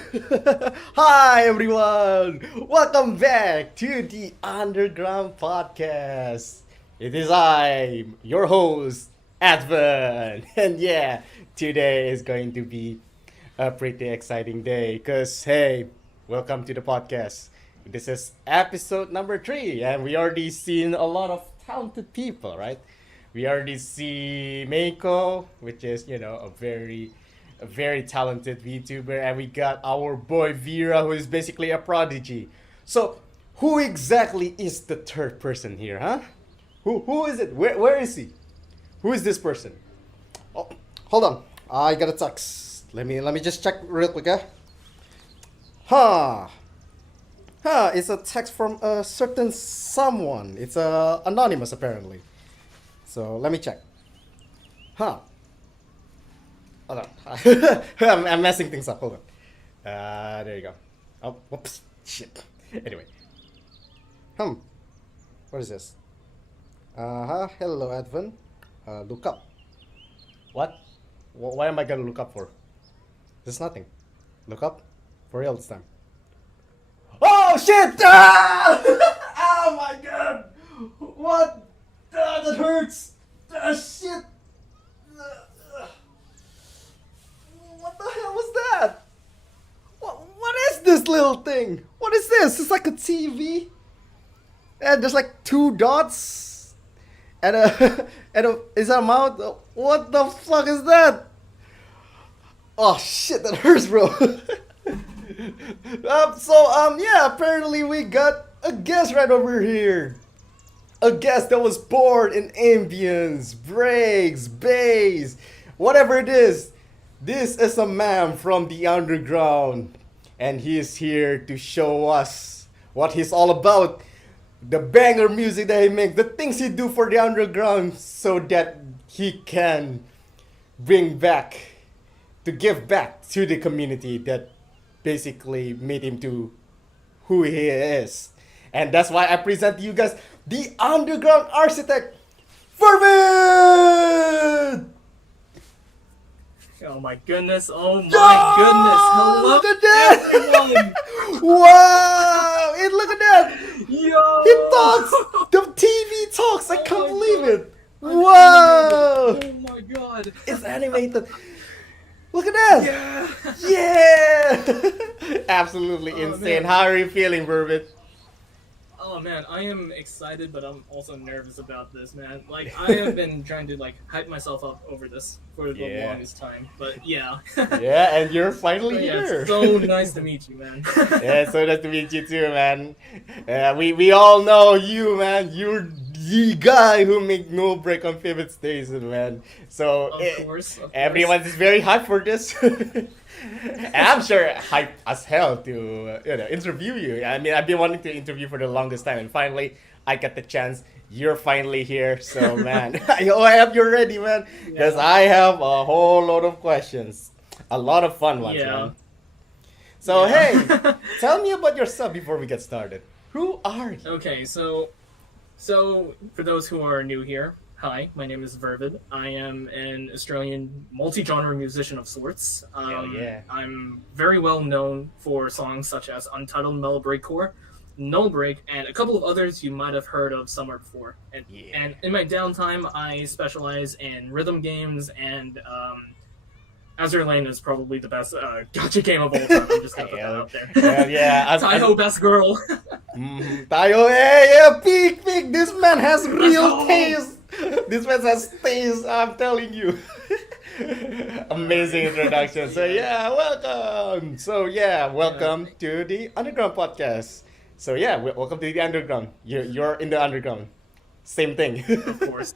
Hi everyone! Welcome back to the Underground Podcast. It is I, your host, Advan. And yeah, today is going to be a pretty exciting day because, hey, welcome to the podcast. This is episode number 3, and we already seen a lot of talented people, right? We already see Meiko, which is, a very talented VTuber, and we got our boy Vera, who is basically a prodigy. So, who exactly is the third person here, huh? Who is it? Where is he? Who is this person? Oh, hold on. I got a text. Let me just check real quick, huh? Huh. Huh, it's a text from a certain someone. It's anonymous apparently. So let me check. Huh. Hold on. I'm messing things up. Hold on. There you go. Oh, whoops. Shit. Anyway. What is this? Hello, Advin. Look up. What? Why am I gonna look up for? There's nothing. Look up? For real this time. Oh, shit! Ah! Oh my god! What? Ah, that hurts! Ah, shit! What the hell was that? What is this little thing? What is this? It's like a TV. And there's like 2 dots. And is that a mouth? What the fuck is that? Oh shit, that hurts, bro. Yeah, apparently we got a guest right over here. A guest that was born in ambience, breaks, bass, whatever it is. This is a man from the underground, and he is here to show us what he's all about. The banger music that he makes, the things he do for the underground, so that he can give back to the community that basically made him to who he is. And that's why I present to you guys the underground architect, vervid. Oh my goodness, goodness. Hello, look at that. everyone! Wow! And look at that! Yo! He talks! The TV talks! I Oh can't my believe God. it! Wow! Oh my god! It's animated! Look at that! Yeah! Yeah! Absolutely Oh, insane. man. How are you feeling, Vervid? Oh man, I am excited, but I'm also nervous about this, man. Like, I have been trying to, hype myself up over this for the Yeah. longest time, but yeah. Yeah, and you're finally But yeah, here. it's so nice to meet you, man. Yeah, it's so nice to meet you too, man. We all know you, man. You're the guy who make nullbreak on Pivot Station, man. So Of course. everyone is very hyped for this. And I'm sure hyped as hell to interview you. I mean, I've been wanting to interview for the longest time, and finally I got the chance. You're finally here, so man, I hope you're ready, man, because Yeah. I have a whole lot of questions, a lot of fun ones, Yeah. man. So Yeah. hey, tell me about yourself before we get started. Who are you? Okay, so for those who are new here, hi, my name is Vervid. I am an Australian multi-genre musician of sorts. Hell yeah. I'm very well known for songs such as Untitled Nullbreak, Nullbreak, and a couple of others you might have heard of somewhere before. And Yeah. and in my downtime, I specialize in rhythm games, and Azure Lane is probably the best gacha game of all time. I'm just gonna put that out there. Hell yeah. Taiho, best girl. Tayo, yeah, peak. This man has real go. taste. This man has taste, I'm telling you. Amazing introduction. So yeah, welcome. So yeah, welcome to the Underground Podcast. So yeah, welcome to the Underground. You're in the Underground. Same thing. Of course.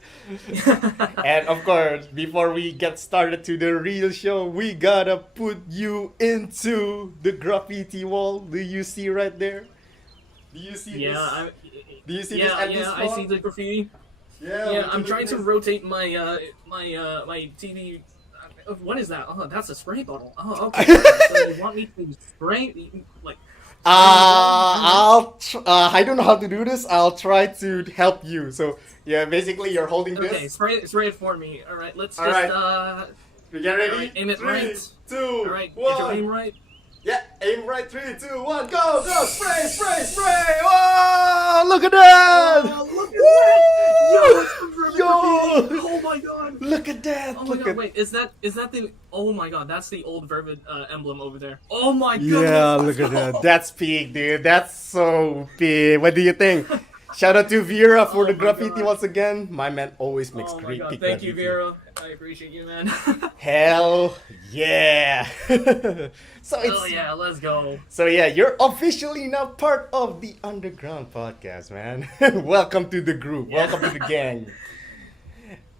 And of course, before we get started to the real show, we gotta put you into the graffiti wall. Do you see right there? Do you see Yeah, this? Do you see yeah, this at this I spot? see the graffiti. Yeah, Yeah, I'm look trying at to this. rotate my TV. What is that? Oh, that's a spray bottle. Oh, okay. So you want me to spray like? I don't know how to do this. I'll try to help you. So yeah, basically you're holding Okay, this. spray it for me. All right, let's All just right. You get ready? Alright, aim it 3, right. 2, all right. Get your 1. aim right. Yeah, Aim right, 3, 2, 1, go, go! Spray, spray, spray! Oh, look at that! Oh, look at that! Yo, Yo! oh my god! Look at that! Oh my Look god! at... Wait, is that the? Oh my god, that's the old vervid emblem over there. Oh my Yeah, goodness! look at that. That's peak, dude. That's so peak. What do you think? Shout out to Vera for Oh the my graffiti God. once again. My man always makes Oh my great god! peak Thank you, graffiti. Vera. I appreciate you, man. Hell yeah! So it's Oh yeah, let's go. so yeah, you're officially now part of the Underground podcast, man. Welcome to the group. Yeah. Welcome to the gang.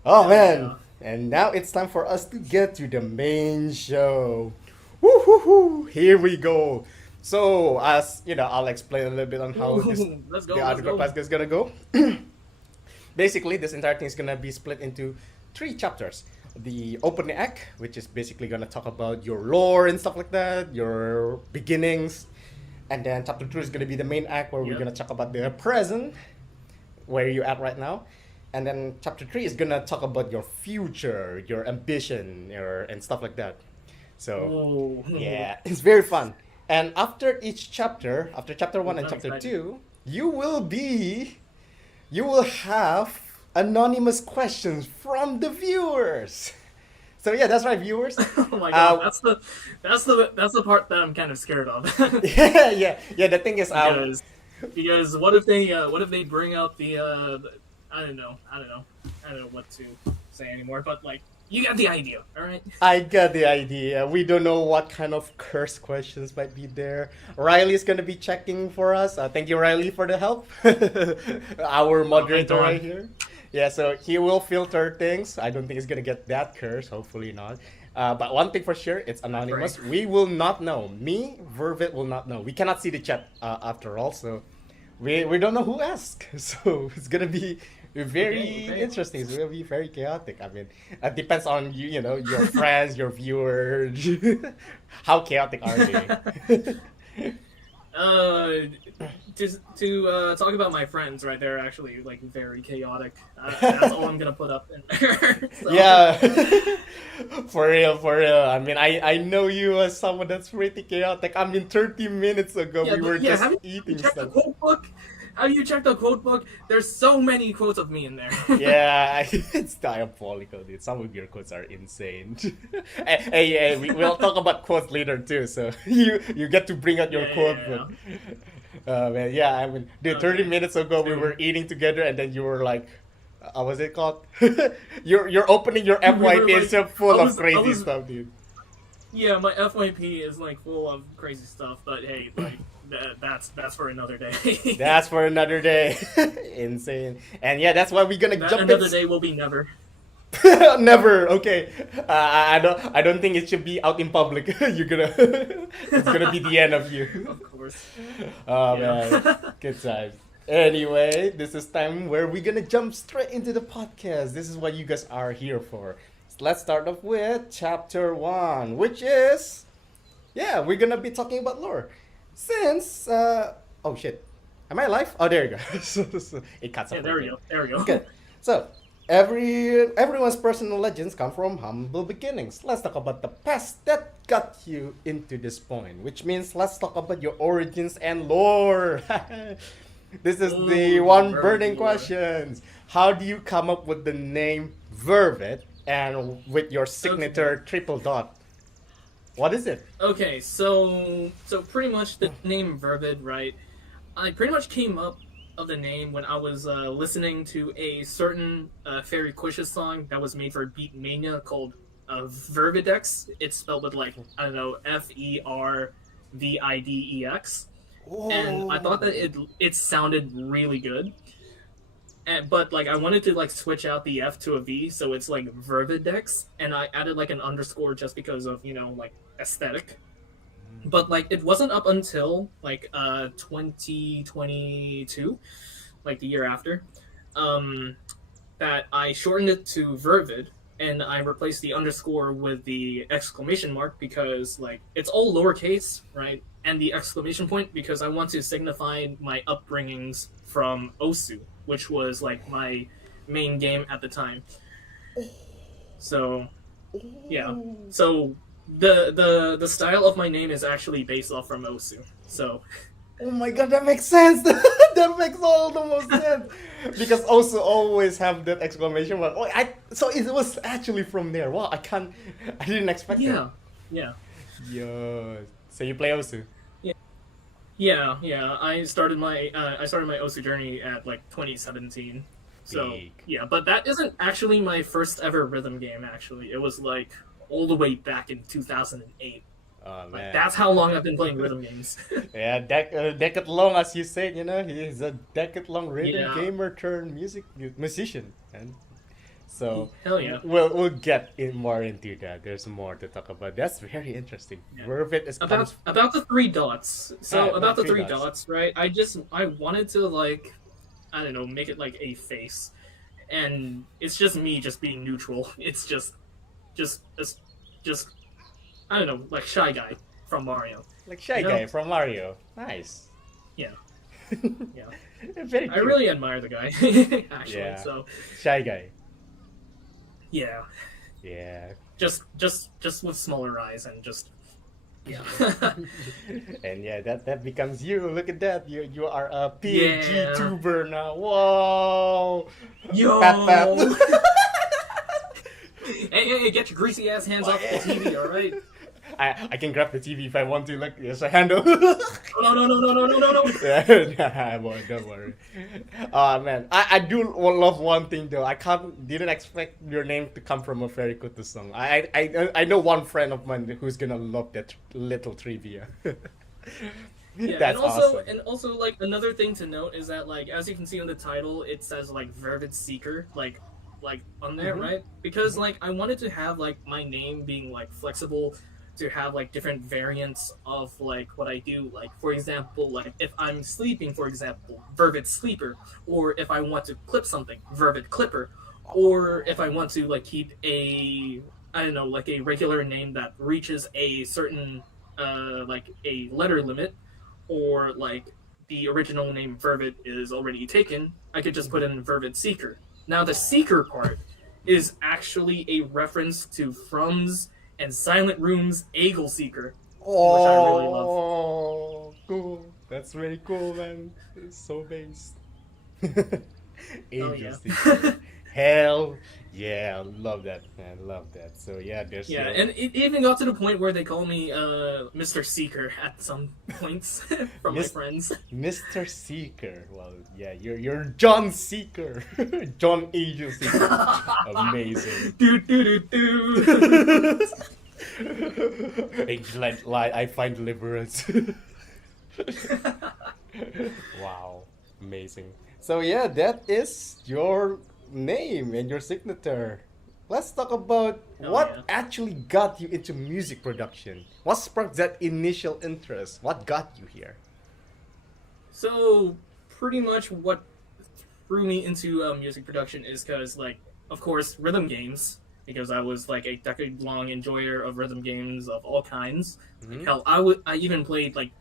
Oh man, yeah. and now it's time for us to get to the main show. Woo hoo hoo! Here we go. So as you know, I'll explain a little bit on how this Ooh, let's go. the Let's Underground go. podcast is gonna go. Basically, this entire thing is gonna be split into 3 chapters. The opening act, which is basically gonna talk about your lore and stuff like that, your beginnings, and then chapter 2 is gonna be the main act where we're Yep. gonna talk about the present, where you at right now, and then chapter 3 is gonna talk about your future, your ambition, and stuff like that. So Oh. yeah, it's very fun. And after each chapter, after chapter 1 and I'm chapter excited. 2, you will have anonymous questions from the viewers. So yeah, that's right, viewers. Oh my god, Uh, that's the part that I'm kind of scared of. yeah. The thing is, because what if they bring out I don't know what to say anymore, but like you got the idea, all right? I got the idea. We don't know what kind of curse questions might be there. Riley's gonna be checking for us. Thank you, Riley, for the help. Our moderator God. right here. Yeah, so he will filter things. I don't think he's gonna get that curse. Hopefully not. But one thing for sure, it's anonymous. Right. We will not know. Me, Vervid, will not know. We cannot see the chat after all, so we don't know who asked. So it's gonna be very Okay. interesting. It's gonna be very chaotic. I mean, it depends on you. You know, your friends, your viewers. How chaotic are they? Just to talk about my friends, right? They're actually like very chaotic. That's all I'm gonna put up in there. So- Yeah, for real, for real. I mean, I know you as someone that's pretty chaotic. I mean, 30 minutes ago Yeah, we but were yeah, just have you eating checked the stuff. quote book? Have you checked the quote book? There's so many quotes of me in there. Yeah, it's diabolical, dude. Some of your quotes are insane. Hey, we'll talk about quotes later too. So you get to bring out your Yeah, quote yeah, book. Man, yeah. I mean, dude, 30 Okay. minutes ago we Dude. were eating together, and then you were like, what's it called? you're opening your We were FYP. like- It's so full I of was- crazy I was- stuff, dude. Yeah, my FYP is like full of crazy stuff, but hey, like that's for another day. That's for another day. Insane. And yeah, that's why we're gonna That jump another in. day will be never. Never. Okay. I don't think it should be out in public. You're gonna. It's gonna be the end of you. Of course. Oh Yeah. man, good times. Anyway, this is time where we're gonna jump straight into the podcast. This is what you guys are here for. Let's start off with chapter 1, which is, yeah, we're gonna be talking about lore. Since, oh shit, am I live? Oh, there you go. So it cuts Yeah, off. there right we go. There we go. Okay, so everyone's personal legends come from humble beginnings. Let's talk about the past that got you into this point, which means let's talk about your origins and lore. This is the Ooh, one very burning lore. questions. How do you come up with the name Vervid and with your signature triple dot? What is it? Okay, so pretty much the name Vervid, right? I pretty much came up of the name when I was listening to a certain Fairy Quishes song that was made for Beat Mania called Vervidex. It's spelled with like I don't know Fervidex, and I thought that it sounded really good. But like I wanted to like switch out the F to a V, so it's like Vervidex, and I added like an underscore just because of like aesthetic. But like it wasn't up until like 2022, like the year after, that I shortened it to Vervid, and I replaced the underscore with the exclamation mark because like it's all lowercase, right? And the exclamation point because I want to signify my upbringings from Osu, which was like my main game at the time. So yeah, so The style of my name is actually based off from Osu. So Oh my god, that makes sense. That makes all the most sense. Because also always have that exclamation mark. Oh, so it was actually from there. Wow, I didn't expect yeah, that. yeah, Yeah. So you play Osu? yeah, yeah. I started my Osu journey at like 2017. So Big. yeah, but that isn't actually my first ever rhythm game. Actually, it was like all the way back in 2008. Oh Like man. that's how long I've been playing rhythm games. Yeah, decade long, as you said. He's a decade long rhythm Yeah, gamer turned musician, and so hell yeah. we'll get more into that. There's more to talk about. That's very interesting. Yeah. Vervid is comes. About the three dots. So About about the three three dots. dots, right? I wanted to like I don't know, make it like a face, and it's just me just being neutral. It's just just just I don't know, like Shy Guy from Mario. Like Shy You know? Guy from Mario. Nice. Yeah, yeah. Very I cute. really admire the guy actually. Yeah. So Shy Guy. yeah, Yeah. just with smaller eyes and just yeah. And yeah, that becomes you. Look at that. You are a PG Yeah. tuber now. Whoa. Pat pat. Yo. Hey, get your greasy ass hands off the TV, all right? I can grab the TV if I want to. Like, there's a handle. No, no, no, no, no, no, no, no, no. Yeah, boy, don't worry. Man, I do love one thing though. I didn't expect your name to come from a Fairy Kutu song. I know one friend of mine who's gonna love that little trivia. Yeah, That's awesome. and also like another thing to note is that like as you can see on the title, it says like Vervid Seeker, like on there, Mhm. right? Because like I wanted to have like my name being like flexible to have like different variants of like what I do. Like for example, like if I'm sleeping, for example, Vervid Sleeper, or if I want to clip something, Vervid Clipper, or if I want to like keep a I don't know, like a regular name that reaches a certain like a letter limit, or like the original name Vervid is already taken, I could just put in Vervid Seeker. Now the Seeker part is actually a reference to Frum's and Silent Room's Eagle Seeker, which I really love. Oh, cool. That's really cool, man. It's so based. Oh Angel yeah. Seeker. Hell yeah, love that, man. Love that. So yeah, there's Yeah, your and it even got to the point where they call me Mr. Seeker at some points from my Mis- friends. Mr. Seeker. Well, yeah, you're John Seeker. John Angel Seeker. Amazing. Do do do do. Angel light, I find deliverance. Wow, amazing. So yeah, that is your name and your signature. Let's talk about Oh what yeah. actually got you into music production. What sparked that initial interest? What got you here? So pretty much what threw me into music production is because, like, of course, rhythm games. Because I was like a decade-long enjoyer of rhythm games of all kinds. Like, Hmm. hell, I even played like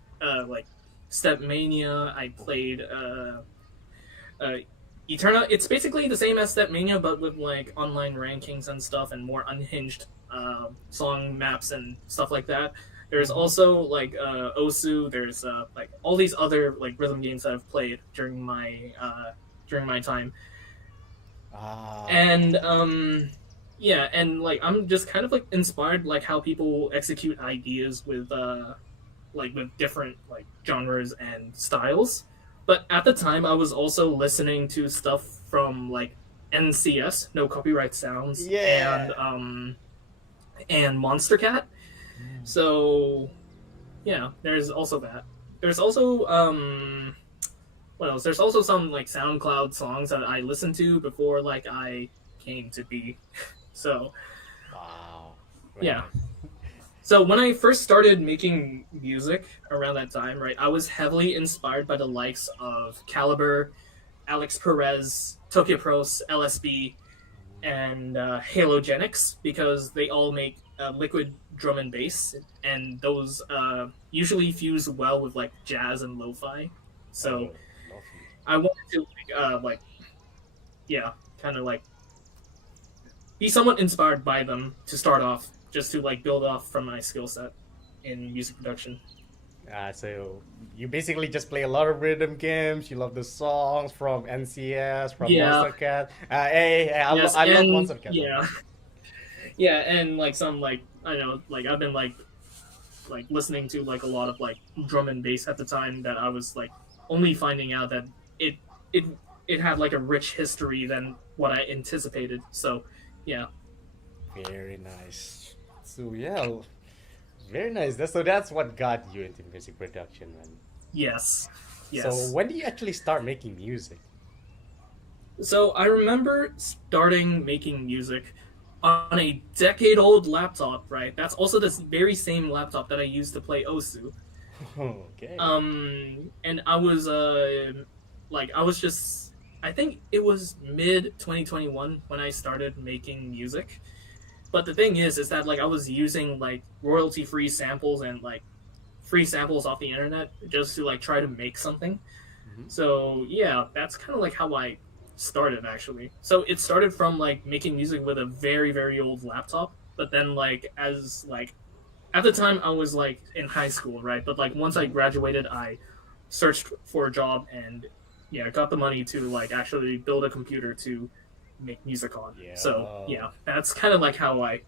Stepmania. I played uh, Eterna. It's basically the same as Stepmania, but with like online rankings and stuff, and more unhinged song maps and stuff like that. There's Hmm. also like Osu. There's like all these other like rhythm games that I've played during my time, Ah. and yeah, and like I'm just kind of like inspired like how people execute ideas with different like genres and styles. But at the time, I was also listening to stuff from like NCS, No Copyright Sounds, Yeah. and Monster Cat. So yeah, there's also that. There's also what else? There's also some like SoundCloud songs that I listened to before like I came to be. So Wow. yeah. Man. So when I first started making music around that time, right, I was heavily inspired by the likes of Caliber, Alex Perez, Tokyo Pros, LSB, and Halogenics because they all make liquid drum and bass, and those usually fuse well with like jazz and lo-fi. Oh, So lovely. I wanted to like yeah, kind of like be somewhat inspired by them to start off just to like build off from my skill set in music production. So you basically just play a lot of rhythm games. You love the songs from NCS, from Yeah. Monster Cat. Hey, Yes, I love and Monster Cat. yeah, yeah, and like some like I know like I've been like listening to like a lot of like drum and bass at the time that I was like only finding out that it it it had like a rich history than what I anticipated. So yeah, Very nice. So yeah, very nice. That's what got you into music production, man. yes, So yes. when do you actually start making music? So I remember starting making music on a decade-old laptop. Right, that's also this very same laptop that I used to play Osu. Okay. And I was like I was just I think it was mid 2021 when I started making music. But the thing is that like I was using like royalty free samples and like free samples off the internet just to like try to make something. Mhm. So yeah, that's kind of like how I started actually. So it started from like making music with a very old laptop, but then like as like at the time I was like in high school, right? But like once I Mhm. graduated, I searched for a job and yeah, got the money to like actually build a computer to make music on. So Yeah, yeah, that's kind of like how I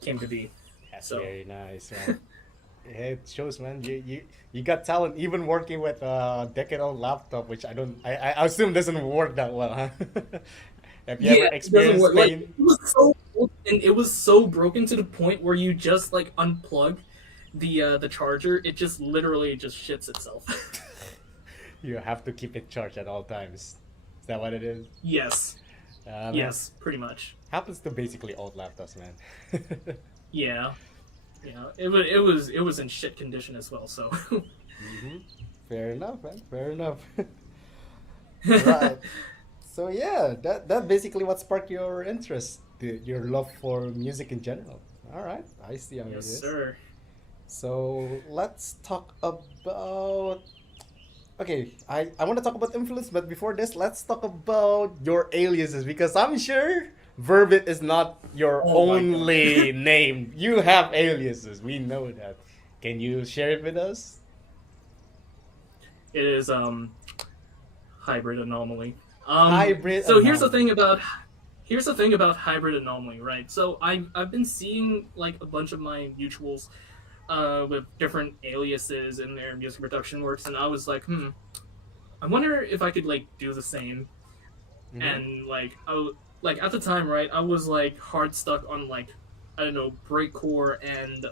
came to be. that's So very nice, man. Yeah, it shows, man. You got talent even working with a decade-old laptop, which I assume doesn't work that well, huh? Have you ever yeah, it doesn't experienced work. Like playing? it was so broken, and it was so broken to the point where you just like unplug the charger. It just literally just shits itself. You have to keep it charged at all times. Is that what it is? Yes, Man, yes, pretty much. happens to basically old laptops, man. Yeah, yeah. It was in shit condition as well. So. Hmm. Fair enough, man. Fair enough. Right. So yeah, that basically what sparked your interest, your love for music in general. All right, I see how it Yes, is. sir. So let's talk about. Okay, I want to talk about influence, but before this, let's talk about your aliases because I'm sure Vervid is not your Oh my god. only name. You have aliases. We know that. Can you share it with us? It is hybrid anomaly. Hybrid So here's the anomaly. thing about hybrid anomaly, right? So I've been seeing like a bunch of my mutuals with different aliases in their music production works, and I was like, I wonder if I could like do the same. Mm-hmm. And like at the time, right, I was like hard stuck on like I don't know breakcore and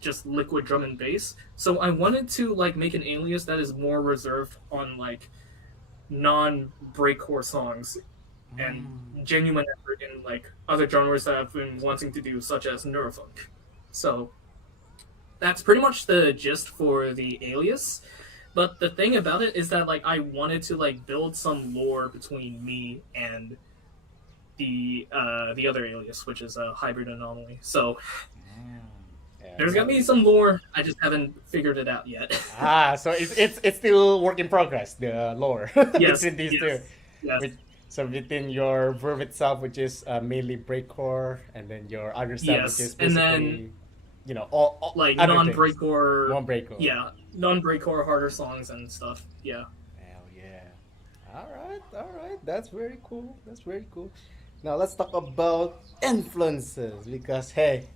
just liquid drum and bass. So I wanted to like make an alias that is more reserved on like non breakcore songs and Mm. genuine effort in like other genres that I've been wanting to do, such as neurofunk. So that's pretty much the gist for the alias. But the thing about it is that like I wanted to like build some lore between me and the other alias, which is a hybrid anomaly. So Mm. Yeah, there's gonna so be some lore. I just haven't figured it out yet. so it's still work in progress, the lore Yes, between these two. yes, yes, With, so within your verb itself, which is mainly breakcore, and then your other stuff, which is yes, and then basically, all like other things. non-breakcore, One breakcore. yeah, non-breakcore harder songs and stuff. Yeah. Hell yeah. All right. That's very cool. That's very cool. Now let's talk about influences because hey,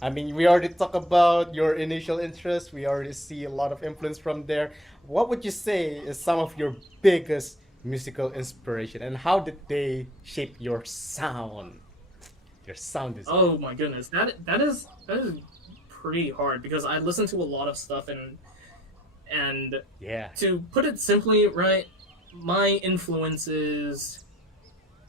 I mean we already talked about your initial interest. We already see a lot of influence from there. What would you say is some of your biggest musical inspiration and how did they shape your sound? Your sound design. Oh my goodness, that is pretty hard because I listen to a lot of stuff and Yeah. to put it simply, right, my influences.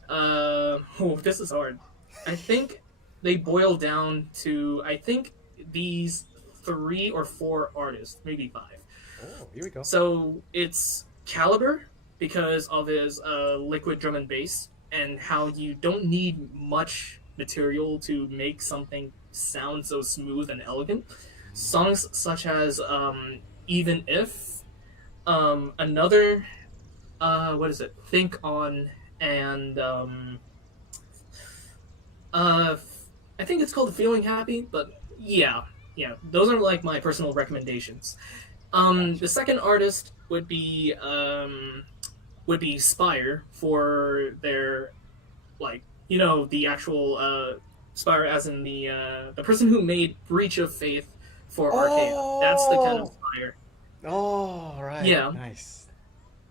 Oh, this is hard. I think they boil down to I think these three or four artists, maybe five. Oh, here we go. So it's Caliber because of his liquid drum and bass and how you don't need much material to make something sound so smooth and elegant. Songs such as Even If, another, what is it? Think On, and uh, I think it's called Feeling Happy, but yeah, those are like my personal recommendations. The Gotcha. second artist would be Spire for their like the actual Spire as in the person who made Breach of Faith for Archaea. That's the kind of Oh, Spire. oh, right, Yeah, nice.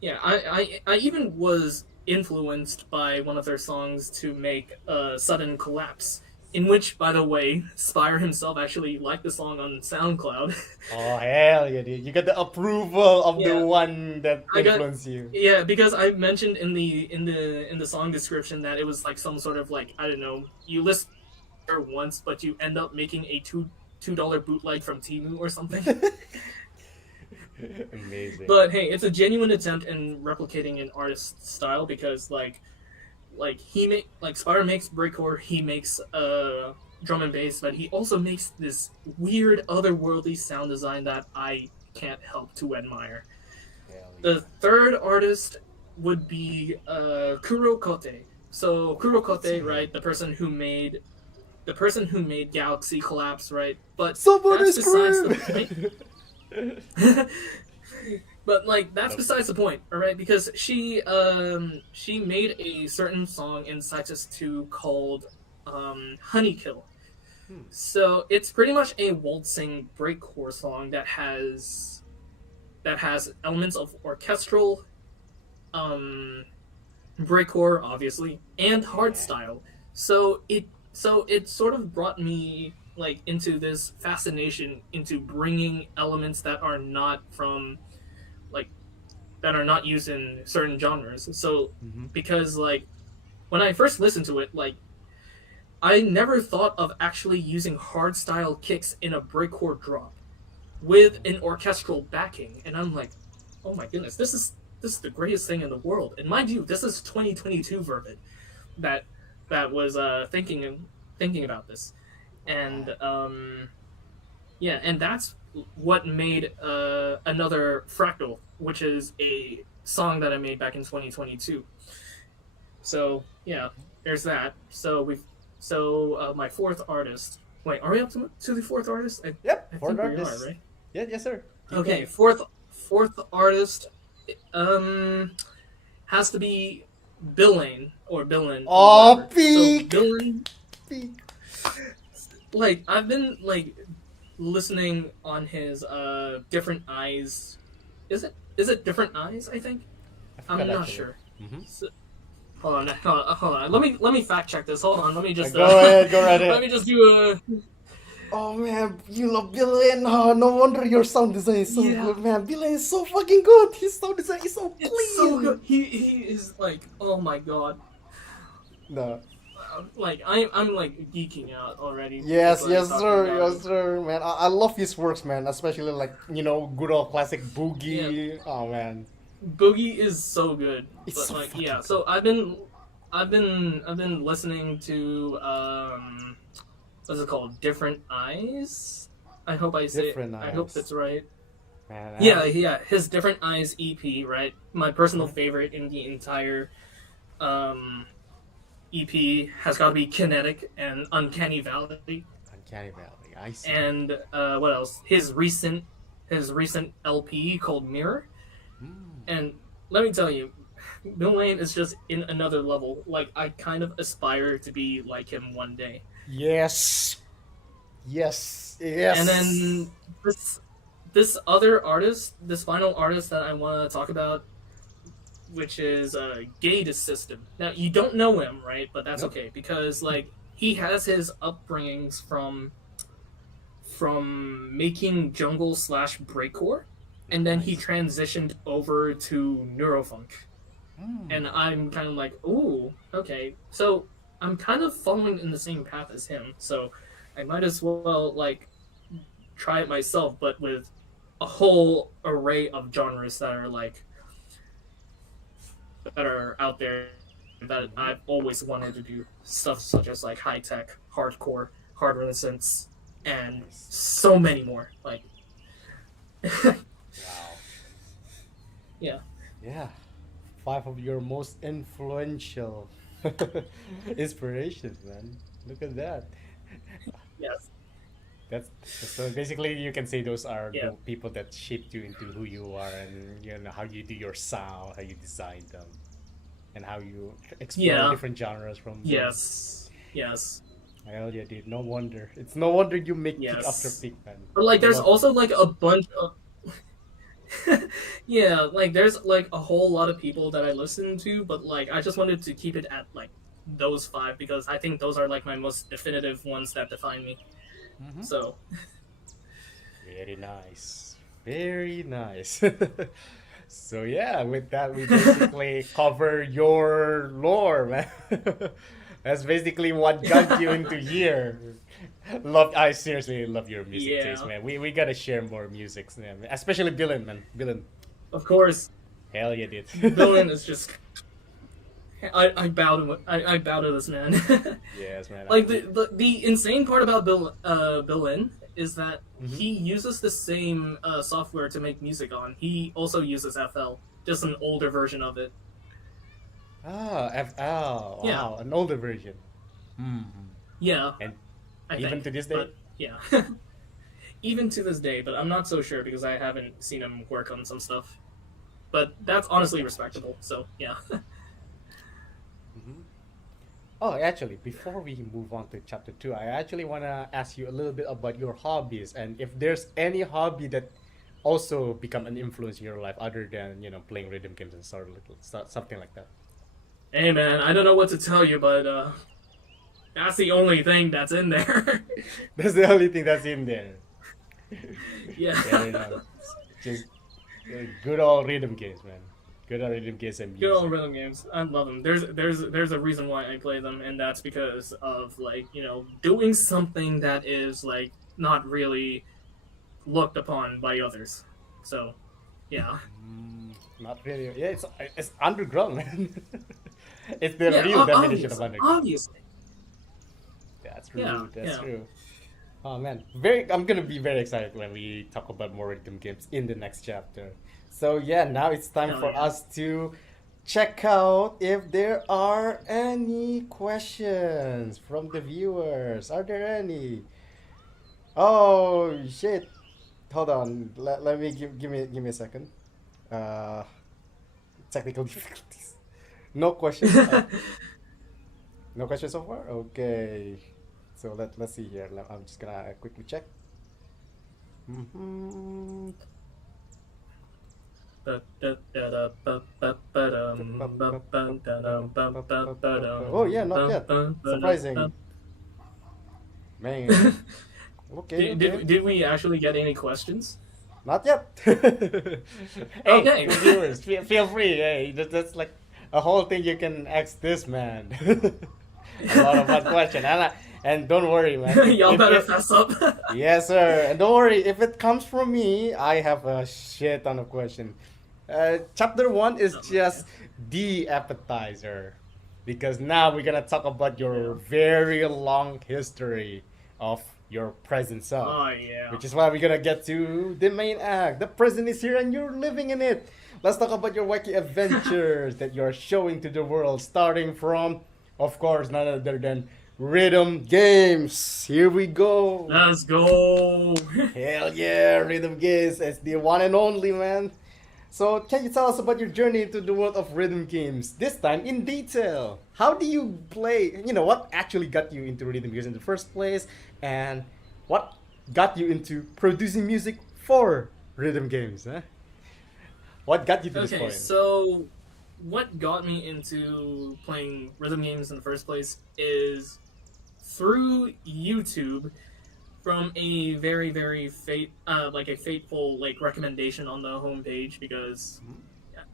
yeah. I even was influenced by one of their songs to make Sudden Collapse, in which, by the way, Spire himself actually liked the song on SoundCloud. Oh hell yeah, dude! You got the approval of the Yeah, one that I got influenced you. yeah, because I mentioned in the song description that it was like some sort of like, I don't know, you listen to it once but you end up making a $2 bootleg from Temu or something. Amazing. But hey, it's a genuine attempt in replicating an artist's style because Spire makes breakcore, he makes drum and bass, but he also makes this weird otherworldly sound design that I can't help to admire. Hell The yeah. third artist would be Kuro Kote. So Kuro Kote, Okay. right, the person who made Galaxy Collapse, right? But Somebody that's besides the scream! point. But like that's Nope. besides the point, all right? Because she made a certain song in Citus 2 called Honeykill. Hmm. So it's pretty much a waltzing breakcore song that has elements of orchestral, um, breakcore, obviously, and Yeah. hardstyle. So it sort of brought me like into this fascination into bringing elements that are not from like that are not used in certain genres. So Mm-hmm. because like when I first listened to it, like I never thought of actually using hardstyle kicks in a breakcore drop with an orchestral backing, and I'm like, oh my goodness, this is the greatest thing in the world. And mind you, this is 2022 Vervid that was thinking about this, and Right. yeah, and that's what made another Fractal, which is a song that I made back in 2022. So yeah, there's that. My fourth artist. Wait, are we up to the fourth artist? I Yep. I For think we are, artists. right? Yeah. Yes, sir. Keep Okay, going. fourth artist um has to be Billane or Billin or Oh, whatever. So peak, Billin, peak. like I've been like listening on his Different Eyes. Is it Different Eyes? I think I forgot I'm not actually. sure. Mm-hmm. So, hold on. Let me fact check this. Hold on. Let me just Go ahead. Go right let ahead. me just do a Oh man, you love Billion. Oh, no wonder your sound design is so yeah. good, man. Billion is so fucking good. His sound design is so It's so good. clean. He is like, oh my god. No. Like I'm like geeking out already just Yes, like yes, talking sir, about yes, him. sir, man. I love his works, man. Especially like good old classic Yeah, Boogie. Oh man, Boogie is so good. it's But so like fucking yeah, good. so I've been listening to what's it called? Different Eyes. Different I hope eyes, that's right. man. Yeah, his Different Eyes EP, right? My personal Mhm. favorite in the entire um EP has got to be Kinetic and Uncanny Valley. Uncanny Valley. I see. And what else? His recent LP called Mirror. Mm. And let me tell you, Bill Lane is just in another level. Like I kind of aspire to be like him one day. Yes, yes, And yes. then this other artist, this final artist that I want to talk about, which is Gate System. Now you don't know him, right? But that's Nope. okay because like he has his upbringings from making jungle slash breakcore, and then he Nice. transitioned over to neurofunk. And Mm. I'm kind of like, ooh, okay. So I'm kind of following in the same path as him. So I might as well like try it myself, but with a whole array of genres that are out there that Mm-hmm. I've always wanted to do. Stuff such as like high tech, hardcore, hard resistance, and Nice. so many more. Like, Wow. yeah, Yeah. Five of your most influential inspirations, man. Look at that. Yes. That's so basically you can say those are Yeah. the people that shaped you into who you are, and you know how you do your sound, how you design them, and how you explore Yeah. different genres from them. Yes. Yes. Hell yeah, dude. No wonder. It's no wonder you make peak after Yes. peak, man. But like, I there's love it. also like a bunch of yeah, like there's like a whole lot of people that I listen to, but like I just wanted to keep it at like those five because I think those are like my most definitive ones that define me. Hmm. So Very nice. Very nice. So yeah, with that we basically cover your lore, man. That's basically what got you into here. Love, I seriously love your music taste, yeah, man. We gotta share more musics, man. Especially Dylan, man. Dylan, of course, hell yeah, dude. villain is just I bow to I bow to this man. Yes, man. Like the insane part about Bill Lynn is that Mhm. he uses the same software to make music on. He also uses FL, just an older version of it. Ah, FL. Yeah, Wow, an older version. Hmm. yeah, And I even think. to this day. But yeah, even to this day. But I'm not so sure because I haven't seen him work on some stuff. But that's honestly Gotcha. respectable. So yeah. Hmm. Oh, actually, before we move on to chapter two, I actually want to ask you a little bit about your hobbies and if there's any hobby that also become an influence in your life other than, you know, playing rhythm games and something like that. Hey man, I don't know what to tell you, but that's the only thing that's in there. That's the only thing that's in there. Yeah. Fair enough. Just good old rhythm games, man. Good old rhythm games and Good old music. rhythm games. I love them. There's a reason why I play them, and that's because of like doing something that is like not really looked upon by others. So, yeah, Not really. Yeah, it's underground, man. It's the yeah, real definition of obviously, underground. obviously, That's yeah, true. That's yeah. true. Oh man, very. I'm gonna be very excited when we talk about more rhythm games in the next chapter. So yeah, now it's time Hell for yeah. us to check out if there are any questions from the viewers. Are there any? Oh shit! Hold on. Let me give me a second. Uh, Technical difficulties. No questions. No questions so far. Okay. So let's see here. I'm just gonna quickly check. Hmm. Oh yeah, not yet. Surprising, man. Okay, okay. Did we actually get any questions? Not yet. Hey, Okay. the viewers, feel free. Hey, that's like a whole thing you can ask this man. A lot of hard question, and don't worry, man. Y'all If better it, fess up. yes, sir, and don't worry. If it comes from me, I have a shit ton of question. Chapter one is Oh just man. the appetizer, because now we're gonna talk about your Yeah. very long history of your present self, Oh yeah. which is why we're gonna get to the main act. The present is here and you're living in it. Let's talk about your wacky adventures that you're showing to the world, starting from, of course, none other than rhythm games. Here we go. Let's go. Hell yeah, rhythm games. It's the one and only, man. So, can you tell us about your journey into the world of rhythm games? This time in detail. How do you play? You know, what actually got you into rhythm games in the first place? And what got you into producing music for rhythm games? Huh? What got you to this Okay, point? so what got me into playing rhythm games in the first place is through YouTube from a very like a fateful like recommendation on the homepage because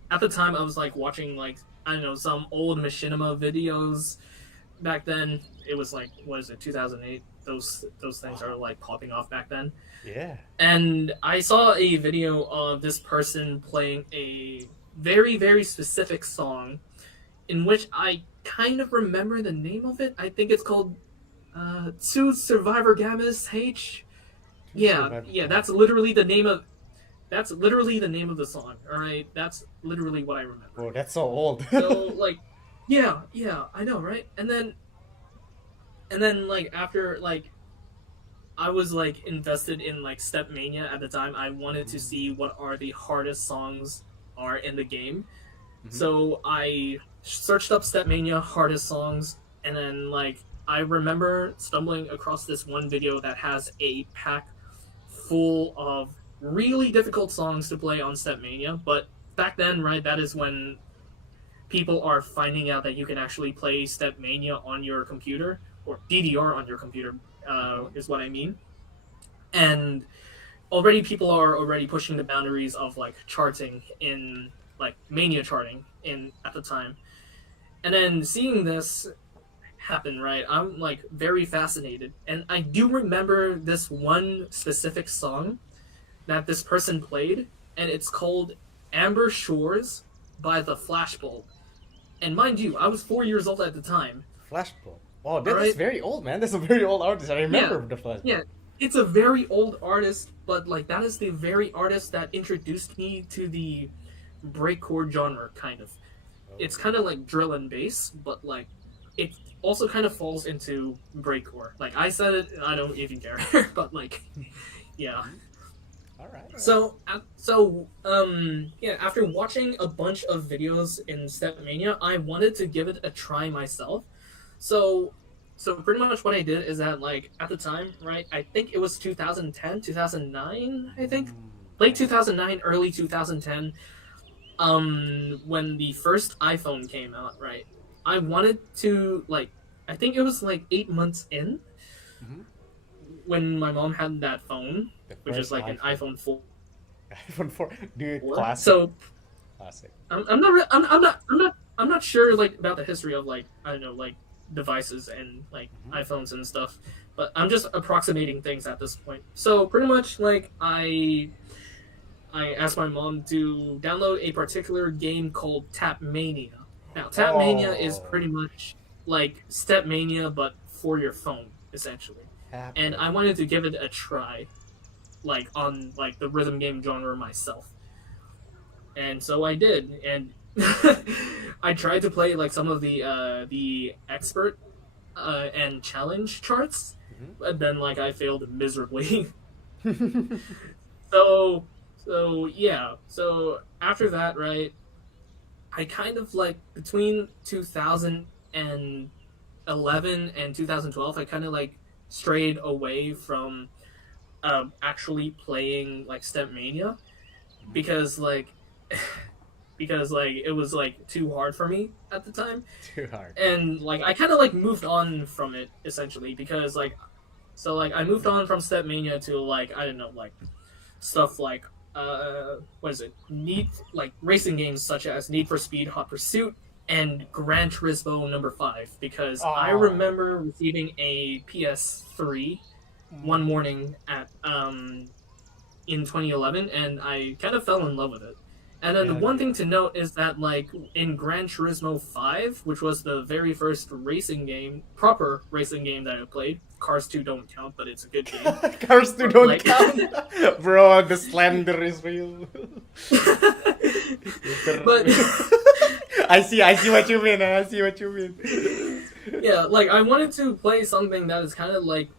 at the time I was like watching like I don't know some old machinima videos back then. It was like what is it 2008? Those things are like popping off back then. Yeah. And I saw a video of this person playing a very specific song in which I kind of remember the name of it. I think it's called Two Survivor Gammas H. To Yeah, survive yeah, again. that's literally the name of the song. All right, that's literally what I remember. Oh, that's so old. So like, yeah, I know, right? And then And then like after like I was like invested in like Stepmania at the time. I wanted to see what are the hardest songs are in the game. Mm-hmm. So I searched up Stepmania hardest songs, and then like I remember stumbling across this one video that has a pack full of really difficult songs to play on Stepmania. But back then, right, that is when people are finding out that you can actually play Stepmania on your computer or DDR on your computer, is what I mean. And already people are already pushing the boundaries of like charting in like mania charting in at the time. And then seeing this happen, right, I'm like very fascinated. And I do remember this one specific song that this person played, and it's called Amber Shores by the Flashbulb. And mind you, I was 4 years old at the time. Flashbulb. Oh, that's Right? very old, man. That's a very old artist. I remember Yeah, the Flashbulb. yeah. It's a very old artist, but like that is the very artist that introduced me to the breakcore genre, kind of. It's kind of like drill and bass, but like it also kind of falls into breakcore. Like I said it, I don't even care, but like, yeah. All right. Yeah. After watching a bunch of videos in Stepmania, I wanted to give it a try myself. So, so pretty much what I did is that like at the time, right? I think it was 2010, 2009. I think late 2009, early 2010. When the first iPhone came out, right? I wanted to like. I think it was like 8 months in Mhm. when my mom had that phone, The which is first like an iPhone 4. iPhone 4. Dude, classic. So Classic. I'm not sure like about the history of like I don't know like devices and like iPhones and stuff, but I'm just approximating things at this point. So pretty much like I asked my mom to download a particular game called Tapmania. Now Tapmania is Oh. pretty much like Stepmania but for your phone essentially, and I wanted to give it a try, like on like the rhythm game genre myself. And so I did, and I tried to play like some of the expert and challenge charts, but then like I failed miserably. so yeah. So after that, right, I kind of like between 2011 and 2012, I kind of like strayed away from actually playing like Stepmania because like because like it was like too hard for me at the time, Too hard. and like I kind of like moved on from it essentially because like so like I moved on from Stepmania to like I don't know like stuff like what is it Need like racing games such as Need for Speed Hot Pursuit and Gran Turismo number 5 because I Oh. remember receiving a PS3 one morning at in 2011, and I kind of fell in love with it. And then the Yeah, one yeah. thing to note is that like in Gran Turismo 5, which was the very first racing game, proper racing game that I played, Cars 2 don't count, but it's a good game. Cars 2 don't Like- count. Bro, the slender is real. But I see what you mean. I see what you mean. yeah, like I wanted to play something that is kind of like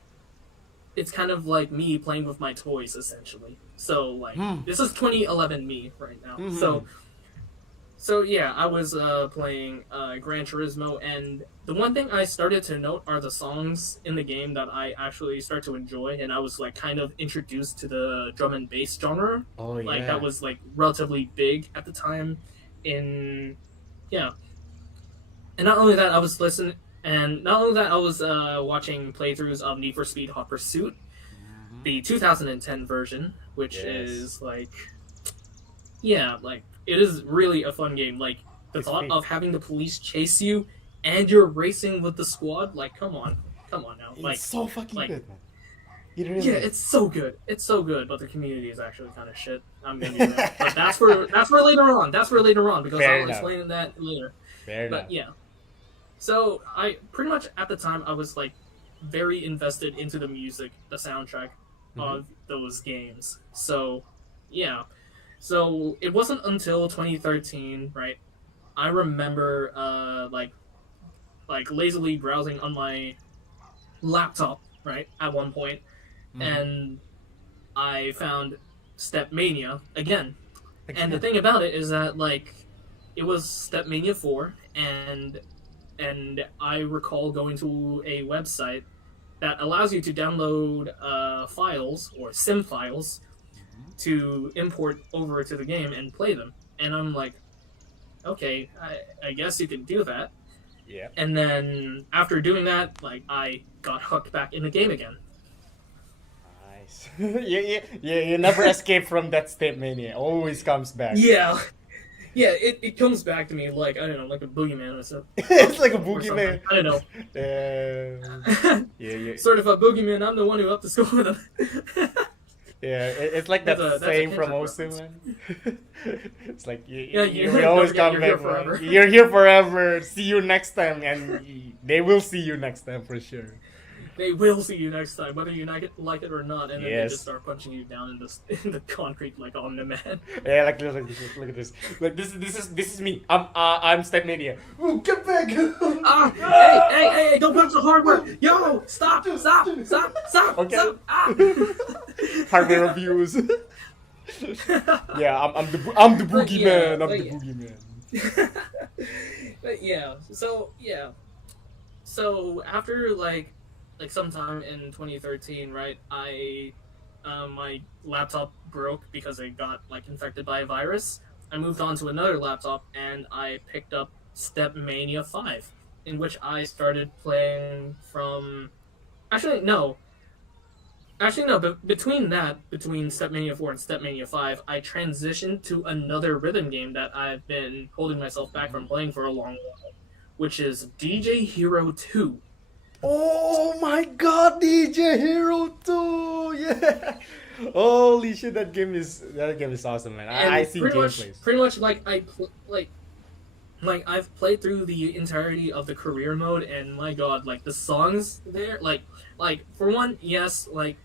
it's kind of like me playing with my toys essentially. So like this is 2011 me right now. So yeah, I was playing Gran Turismo, and the one thing I started to note are the songs in the game that I actually start to enjoy, and I was like kind of introduced to the drum and bass genre. Oh yeah. Like that was like relatively big at the time in yeah. And not only that, I was watching playthroughs of Need for Speed Hot Pursuit, the 2010 version, which Yes. is like yeah, like it is really a fun game. Like the It's thought free. of having the police chase you and you're racing with the squad, like come on now. It's Like so fucking like- good, man. It really yeah, is. it's so good. It's so good, but the community is actually kind of shit. I'm gonna be real. But that's for later on. That's for later on because Fair I'll enough. explain that later. Fair enough. But yeah. So I pretty much at the time I was like very invested into the music, the soundtrack of those games. So yeah. So it wasn't until 2013, right? I remember like lazily browsing on my laptop, right, at one point, Mm-hmm. and I found Stepmania again. And the Again. thing about it is that like it was Stepmania 4, and I recall going to a website that allows you to download files or sim files Mm-hmm. to import over to the game and play them. And I'm like, okay, I guess you can do that. Yeah. And then after doing that, like I got hooked back in the game again. Nice. You never escape from that state mania. Always comes back. Yeah, yeah, it comes back to me like I don't know, like a boogeyman or something. It's like a Or something. boogeyman. I don't know. Yeah. Sort of a boogeyman. I'm the one who up to school with him. Yeah, it's like that That's a saying from Kendrick Osu, reference. man. It's like Yeah, you we don't always forget come you're back, here man. forever. You're here forever. See you next time, and they will see you next time for sure. They will see you next time, whether you like it or not, and then they Yes. just start punching you down in the concrete like on the man. Yeah, like look at this. Like this is me. I'm Stepmania. Ooh, get back! Ah! Hey! Don't punch the hardware! Yo! Stop! Okay. Stop! Ah! Hardware abuse. Yeah, I'm the But yeah, boogeyman. I'm but the yeah. boogeyman. But yeah, so after like sometime in 2013, right? My laptop broke because it got like infected by a virus. I moved on to another laptop and I picked up Stepmania 5, in which I started playing from. Actually, no. But between Stepmania 4 and Stepmania 5, I transitioned to another rhythm game that I've been holding myself back from playing for a long while, which is DJ Hero 2. Oh my God, DJ Hero 2! Yeah. Holy shit, that game is awesome, man. And I see gameplays. pretty much, like like I've played through the entirety of the career mode, and my God, like the songs there, like for one, yes, like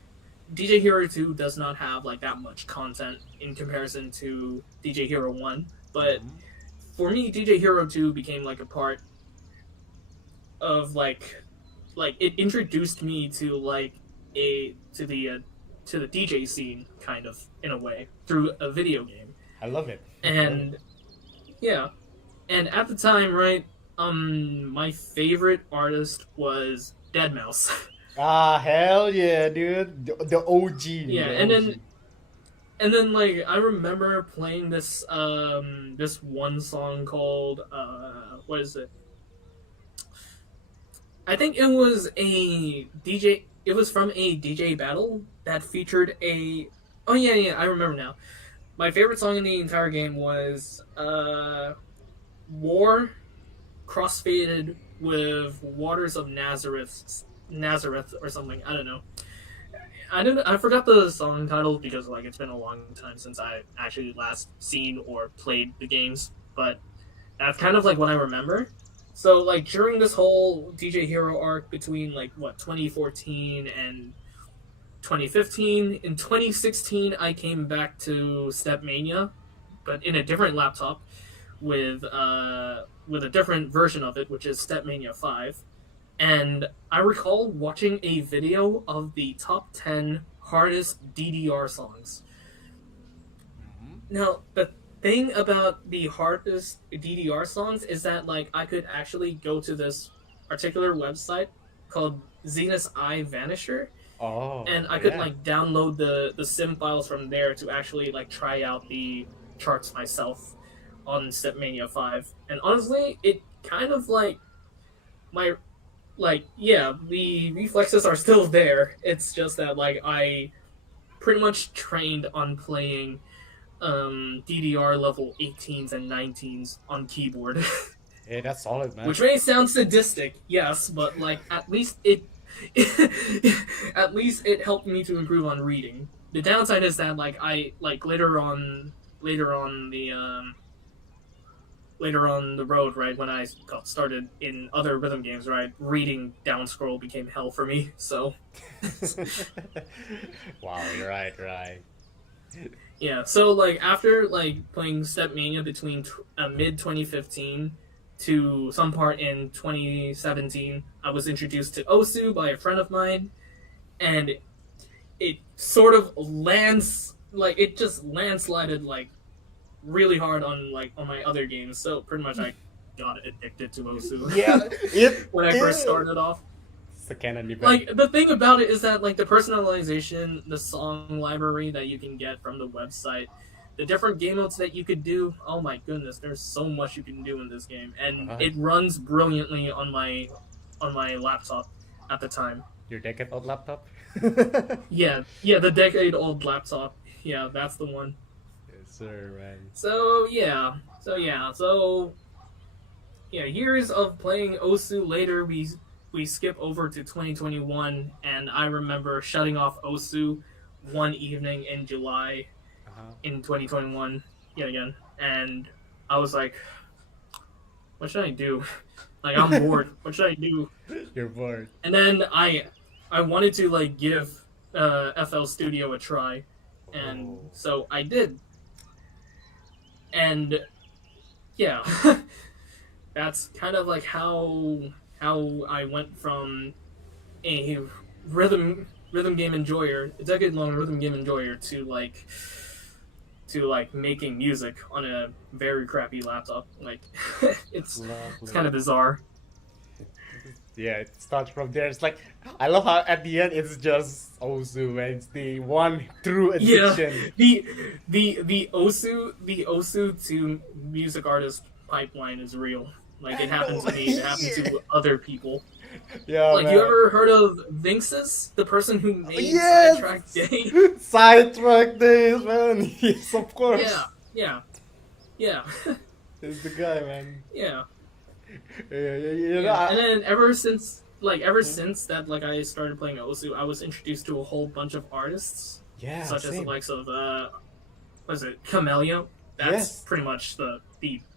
DJ Hero 2 does not have like that much content in comparison to DJ Hero 1, but Mhm. for me, DJ Hero 2 became like a part of like it introduced me to like to the DJ scene kind of in a way through a video game. I love it. And yeah, and at the time, right, my favorite artist was Deadmau5. Ah, hell yeah, dude. The OG. Yeah, the and OG. then like I remember playing this one song called what is it? I think it was a DJ. It was from a DJ battle that featured a. Oh yeah, I remember now. My favorite song in the entire game was "War," crossfaded with "Waters of Nazareth" or something. I don't know. I forgot the song title because like it's been a long time since I actually last seen or played the games, but that's kind of like what I remember. So like during this whole DJ Hero arc between like what 2014 and 2015, in 2016 I came back to Stepmania, but in a different laptop with a different version of it, which is Stepmania 5. And I recall watching a video of the top 10 hardest DDR songs. Mhm. Now, the thing about the hardest DDR songs is that like I could actually go to this particular website called Zenus I Vanisher, Oh, and I could yeah. like download the sim files from there to actually like try out the charts myself on Stepmania 5. And honestly, it kind of like my yeah, the reflexes are still there. It's just that like I pretty much trained on playing DDR level 18s and 19s on keyboard. Yeah, that's solid, man. Which may sound sadistic, yes, but like at least it at least it helped me to improve on reading. The downside is that like I like later on the road, right, when I got started in other rhythm games, right, reading down scroll became hell for me. So Wow, you're right. yeah, so like after like playing Stepmania between mid 2015 to some part in 2017, I was introduced to Osu by a friend of mine, and it sort of it just landslided like really hard on my other games. So pretty much I got addicted to Osu. Yeah, when I first started off. It's a canon event. Like the thing about it is that like the personalization, the song library that you can get from the website, the different game modes that you could do. Oh my goodness, there's so much you can do in this game, and it runs brilliantly on my laptop at the time. Your decade-old laptop? Yeah, the decade-old laptop. Yeah, that's the one. Yes, sir, man. So years of playing Osu later, we skip over to 2021, and I remember shutting off Osu one evening in July in 2021 yet again, and I was like, what should I do? Like, I'm bored. What should I do? You're bored. And then I wanted to like give FL Studio a try, and so I did. And yeah, that's kind of like how I went from a rhythm game enjoyer, a decade-long rhythm game enjoyer, to making music on a very crappy laptop. Like, it's kind of bizarre. Yeah, it starts from there. It's like, I love how at the end it's just Osu, man. It's the one true addiction. Yeah, the Osu to music artist pipeline is real. Like, it happened to me. It happened to other people. Yeah, like, man. you ever heard of Vinxus, the person who made Sidetrack Day? Sidetrack Days, man. Yes, of course. Yeah. It's the guy, man. Yeah. Yeah. And then ever since that, like, I started playing Osu, I was introduced to a whole bunch of artists. Yeah, such same. as the likes of what is it, Camellia? That's pretty much the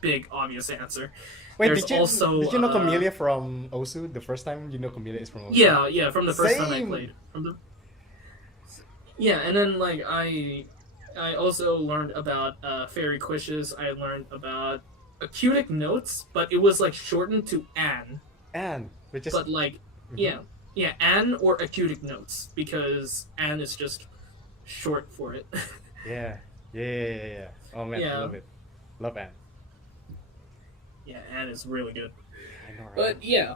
big obvious answer. Wait, There's did you know Camellia from Osu? The first time you know Camellia is from Osu? Yeah, from the first time I played. And then like I also learned about fairy quishes. I learned about acutic notes, but it was like shortened to An. An, which is like An or acutic notes, because An is just short for it. Yeah. Oh man, I love it. Love An. Yeah, An is really good. I know, right? But yeah.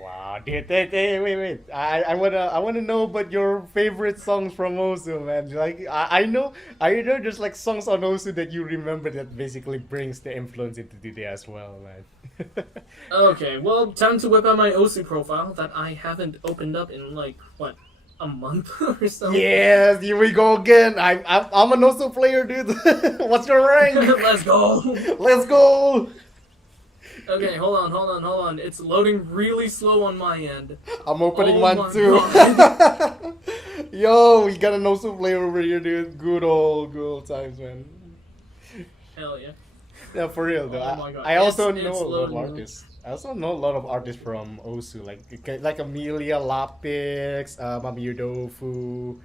Wow, dude, wait. I wanna know about your favorite songs from Osu, man. Like I know there's like songs on Osu that you remember that basically brings the influence into today as well, man. Okay, well, time to whip out my Osu profile that I haven't opened up in like a month or so. Yes, here we go again. I'm an Osu player, dude. What's your rank? Let's go. Let's go. Okay, hold on. It's loading really slow on my end. I'm opening one too. Yo, we got an Osu player over here, dude. Good old times, man. Hell yeah. Yeah, for real though. Oh my God. I also It's know a lot of loading. artists. I also know a lot of artists from Osu, like Amelia Lapix, Mami Udofu,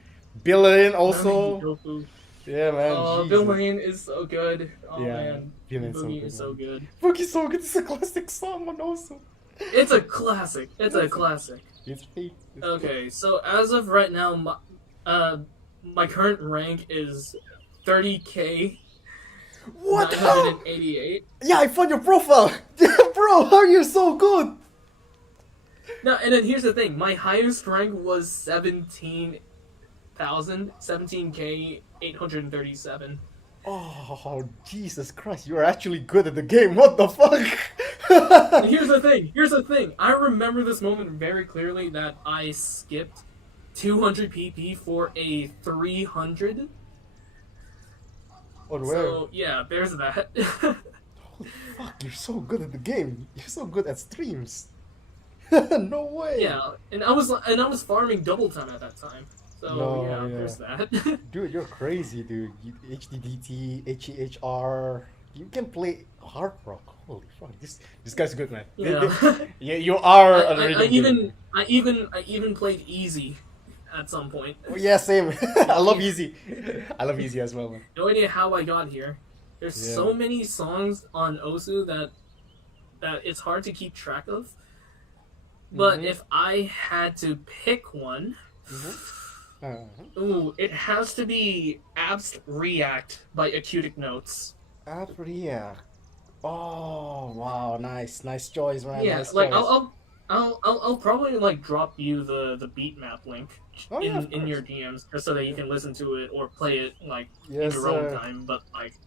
Billin also. Tofu. Yeah, man. Oh, Jesus. Billin is so good. Oh Yeah, man, Billin's Boogie so is so good. good. Boogie's so good. It's a classic song on Osu. It's a classic. It's fake. Okay, so as of right now, my current rank is 30k. What? 988. Yeah, I found your profile. Bro, how are you so good? No, and then here's the thing. My highest rank was 17k 837. Oh, Jesus Christ, you're actually good at the game. What the fuck? And here's the thing. I remember this moment very clearly that I skipped 200 PP for a 300. On where? So, yeah, there's that. Holy fuck, you're so good at the game. You're so good at streams. No way. Yeah, and I was farming double time at that time. So, No, there's that. Dude, you're crazy, dude. HDDT, HEHR. You can play hard rock. Holy fuck, this guy's good, man. Yeah. Yeah, you are a I rhythm even played easy at some point. Oh, yeah, same. I love easy. I love easy as well, man. No idea how I got here. There's Yeah. so many songs on Osu that it's hard to keep track of. But Mm-hmm. if I had to pick one, Mm-hmm. Uh-huh. ooh, it has to be Abst React by Acutic Notes. Apria. Oh wow, nice choice, man. Yeah, Nice like choice. I'll probably like drop you the beat map link Oh yeah, of in course. your DMs just so that you Yeah. can listen to it or play it like in Yes, your own sir. time. But like,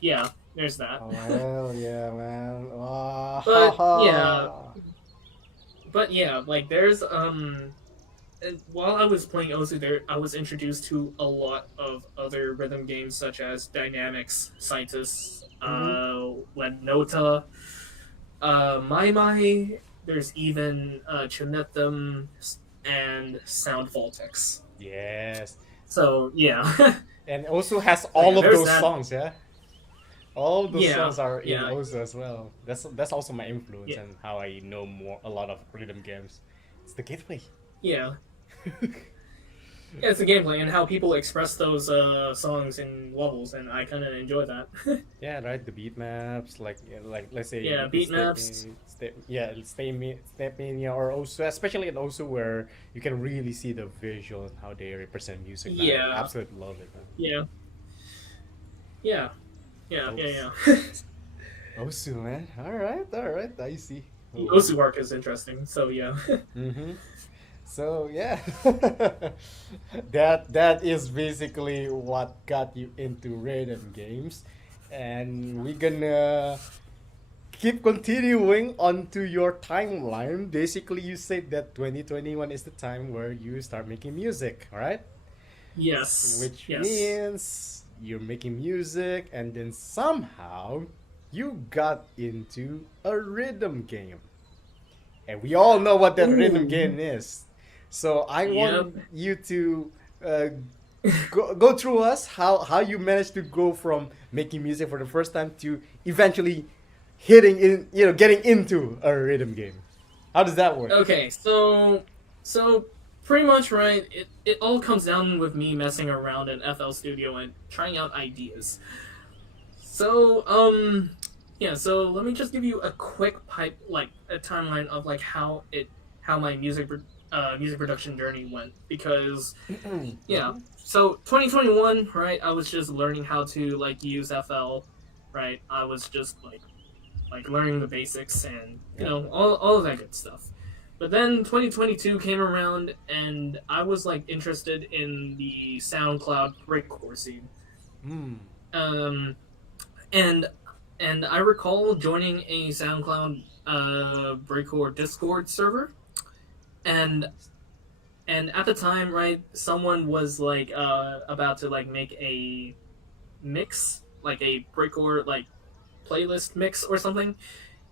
yeah, there's that. Oh hell yeah, man. Wow. Ha, But yeah, ha. like there's and while I was playing Osu there, I was introduced to a lot of other rhythm games such as Dynamics, Citus, Mm-hmm. Lenota, Mai Mai. There's even Chunethum and Sound Voltex. Yes. So yeah, And also has so yeah, all of there's those that. songs, yeah. All those Yeah, songs are in yeah, Ozu as well. That's also my influence yeah, and how I know a lot of rhythm games. It's the gateway. yeah. Yeah, it's the gameplay and how people express those songs in levels, and I kind of enjoy that. Yeah, right. The beat maps, like yeah, like let's Yeah, say beat maps. step mania, or also especially in also where you can really see the visual and how they represent music. Man, I Yeah, absolutely love it, man. yeah, yeah, Osu, yeah. Osu, man. All right. I see. The Oh. Osu arc is interesting. So yeah, Mm-hmm. So yeah, that is basically what got you into rhythm games, and we're gonna keep continuing onto your timeline. Basically, you said that 2021 is the time where you start making music, right? yes, Which yes, means you're making music, and then somehow you got into a rhythm game. And we all know what that rhythm ooh, game is. So I yep. want you to uh, go through us how you managed to go from making music for the first time to eventually hitting in, getting into a rhythm game. How does that work? Okay, so pretty much right. It all comes down with me messing around in FL Studio and trying out ideas. So yeah. So let me just give you a quick pipe like a timeline of like how my music production journey went because yeah. Mhm. So 2021, right? I was just learning how to like use FL, right? I was just like learning the basics and Yeah. all of that good stuff. But then 2022 came around and I was like interested in the SoundCloud breakcore scene. Mm. Um, and I recall joining a SoundCloud breakcore Discord server, and at the time, right, someone was like about to like make a mix, like a breakcore like playlist mix or something,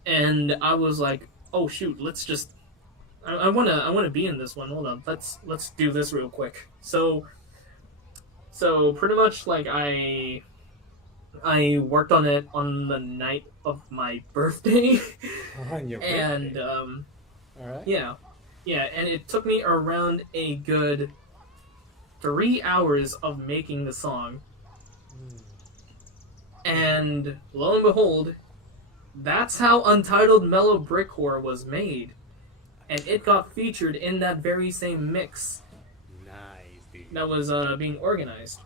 and I was like, oh shoot, let's just I wanna be in this one. Hold on, let's do this real quick. So pretty much like I worked on it on the night of my birthday, On your and birthday. All right. yeah, yeah, and it took me around a good 3 hours of making the song, Mm. and lo and behold, that's how Untitled Mellow Brickcore was made, and it got featured in that very same mix Nice, dude. that was being organized.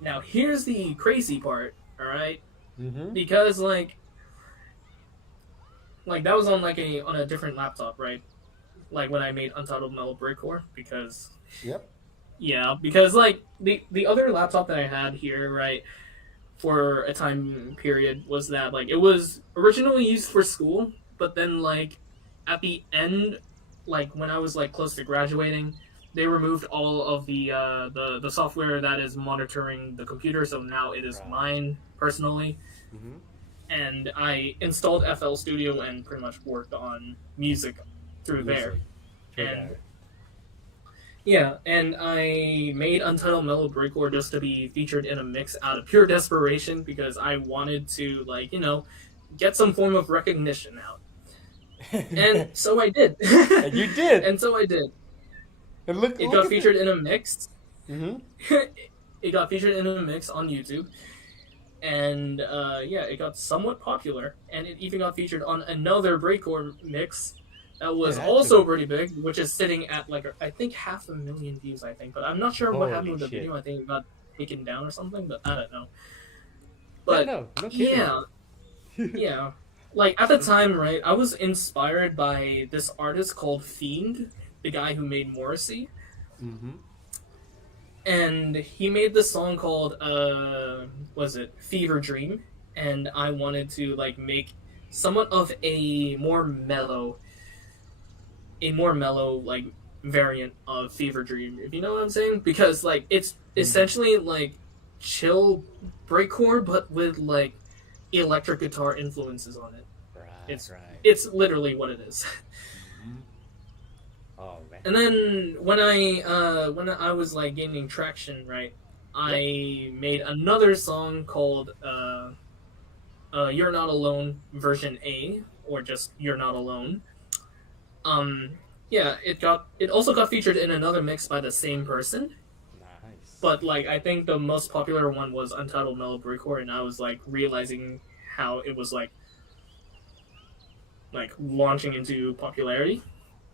Now here's the crazy part, all right? Mm-hmm. Because that was on on a different laptop, right? Like when I made Untitled Mellow Brickcore, because Yep. yeah, because like the other laptop that I had here, right, for a time period was that like it was originally used for school, but then like at the end, like when I was like close to graduating, they removed all of the software that is monitoring the computer, so now it is Right. mine personally, Mm-hmm. and I installed FL Studio and pretty much worked on music through there. Music. True And that. yeah, and I made Untitled Mellow Breakcore just to be featured in a mix out of pure desperation because I wanted to, like, get some form of recognition out. And so I did. And you did. And so I did. And look, It look got at it. featured in a mix. Mm-hmm. It got featured in a mix on YouTube. and yeah, it got somewhat popular, and it even got featured on another breakcore mix that was also pretty big, which is sitting at like I think 500,000 views, I think, but I'm not sure what happened with the video. I think it got taken down or something, but I don't know. But no kidding. yeah, like at the time, right, I was inspired by this artist called Fiend, the guy who made Morrissey. Mm-hmm. And he made this song called was it Fever Dream, and I wanted to like make somewhat of a more mellow like variant of Fever Dream, if you know what I'm saying, because like it's essentially like chill breakcore but with like electric guitar influences on it. It's literally what it is. Oh, man. And then when I was like gaining traction, right, I made another song called "You're Not Alone" version A, or just "You're Not Alone." Yeah, it also got featured in another mix by the same person. Nice. But like I think the most popular one was Untitled Mellow Breakcore, and I was like realizing how it was like launching into popularity.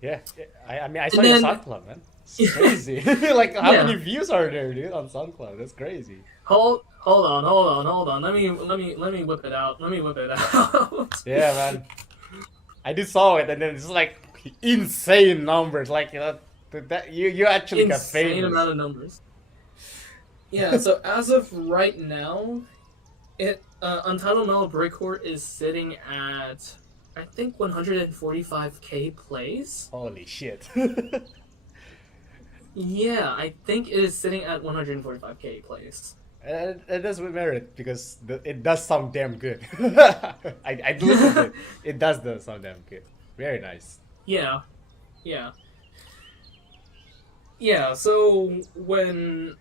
Yeah, I mean, I saw your SoundCloud, man. It's crazy. Like, how many views are there, dude, on SoundCloud? That's crazy. Hold on. Let me whip it out. Yeah, man. I just saw it, and then it's like insane numbers. Like, you know, that you actually got famous. Insane amount of numbers. Yeah. So as of right now, Untitled Mellow Breakcore is sitting at, I think, 145k plays. Holy shit. Yeah, I think it is sitting at 145k plays. It does merit because it does sound damn good. I listened to it. It does sound damn good. Very nice. Yeah. So when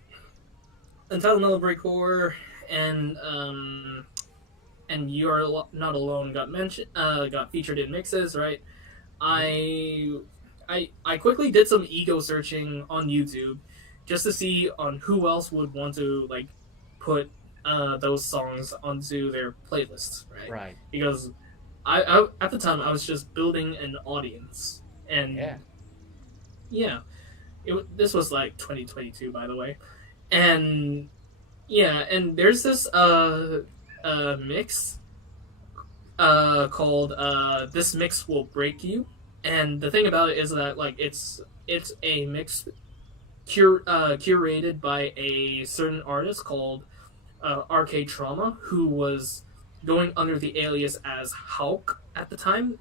Untitled Mellow Breakcore and You're Not Alone got featured in mixes, right? I quickly did some ego searching on YouTube just to see on who else would want to like put those songs onto their playlists, right? Right. Because I at the time I was just building an audience, and this was like 2022, by the way, and there's this mix called This Mix Will Break You. And the thing about it is that like it's a mix curated by a certain artist called Arcade Trauma, who was going under the alias as Hulk at the time,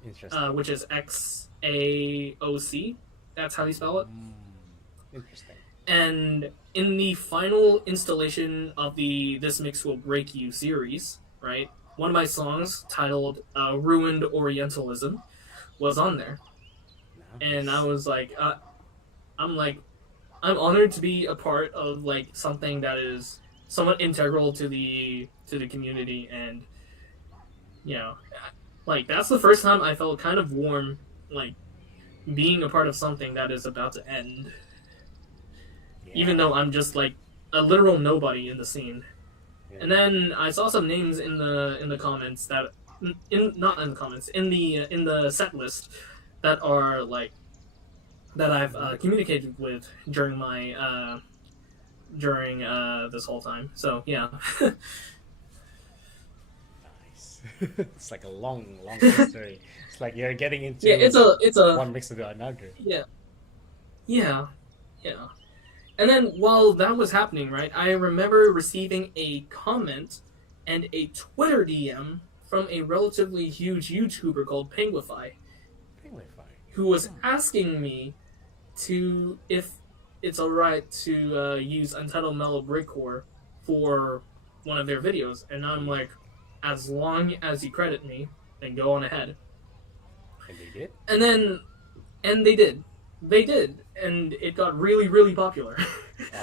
which is XAOC. That's how you spell it. Interesting. And in the final installation of the This Mix Will Break You series, right, one of my songs titled Ruined Orientalism was on there. And I was like, I'm honored to be a part of like something that is somewhat integral to the community, and you know, like that's the first time I felt kind of warm, like being a part of something that is about to end, even though I'm just like a literal nobody in the scene. And then I saw some names in the comments that in the set list that are like that I've communicated with during my this whole time. So yeah. Nice. It's like a long history. It's like you're getting into it's a one mix to another. Yeah. And then while that was happening, right, I remember receiving a comment and a Twitter DM from a relatively huge YouTuber called Penguify, who was asking me if it's alright to use Untitled Mellow Breakcore for one of their videos. And I'm like, as long as you credit me, then go on ahead. And they did? And they did. They did. And it got really, really popular.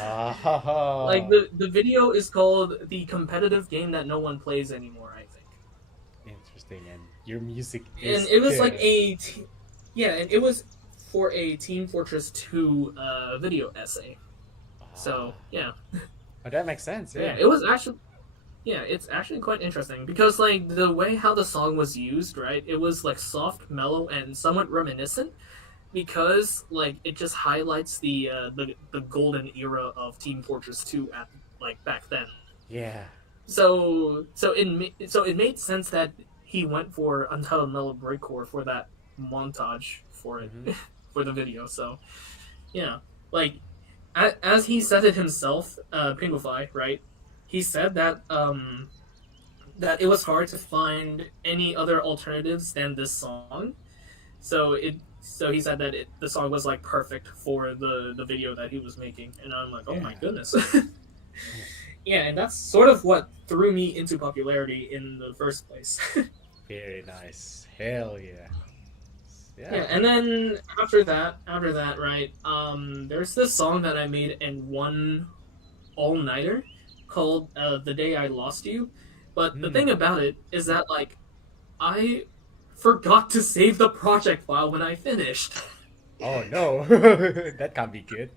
Like, the video is called The Competitive Game That No One Plays Anymore, I think. Interesting. And your music is And it was good. like and it was for a Team Fortress 2 video essay. So, yeah. Oh, that makes sense, yeah. It was actually... Yeah, it's actually quite interesting because like the way how the song was used, right? It was like soft, mellow, and somewhat reminiscent because like it just highlights the golden era of Team Fortress 2 at like back then. Yeah. So it made sense that he went for Untitled Mellow Breakcore for that montage for it Mm-hmm. for the video. So yeah, like as he said it himself, Pingofy, right? He said that it was hard to find any other alternatives than this song. So he said that the song was like perfect for the video that he was making, and I'm like, oh my Yeah. goodness. Yeah, and that's sort of what threw me into popularity in the first place. Very nice. Hell yeah. Yeah, Yeah. and then after that, right? There's this song that I made in one all nighter called "The Day I Lost You," but the thing Hmm. about it is that like I forgot to save the project file when I finished. Oh no. That can't be good.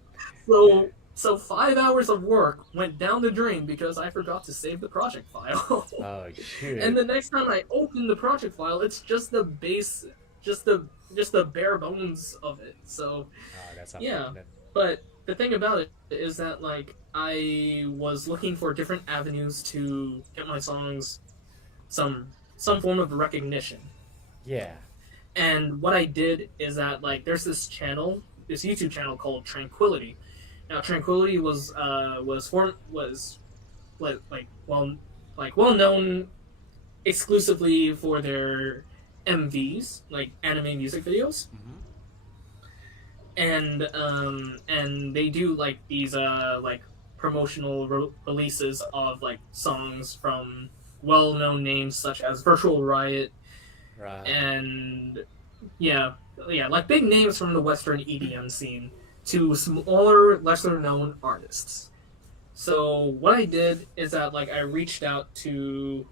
So 5 hours of work went down the drain because I forgot to save the project file. Oh And shoot. the next time I open the project file, it's just the base, just the just the bare bones of it. So Oh, that's yeah, unfortunate. but the thing about it is that like I was looking for different avenues to get my songs some form of recognition. Yeah. And what I did is that like there's this YouTube channel called Tranquility. Now Tranquility was well known exclusively for their MVs, like anime music videos, Mm-hmm. and they do like these like promotional releases of like songs from well known names such as Virtual Riot Right. and yeah, yeah, like big names from the Western EDM scene to smaller, lesser known artists. So what I did is that like I reached out to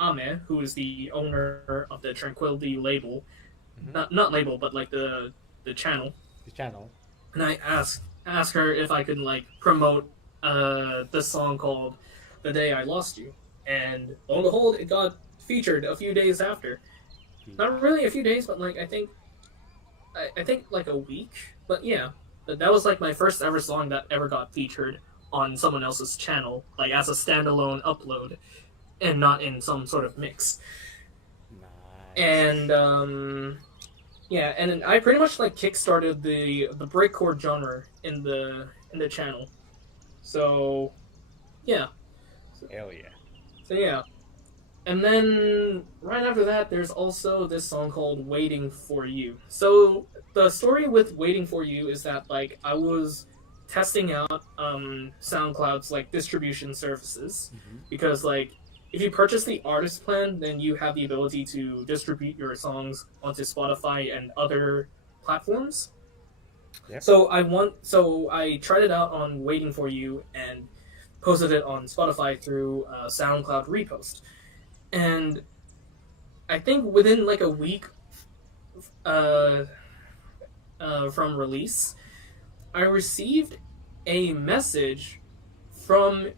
Ame, who is the owner of the Tranquility label, Mm-hmm. not label, but like the channel, The channel. and I asked her if I could like promote this song called "The Day I Lost You," and lo and behold, it got featured a few days after. Not really a few days, but like I think like a week. But yeah, but that was like my first ever song that ever got featured on someone else's channel, like as a standalone upload, and not in some sort of mix. Nice. And yeah, and I pretty much like kickstarted the breakcore genre in the channel. So yeah, Hell yeah. so yeah, and then right after that, there's also this song called "Waiting for You." So the story with "Waiting for You" is that like I was testing out SoundCloud's like distribution services Mm-hmm. because like if you purchase the artist plan, then you have the ability to distribute your songs onto Spotify and other platforms. Yep. So I tried it out on "Waiting for You" and posted it on Spotify through SoundCloud repost. And I think within like a week uh, from release, I received a message from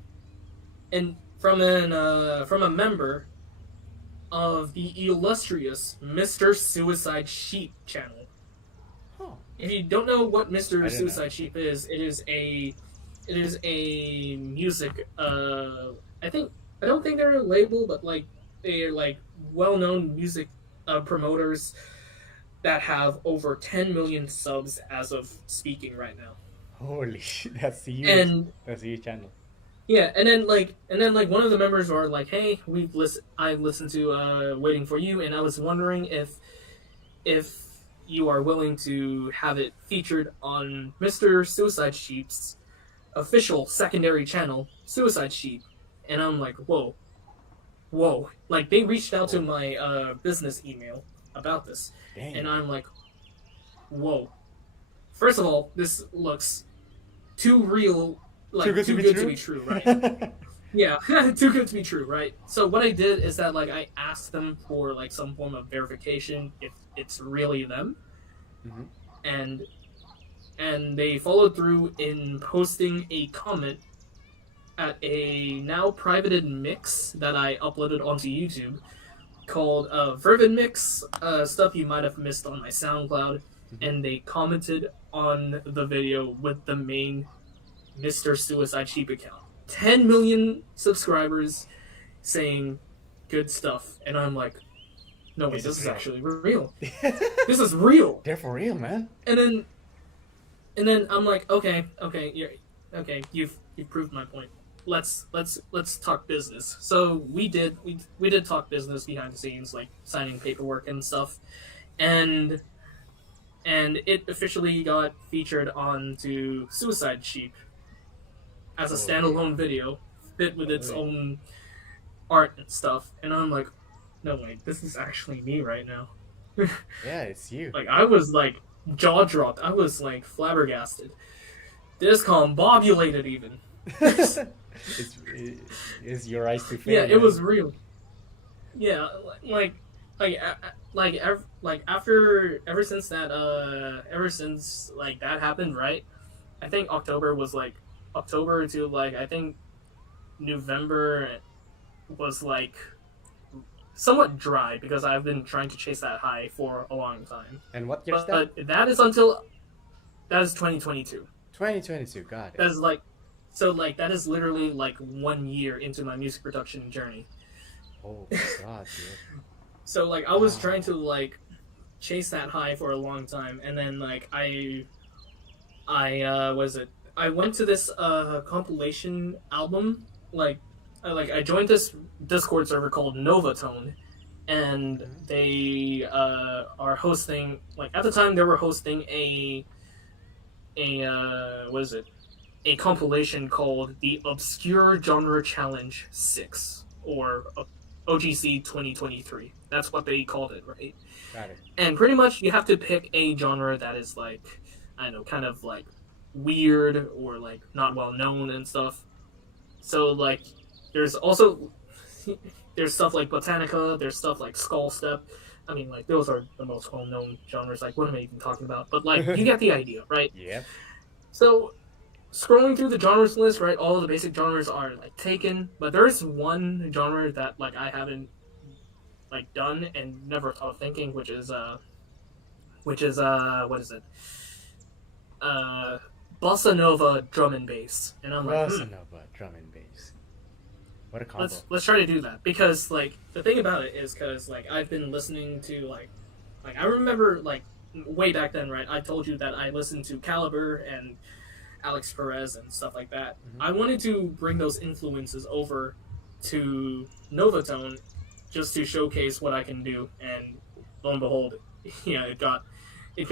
from a member of the illustrious Mr. Suicide Sheep channel. Huh. If you don't know what Mr. I don't know. Suicide Sheep is, it is a music I don't think they're a label, but like they're like well known music promoters that have over 10 million subs as of speaking right now. Holy shit, that's huge. And That's a huge channel. yeah, and then like one of the members were like, "Hey, I listened to Waiting for You, and I was wondering if you are willing to have it featured on Mr. Suicide Sheep's official secondary channel, Suicide Sheep." And I'm like, "Whoa, whoa!" Like they reached out to Oh, my business email about this, and dang. I'm like, "Whoa!" First of all, this looks too real, Too like good to too be good to true? be true, right? Yeah, too good to be true, right? So what I did is that like I asked them for like some form of verification if it's really them, Mm-hmm. and and they followed through in posting a comment at a now privated mix that I uploaded onto YouTube called Vervid Mix, stuff you might have missed on my SoundCloud, and they commented on the video with the main Mr. Suicide Sheep account. 10 million subscribers saying good stuff, and I'm like, no wait, this is actually real. This is real. They're for real, man. And then I'm like, okay, you've proved my point. Let's talk business. So we did talk business behind the scenes, like signing paperwork and stuff, and it officially got featured onto Suicide Sheep as a standalone video, fit with its own art and stuff. And I'm like, no wait, this is actually me right now. Yeah, it's you. Like I was like jaw dropped. I was like flabbergasted, discombobulated even. It's your eyes to fail. Yeah, it was real. Yeah, ever since that happened, right? I think October to like I think November was like somewhat dry because I've been trying to chase that high for a long time. And what year is that? But that is 2022. 2022, got it. That is like, so like that is literally like 1 year into my music production journey. Oh my god, dude. So like I was trying to like chase that high for a long time, and then like I went to this compilation album. I joined this Discord server called Novatone, and they are hosting, like at the time they were hosting a compilation called the Obscure Genre Challenge 6, or OGC 2023. That's what they called it, right? Got it. And pretty much you have to pick a genre that is like, I don't know, kind of like weird or like not well known and stuff. So like there's stuff like Botanica, there's stuff like Skull Step. I mean, like those are the most well known genres. Like what am I even talking about? But like you get the idea, right? Yep. So scrolling through the genres list, right, all the basic genres are like taken, but there's one genre that like I haven't like done and never thought of thinking, which is what is it? Bossa Nova drum and bass. And I'm like, Bossa Nova drum and bass. What a combo. Let's try to do that, because like the thing about it is because like I've been listening to like I remember like way back then, right? I told you that I listened to Caliber and Alex Perez and stuff like that. Mm-hmm. I wanted to bring those influences over to Novatone just to showcase what I can do, and lo and behold, yeah, it got in.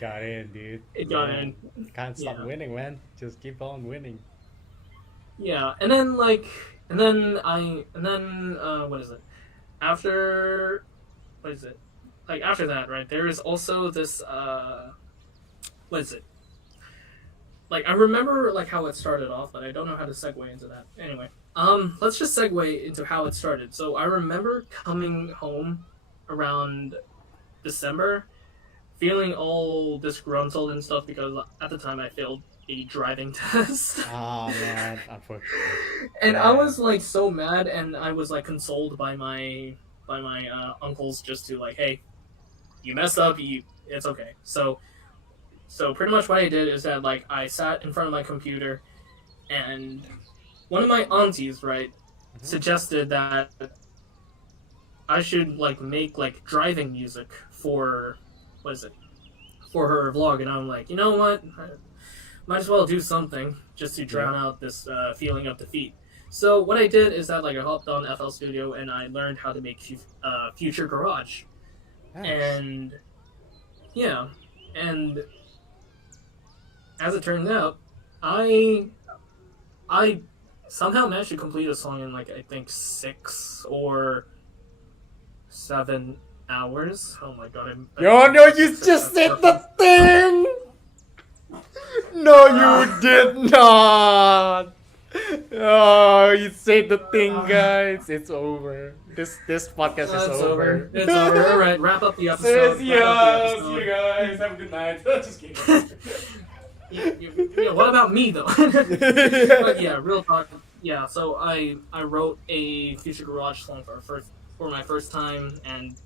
Got in, dude. It got in. Can't stop winning, man. Just keep on winning. Yeah, and then what is it? After that, right? There is also this what is it? Like I remember like how it started off, but I don't know how to segue into that. Anyway, let's just segue into how it started. So I remember coming home around December, feeling all disgruntled and stuff because at the time I failed a driving test. Oh man, unfortunately. And I was like so mad, and I was like consoled by my uncles just to like, hey, you messed up, it's okay. So pretty much what I did is that like I sat in front of my computer, and one of my aunties, right, suggested that I should like make like driving music for her vlog, and I'm like, you know what, might as well do something just to drown out this feeling of defeat. So what I did is that like I hopped on FL Studio and I learned how to make Future Garage. Nice. And yeah, and as it turned out, I somehow managed to complete a song in like I think 6 or 7 hours. Oh my god! No, you just said the thing. No, you did not. Oh, you said the thing, guys. It's over. This podcast is over. It's over. All right, wrap up the episode. See you guys. Have a good night. Just kidding. What about me though? But yeah, real talk. Yeah, so I wrote a Future Garage song for my first time, and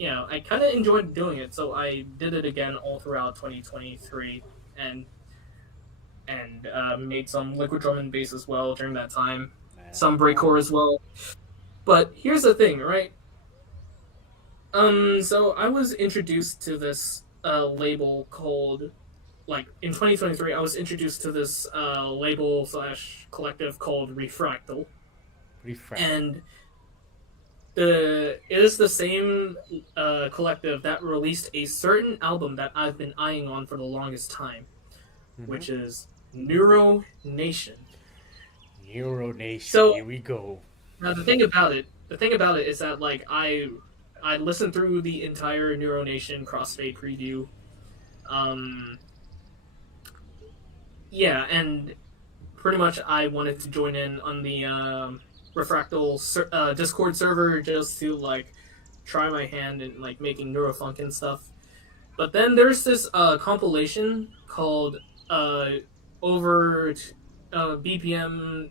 I kind of enjoyed doing it. So I did it again all throughout 2023, and made some liquid drum and bass as well during that time, some breakcore as well. But here's the thing, right? So I was introduced to this label called, like, in 2023, I was introduced to this label slash collective called Refractal, Refresh. and it is the same collective that released a certain album that I've been eyeing on for the longest time, which is Neuro Nation. Neuro Nation. So here we go. now the thing about it is that, like, I listened through the entire Neuro Nation Crossfade preview. Yeah, and pretty much I wanted to join in on the Refractal Discord server just to, like, try my hand in, like, making neurofunk and stuff. But then there's this compilation called over BPM.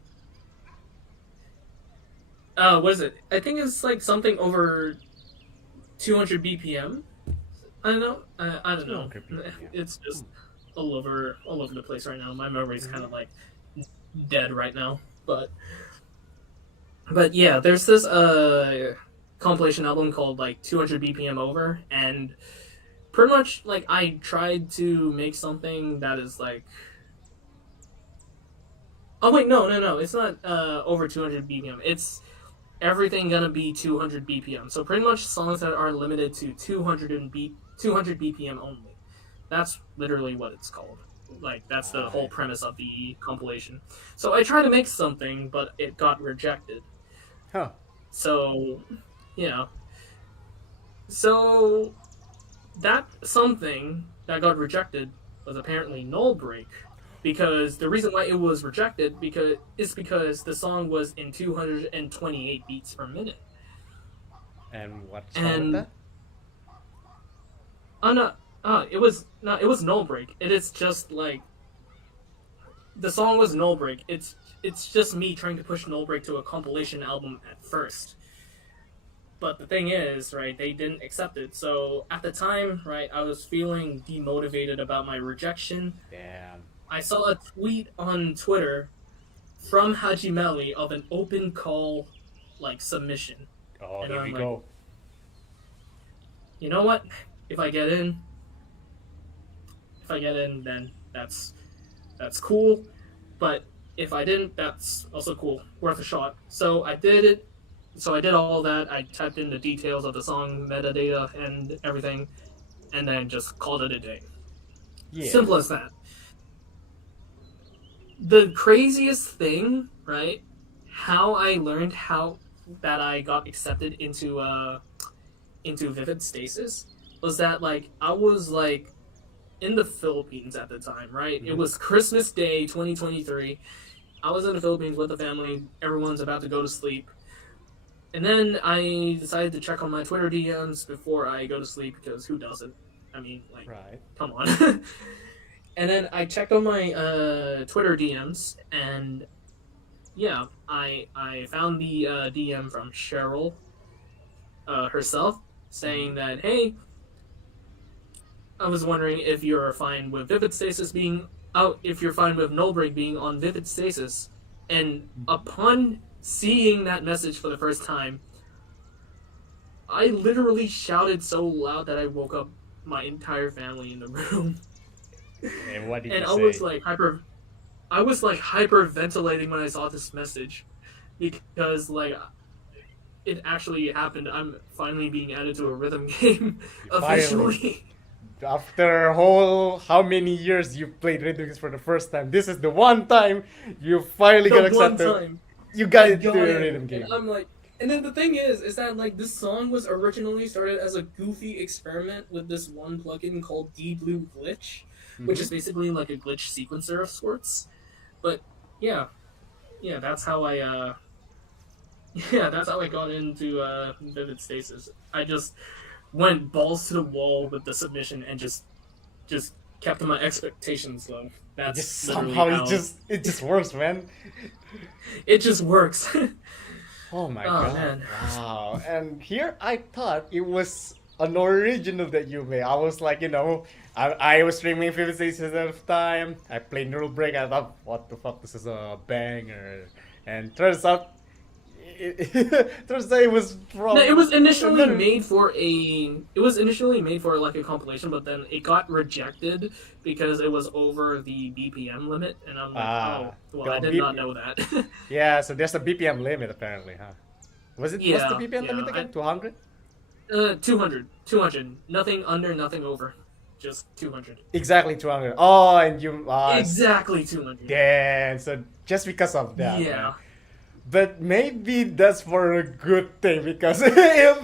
What is it? I think it's like something over 200 BPM. I don't know. I don't know. It's just all over the place right now. My memory's kind of like dead right now. But yeah, there's this compilation album called, like, 200 BPM over, and pretty much, like, I tried to make something that is like, oh wait, no, it's not over 200 BPM. It's everything gonna be 200 BPM. So pretty much songs that are limited to 200 BPM only. That's literally what it's called. Like, that's the whole premise of the compilation. So I tried to make something, but it got rejected. Huh. So, so that something that got rejected was apparently nullbreak, because the reason why it was rejected is because the song was in 228 beats per minute. And what song was that? It was nullbreak. It is just like, the song was nullbreak. It's just me trying to push nullbreak to a compilation album at first. But the thing is, right, they didn't accept it. So at the time, right, I was feeling demotivated about my rejection. Damn. I saw a tweet on Twitter from Hajimeli of an open call, like, submission. Oh, and here I'm we like, go. You know what? If I get in, then that's cool. But if I didn't, that's also cool. Worth a shot. So I did it. So I did all that. I typed in the details of the song, metadata, and everything, and then just called it a day. Yeah. Simple as that. The craziest thing, right? How I learned that I got accepted into Vivid Stasis was that, like, I was, like, in the Philippines at the time, right? It was Christmas Day 2023. I was in the Philippines with the family. Everyone's about to go to sleep. And then I decided to check on my Twitter DMs before I go to sleep, because who doesn't? I mean, like, Right. Come on. And then I checked on my Twitter DMs, and yeah, I found the DM from Cheryl herself, saying that, hey, I was wondering if you're fine with Vivid Stasis being out, if you're fine with nullbreak being on Vivid Stasis. And upon seeing that message for the first time, I literally shouted so loud that I woke up my entire family in the room. And what did and you I say? was like hyperventilating when I saw this message, because, like, it actually happened. I'm finally being added to a rhythm game officially. After how many years you played rhythm games for the first time, this is the one time you finally got accepted. You got into a rhythm game. And I'm like, and then the thing is that, like, this song was originally started as a goofy experiment with this one plugin called D-Blue Glitch, which is basically like a glitch sequencer of sorts. But yeah, that's how I got into Vivid Stasis. I just went balls to the wall with the submission and just kept my expectations low. It That's just literally somehow how it just works, man. it just works. Oh my Oh god! man. Wow. And here I thought it was an original that you made. I was like, I was streaming 56 at the time. I played nullbreak. I thought, what the fuck? This is a banger. And turns out it was No, it from was initially another. made for it was initially made for like a compilation, but then it got rejected because it was over the BPM limit, and I'm like, oh, well, I The did not BP. know that. Yeah, so there's a BPM limit apparently, huh? What's the Yeah, BPM yeah. limit again? 200? 200, 200. Nothing under, nothing over. Just 200. Exactly 200. Oh, and you Exactly 200. damn. So just because of that, man. Yeah. But maybe that's for a good thing because if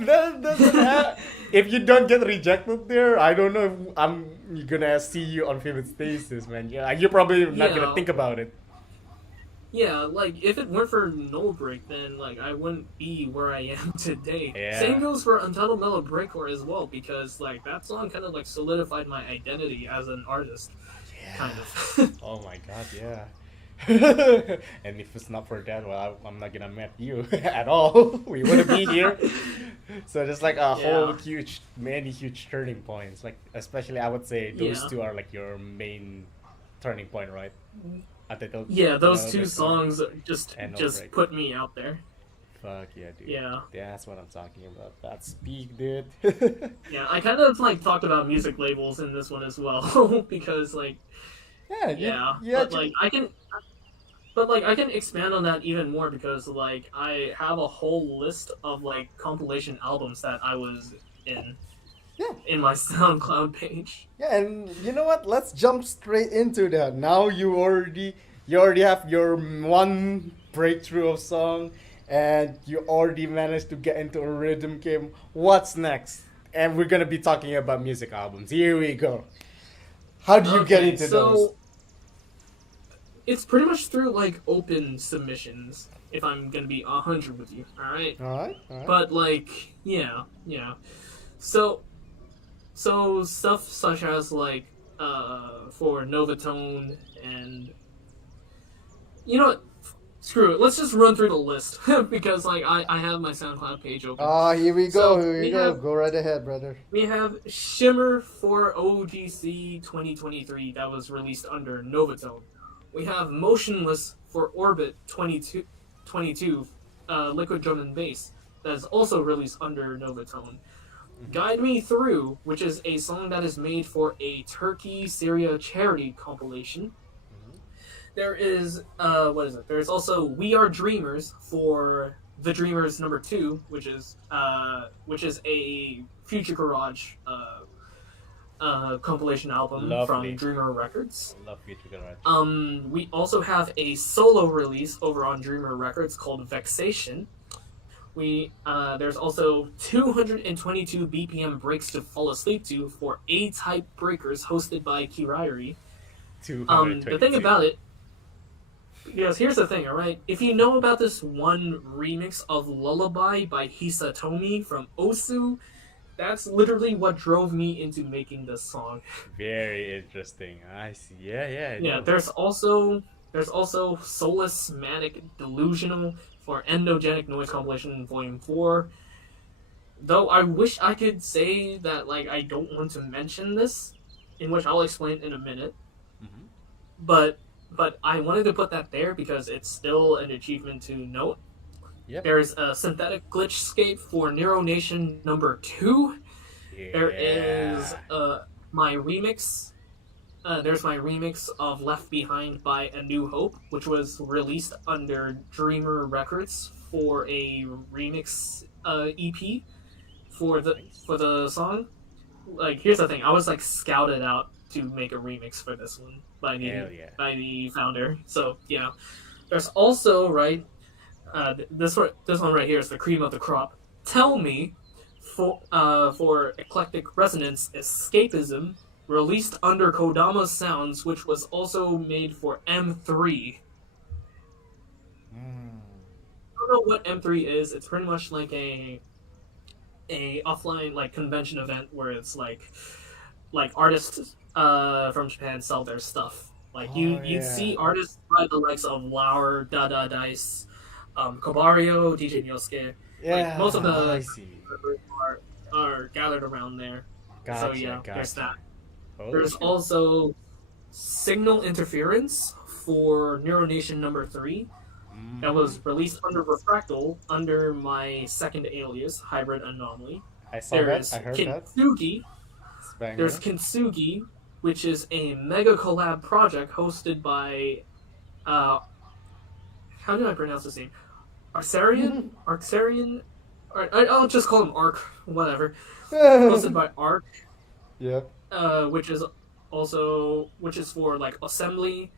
that doesn't if you don't get rejected there, I don't know if I'm gonna see you on favorite stasis, man. Yeah, you're probably not gonna Yeah. think about it. Yeah, like if it weren't for nullbreak, then like I wouldn't be where I am today. Yeah. Same goes for Untitled Mellow Breakcore as well, because like that song kind of like solidified my identity as an artist, kind of. Oh my god, yeah. And if it's not for that, well, I'm not gonna meet you at all. We wouldn't be here. So there's like a whole Yeah. many huge turning points. Like especially, I would say those Yeah. two are like your main turning point, right? Untitled Yeah, those Mellow two Breakthrough songs just and No just Break. put me out there. Fuck yeah, dude. Yeah. That's what I'm talking about. That's peak, dude. Yeah, I kind of like talked about music labels in this one as well because like Yeah, yeah, you but actually. like I can expand on that even more because like I have a whole list of like compilation albums that I was in Yeah, in my SoundCloud page. yeah, and you know what? Let's jump straight into that. Now you already have your one breakthrough of song, and you already managed to get into a rhythm game. What's next? And we're gonna be talking about music albums. Here we go. How do you get Okay, into those? so it's pretty much through like open submissions. If I'm gonna be 100 with you, all right. All right, all right. But like, yeah, yeah. So stuff such as like for Novatone and you know what? Screw it. Let's just run through the list because like I have my SoundCloud page open. Ah, here we go. So Here we go. Go right ahead, brother. we have Shimmer for OGC 2023 that was released under Novatone. We have Motionless for Orbit 22, Liquid Drum and Bass that is also released under Novatone. Guide Me Through, which is a song that is made for a Turkey Syria charity compilation. There is what is it? There's also We Are Dreamers for The Dreamers number 2, which is a Future Garage compilation album Lovely. from Dreamer Records. Love Future Garage. We also have a solo release over on Dreamer Records called Vexation. There's also 222 BPM breaks to fall asleep to for A-type breakers hosted by Kirairi. The thing about it, because here's the thing, alright? If you know about this one remix of Lullaby by Hisatomi from Osu, that's literally what drove me into making this song. Very interesting. I see. Yeah, yeah. I Yeah, know. there's also Solus Manic Delusional for Endogenic Noise Compilation Volume 4. Though I wish I could say that like I don't want to mention this, in which I'll explain in a minute. Mhm. But I wanted to put that there because it's still an achievement to note. Yep. There's a Synthetic Glitchscape for Nero Nation number 2. Yeah. There is my remix. There's my remix of Left Behind by A New Hope, which was released under Dreamer Records for a remix EP for the song. Like, here's the thing: I was like scouted out to make a remix for this one by Hell yeah. the founder. So yeah, there's also this one right here is the cream of the crop. Tell Me for Eclectic Resonance Escapism, released under Kodama Sounds, which was also made for M3. Mm. I don't know what M3 is. It's pretty much like a offline like convention event where it's like artists from Japan sell their stuff. Like Oh you'd yeah. see artists by the likes of Lauer, Dada Dice, Kobario, DJ Nyosuke. Like most of Yeah, I the see. are are gathered around there. So Gotcha, yeah, there's gotcha. that. Holy There's shit. also Signal Interference for Neuronation number 3 that Mm-hmm. was released under Refractal under my second alias, Hybrid Anomaly. I saw There that. I is heard that. Kintsugi. It's There's banger. Kintsugi, which is a mega collab project hosted by uh how do I pronounce his name? Arxarian? I'll just call him Arc, whatever. Hosted by Arc, Yep. which is for like assembly.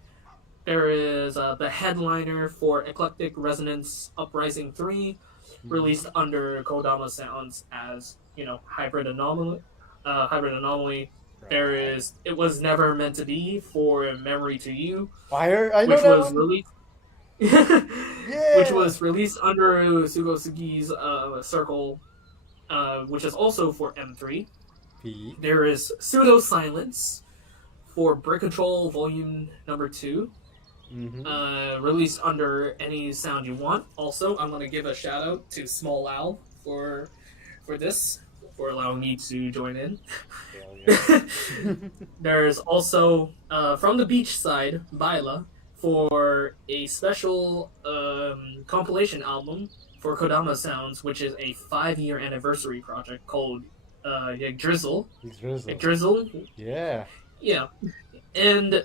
There is the headliner for Eclectic Resonance Uprising 3, released Mm-hmm. under Kodama Sounds as, Hybrid Anomaly. Hybrid Anomaly. There Right. is It Was Never Meant to Be for Memory to You, Fire. I know which that was one. released which Yeah. was released under Sugosugi's Circle, which is also for M3. P. There is Pseudo Silence for Brick Control Volume Number 2, Mm-hmm. released under Any Sound You Want. Also, I'm gonna give a shout out to Small Owl for this, for allowing me to join in. Hell yeah. There's also from the beach side, Baila, for a special compilation album for Kodama Sounds, which is a 5-year anniversary project called Drizzle. He's Drizzle. Drizzle, Yeah. yeah, and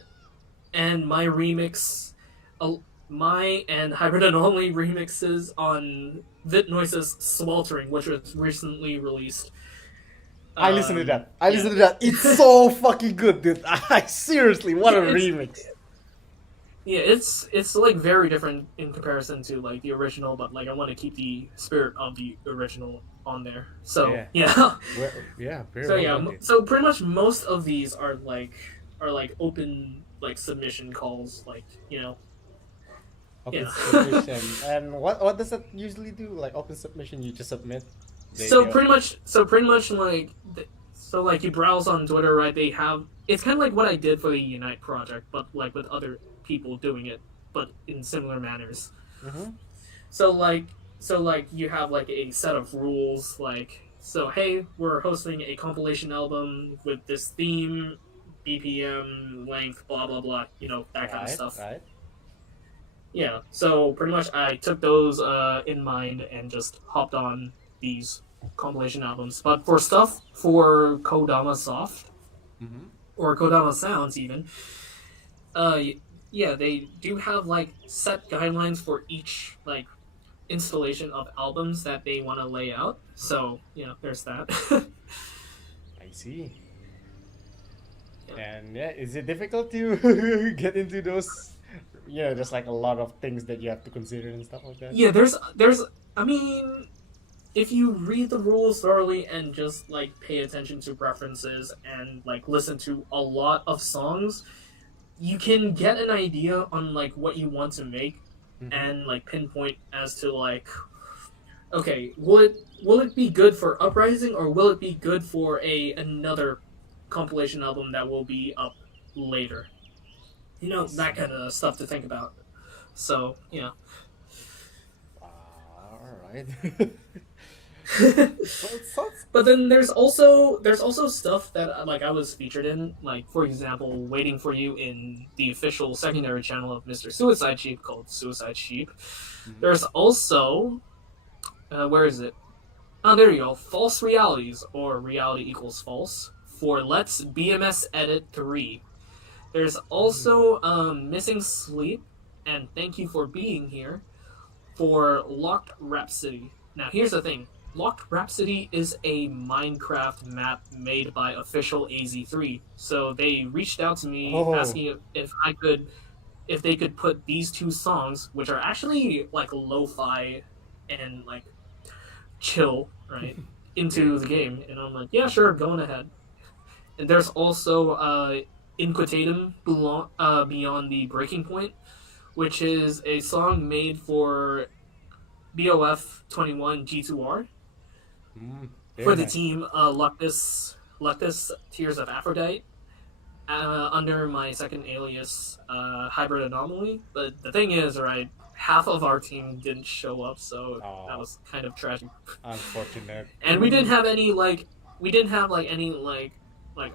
my remix, uh, my and Hybrid Anomaly remixes on Vit Noise's Sweltering, which was recently released. I listen to that. I Yeah, listen to that. It's so fucking good, dude. I seriously, what yeah, a remix. it's like very different in comparison to like the original, but like I want to keep the spirit of the original on there. So Yeah. yeah, Well, yeah, very so well yeah, done, dude. so pretty much most of these are like open like submission calls, like Open yeah. submission. And what does that usually do? Like open submission, you just submit. So They pretty much, like, so like you browse on Twitter, right? They have it's kind of like what I did for the Unite project, but like with other people doing it, but in similar manners. Mm-hmm. So like, you have like a set of rules, like hey, we're hosting a compilation album with this theme, BPM, length, blah blah blah, that kind of Right, stuff. right. Yeah. So pretty much, I took those in mind and just hopped on these compilation albums. But for stuff for Kodama Soft Mm-hmm. or Kodama Sounds, even, uh, yeah, they do have like set guidelines for each like installation of albums that they want to lay out. So there's that. I see. Yeah. And yeah, is it difficult to get into those? There's like a lot of things that you have to consider and stuff like that. Yeah, I mean, if you read the rules thoroughly and just like pay attention to references and like listen to a lot of songs, you can get an idea on like what you want to make Mm-hmm. and like pinpoint as to like, okay, will it be good for Uprising, or will it be good for another compilation album that will be up later? I That kind see. of stuff to think about. So All right. So it sounds. But then there's also stuff that like I was featured in, like for example, Waiting for You in the official secondary channel of Mr. Suicide Sheep called Suicide Sheep. Mhm. There's also where is it? Oh, there you go. False Realities, or Reality Equals False, for Let's BMS Edit 3. There's also Missing Sleep and Thank You for Being Here for Locked Rhapsody. Now, here's the thing: Locked Rhapsody is a Minecraft map made by official AZ3. So they reached out to me Oh, asking if they could put these two songs, which are actually like lo-fi and like chill, right, yeah. into the game. And I'm like, yeah, sure, going ahead. And there's also Inquitatum Beyond the Breaking Point, which is a song made for BOF 21 G2R Mm, for very the nice. team Luctus Tears of Aphrodite. under my second alias, Hybrid Anomaly. But the thing is, right, half of our team didn't show up, so that was kind of tragic. Unfortunate. And we didn't have any any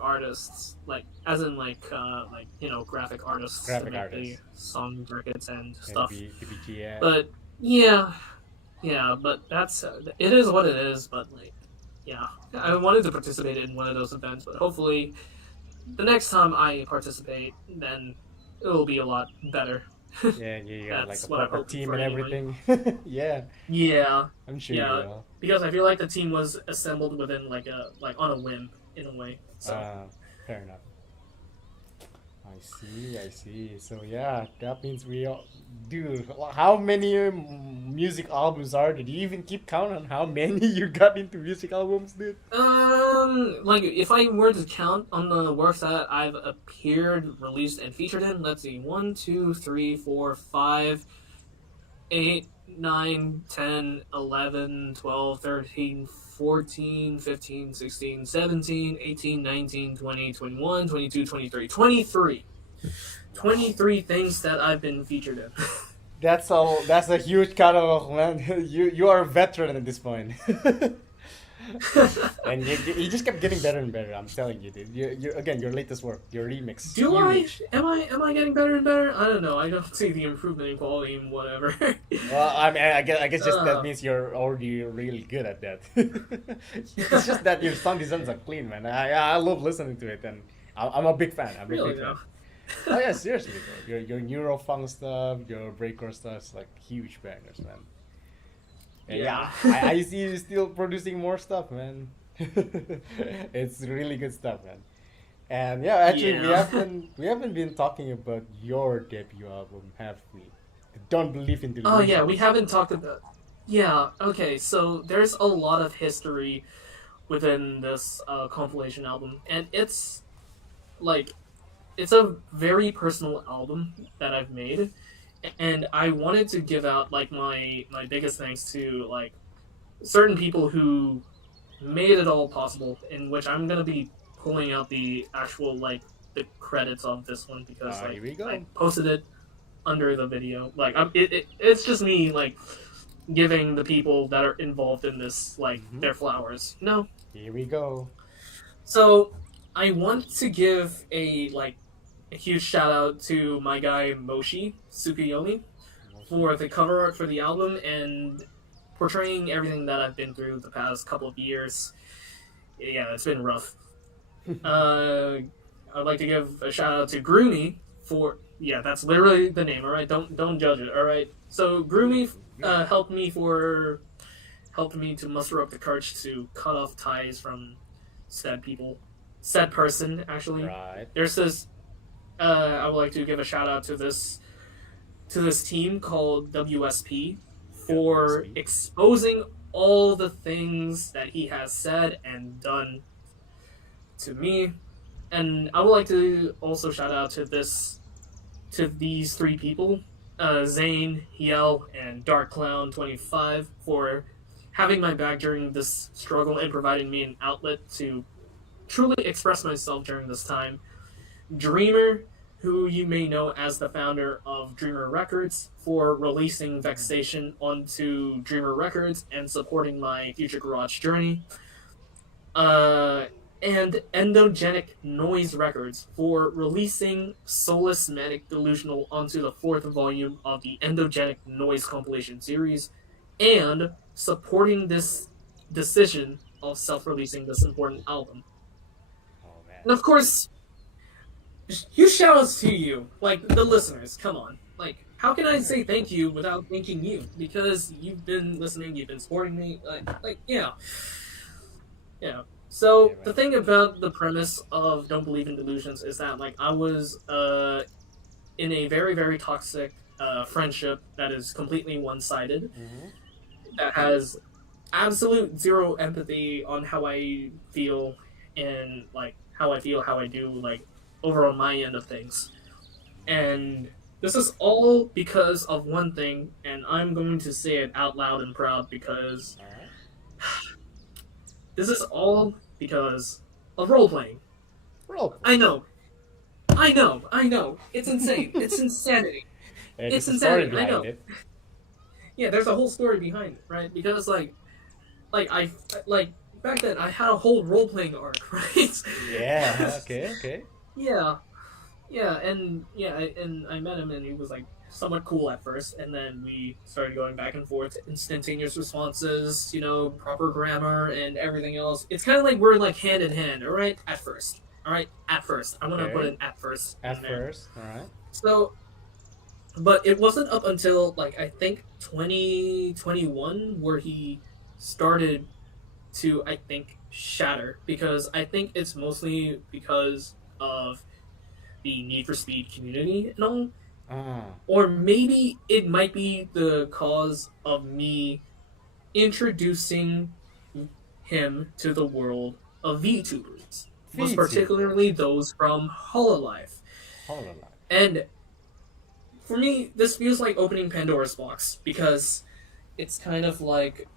artists, like as in graphic artists Graphic to make artists. the song circuits and stuff. BBG, yeah. But yeah, but that's it is what it is. But I wanted to participate in one of those events, but hopefully the next time I participate, then it will be a lot better. Yeah, you got like That's a what I proper hope team for and anyway. everything. Yeah, Yeah, I'm sure you will. because I feel like the team was assembled within on a whim in a way. So Fair enough. I see. So yeah, that means we all... Dude, how many music albums are there? Do you even keep count on how many you got into music albums, dude? if I were to count on the works that I've appeared, released, and featured in, let's see, 1, 2, 3, 4, 5, 8, 9, 10, 11, 12, 13, 14, 15, 16, 17, 18, 19, 20, 21, 22, 23. 23 things that I've been featured in. That's all. That's a huge catalog, man. You are a veteran at this point. And you just kept getting better and better. I'm telling you, dude. You again, your latest work, your remix. Do huge. Am I getting better and better? I don't know. I don't see the improvement in quality and whatever. Well, I mean, I guess just that means you're already really good at that. It's just that your sound designs are clean, man. I love listening to it, and I'm a big fan. I'm Really a big fan. though. Oh yeah, seriously, bro. Your neurofunk stuff, your breakcore stuff's like huge bangers, man. And Yeah. I see you still producing more stuff, man. It's really good stuff, man. And yeah, actually, Yeah. we haven't been talking about your debut album, have we? Don't Believe in Oh Delusions. yeah, we haven't talked about. Yeah. Okay. So there's a lot of history within this compilation album, and like it's a very personal album that I've made, and I wanted to give out like my biggest thanks to like certain people who made it all possible. In which I'm gonna be pulling out the actual the credits of this one because Here we go. I posted it under the video. It's just me giving the people that are involved in this their flowers. No, Here we go. so I want to give a huge shout out to my guy Moshi Tsukuyomi for the cover art for the album and portraying everything that I've been through the past couple of years. Yeah, it's been rough. I'd like to give a shout out to Groomy for that's literally the name. All right, don't judge it. All right, so Groomy helped me to muster up the courage to cut off ties from said person. Actually, Right. there's this. I would like to give a shout out to this team called WSP for WSP. exposing all the things that he has said and done to me. And I would like to also shout out to these three people, Zane, Hiel, and Dark Clown 25 for having my back during this struggle and providing me an outlet to truly express myself during this time. Dreamer, who you may know as the founder of Dreamer Records, for releasing Vexation onto Dreamer Records and supporting my future garage journey. And Endogenic Noise Records for releasing Soulless Manic Delusional onto the 4th volume of the Endogenic Noise compilation series, and supporting this decision of self-releasing this important album. Oh man. And of course, huge shout-outs to you, the listeners. Come on, how can I say thank you without thanking you? Because you've been listening, you've been supporting me. Yeah. So Yeah, the man. thing about the premise of Don't Believe in Delusions is that I was in a very very toxic friendship that is completely one-sided, that has absolute zero empathy on how I feel and how I do over on my end of things. And this is all because of one thing, and I'm going to say it out loud and proud because Alright. this is all because of role playing. Roll. I know I know. It's insane. It's insanity. And It's there's a story insanity. I behind know. it. Yeah, there's a whole story behind it, right? Because I like back then I had a whole role playing arc, right? Yeah. Okay. Okay. Yeah, and I met him, and he was like somewhat cool at first, and then we started going back and forth, instantaneous responses, proper grammar and everything else. It's kind of like we're like hand in hand, all right? All right, at first. I want to put Okay. an at first in At there. first, all right. So, but it wasn't up until like I think 2021 where he started to I think shatter, because I think it's mostly because of the Need for Speed community and all, Ah, or maybe it might be the cause of me introducing him to the world of VTubers, most VTuber. particularly those from Hololive. Hold on. And for me, this feels like opening Pandora's box, because it's kind of like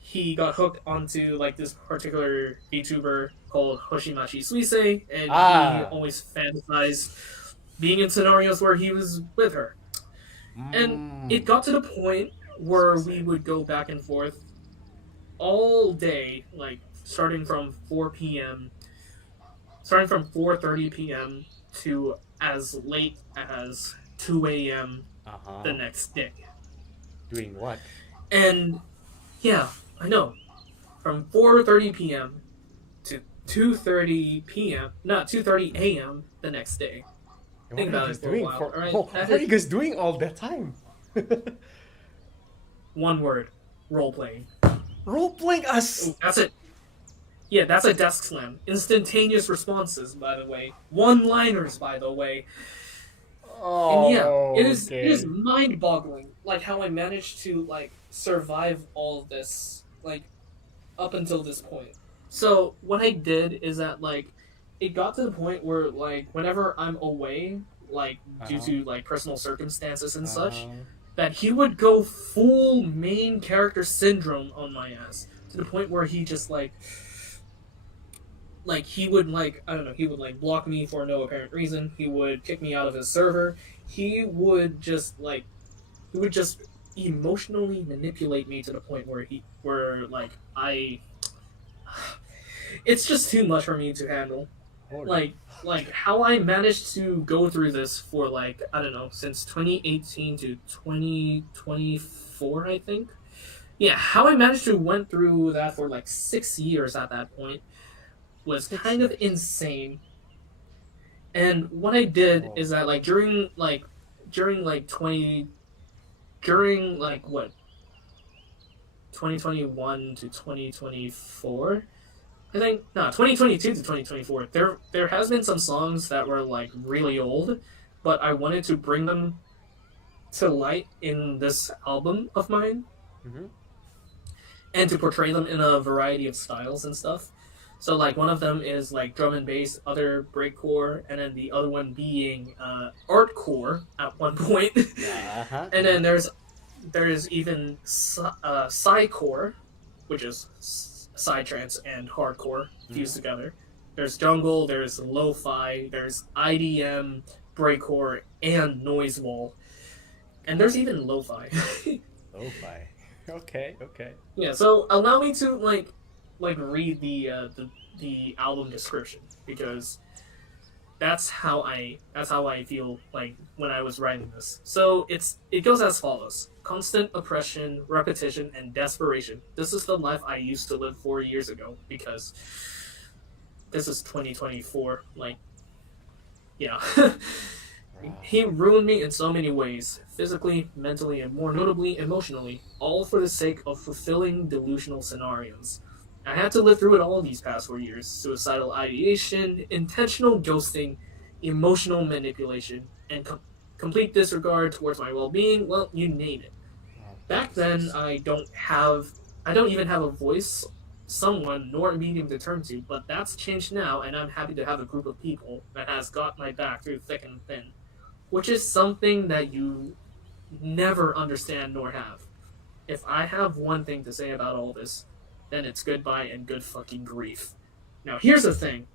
he got hooked onto like this particular VTuber called Hoshimachi Suisei, and he Ah. always fantasized being in scenarios where he was with her. And it Mm. got to the point where we would go back and forth all day, like starting from 4:30 p.m. to as late as 2 a.m. Uh the huh. next day. Doing what? And yeah, I know. From 4:30 p.m. to 2:30 p.m. Not 2:30 a.m. the next day. And what Think are you about guys it for a doing while, for? all right? Oh, what are you guys doing all that time? One word: role playing. Role playing us. Ooh, that's it. Yeah, that's a desk slam. Instantaneous responses, by the way. One-liners, by the way. And yeah, it is Okay. mind-boggling, like how I managed to like survive all of this, like up until this point. So what I did is that like it got to the point where like whenever I'm away, like Uh due huh. to like personal circumstances and such, Uh that he would go full main character syndrome on my ass, to the point where he just like he would like I don't know, he would like block me for no apparent reason. He would kick me out of his server. He would just emotionally manipulate me to the point where like I it's just too much for me to handle. Holy Like fuck. how I managed to go through this for like I don't know, since 2018 to 2024, I think. Yeah, how I managed to went through that for like 6 years at that point was Six kind of years. insane. And what I did Oh. is that like during like 20 during like what 2021 to 2024, I think, no, 2022 to 2024, there has been some songs that were like really old, but I wanted to bring them to light in this album of mine, Mm-hmm. and to portray them in a variety of styles and stuff. So like one of them is like drum and bass, other breakcore, and then the other one being artcore at one point. Uh huh. And then there's even psycore, which is psytrance and hardcore fused Mm-hmm. together. There's jungle, there's lo-fi, there's IDM, breakcore, and noise wall, and there's even lo-fi. Lo-fi. Okay. Okay. Yeah, so allow me to like read the album description, because that's how I feel like when I was writing this. So it goes as follows: constant oppression, repetition, and desperation. This is the life I used to live 4 years ago, because this is 2024. Like, yeah. He Right. ruined me in so many ways, physically, mentally, and more notably, emotionally, all for the sake of fulfilling delusional scenarios. I had to live through it all these past 4 years: suicidal ideation, intentional ghosting, emotional manipulation, and complete disregard towards my well being. Well, you name it. Oh, Back then, Jesus. I don't even have a voice, someone, nor a medium to turn to, but that's changed now, and I'm happy to have a group of people that has got my back through thick and thin, which is something that you never understand nor have. If I have one thing to say about all this, then it's goodbye and good fucking grief. Now, here's the thing: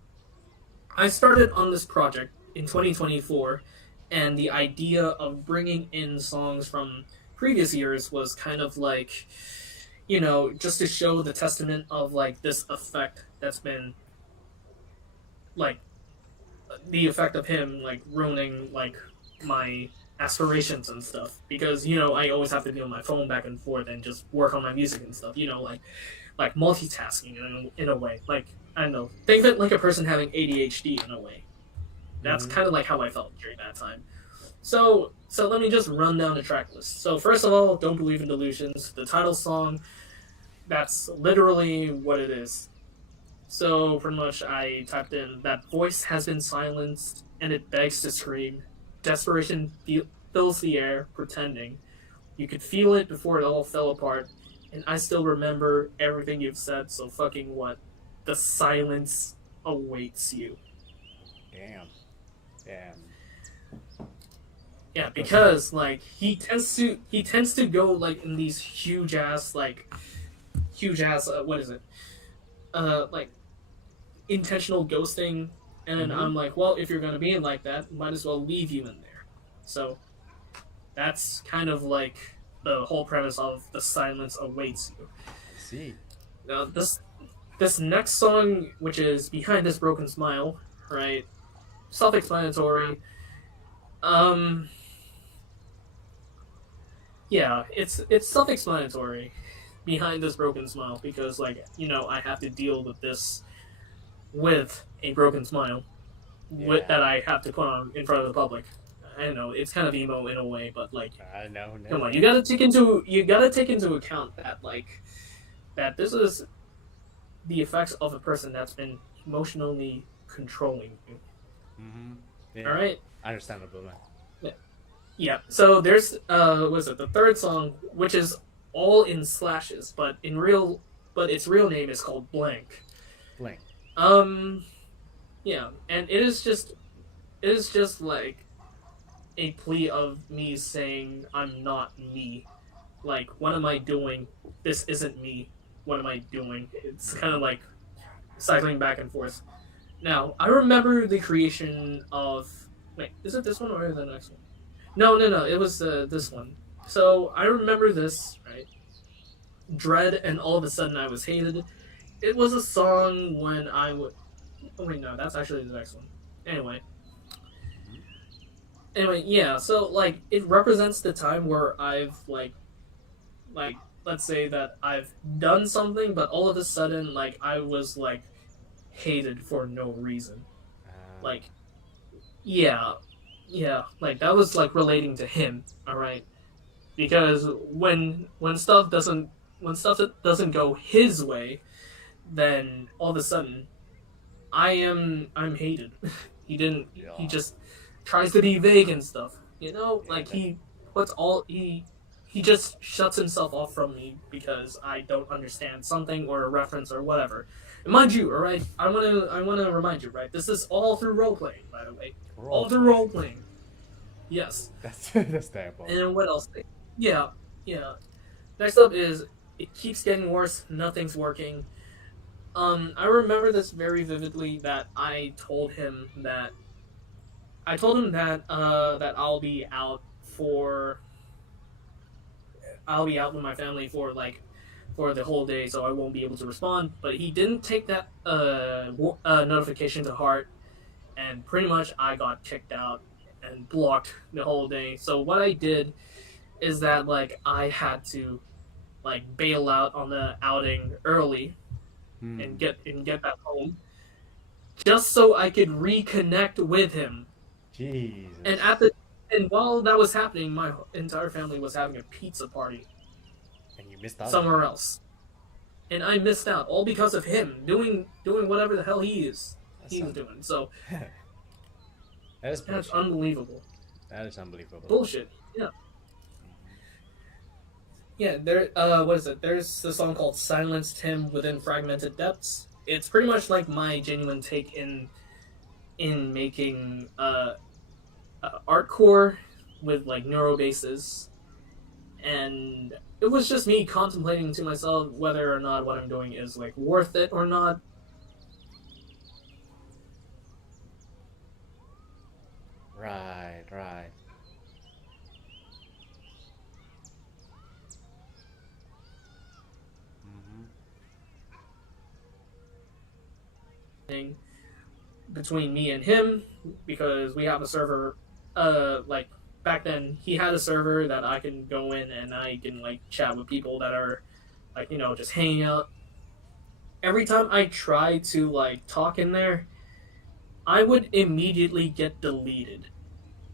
I started on this project in 2024, and the idea of bringing in songs from previous years was kind of like, just to show the testament of like this effect that's been like the effect of him like ruining like my aspirations and stuff, because I always have to be on my phone back and forth and just work on my music and stuff, like multitasking in a way, like I don't know, think of it like a person having ADHD in a way. That's kind of like how I felt during that time. So let me just run down the track list. So first of all, Don't Believe in Delusions, the title song. That's literally what it is. So pretty much I typed in, that voice has been silenced and it begs to scream. Desperation fills the air, pretending. You could feel it before it all fell apart, and I still remember everything you've said, so fucking what? The silence awaits you. Damn. Yeah, because like he tends to go like in these huge ass what is it? Like intentional ghosting, and then I'm like, well, if you're gonna be in like that, might as well leave you in there. So that's kind of like the whole premise of the silence awaits you. I see. Now this next song, which is Behind This Broken Smile, right? Self-explanatory. Yeah, it's self-explanatory. Behind This Broken Smile, because like I have to deal with this with a broken smile, that I have to put on in front of the public. I know it's kind of emo in a way, but like, no. come on, you gotta take into account that like that this is the effects of a person that's been emotionally controlling you. Yeah. All right, Understandable, man. Yeah. So there's the third song, which is all in slashes, but its real name is called Blank. Blank. Yeah, and it is just like a plea of me saying I'm not me. Like, what am I doing? This isn't me. What am I doing? It's kind of like cycling back and forth. Now, I remember the creation of... Wait, is it this one or the next one? No, it was this one. So, I remember this, right? Dread, and all of a sudden I was hated. It was a song when I would... Oh, wait, no, that's actually the next one. Anyway, yeah, so, like, it represents the time where I've, like, let's say that I've done something, but all of a sudden, like, I was, like, hated for no reason. Like, yeah, like, that was, like, relating to him, alright? Because when stuff doesn't go his way, then all of a sudden, I'm hated. He just tries to be vague and stuff, like he just shuts himself off from me because I don't understand something or a reference or whatever. And mind you, alright, I wanna remind you, right, this is all through role playing, by the way. All through role playing. Yes. That's terrible. And what else? Yeah. Next up is It Keeps Getting Worse, Nothing's Working. I remember this very vividly, that I told him that that I'll be out with my family for the whole day, so I won't be able to respond. But he didn't take that notification to heart, and pretty much I got kicked out and blocked the whole day. So what I did is that like I had to like bail out on the outing early and get back home, just so I could reconnect with him. Jesus. And while that was happening, my entire family was having a pizza party. And you missed out somewhere else. And I missed out, all because of him doing whatever the hell he was doing. So that's unbelievable. That is unbelievable. Bullshit. Yeah. Yeah, what is it? There's the song called Silenced Him Within Fragmented Depths. It's pretty much like my genuine take in making artcore with like neuro basses, and it was just me contemplating to myself whether or not what I'm doing is like worth it or not. Right, right. Mm-hmm. Thing between me and him because we have a server. Like back then, he had a server that I can go in and I can like chat with people that are like just hanging out. Every time I try to like talk in there, I would immediately get deleted.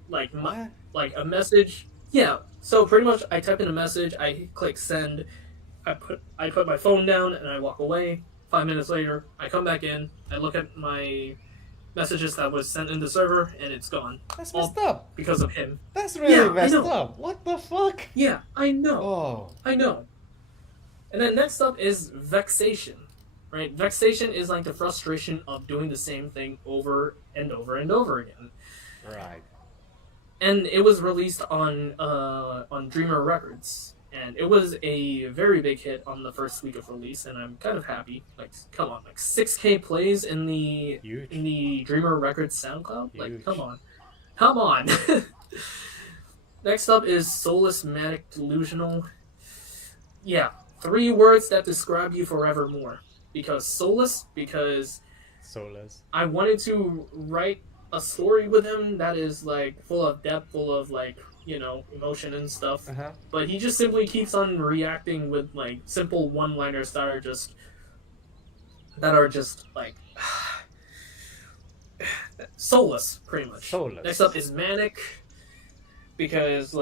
Like What? like a message. Yeah. So pretty much, I type in a message, I click send, I put my phone down and I walk away. 5 minutes later, I come back in, I look at my messages that was sent in the server, and it's gone. That's messed All up. because of him. That's really Yeah, I messed know. up. What the fuck? Yeah, I know. Oh. I know. And then next up is vexation. Right? Vexation is like the frustration of doing the same thing over and over and over again. Right. And it was released on Dreamer Records, and it was a very big hit on the first week of release, and I'm kind of happy. Like, come on, like 6K plays in the Huge. in the Dreamer Records SoundCloud. Huge. Like, come on. Next up is soulless, manic, delusional. Yeah, 3 words that describe you forevermore. Because soulless, because Soulless. I wanted to write a story with him that is like full of depth, full of like emotion and stuff. Uh-huh. But he just simply keeps on reacting with like simple one-liners that are just like soulless, pretty much. Soulless. Next up is manic, because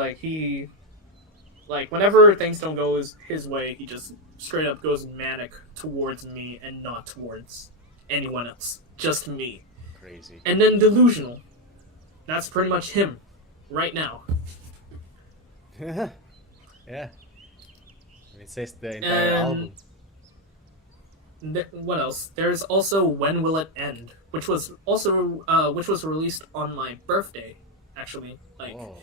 whenever things don't go his way, he just straight up goes manic towards me and not towards anyone else, just me. Crazy. And then delusional. That's pretty much him, right now. Yeah. And it says the entire album. What else? There's also When Will It End, which was released on my birthday, actually. Like, Whoa.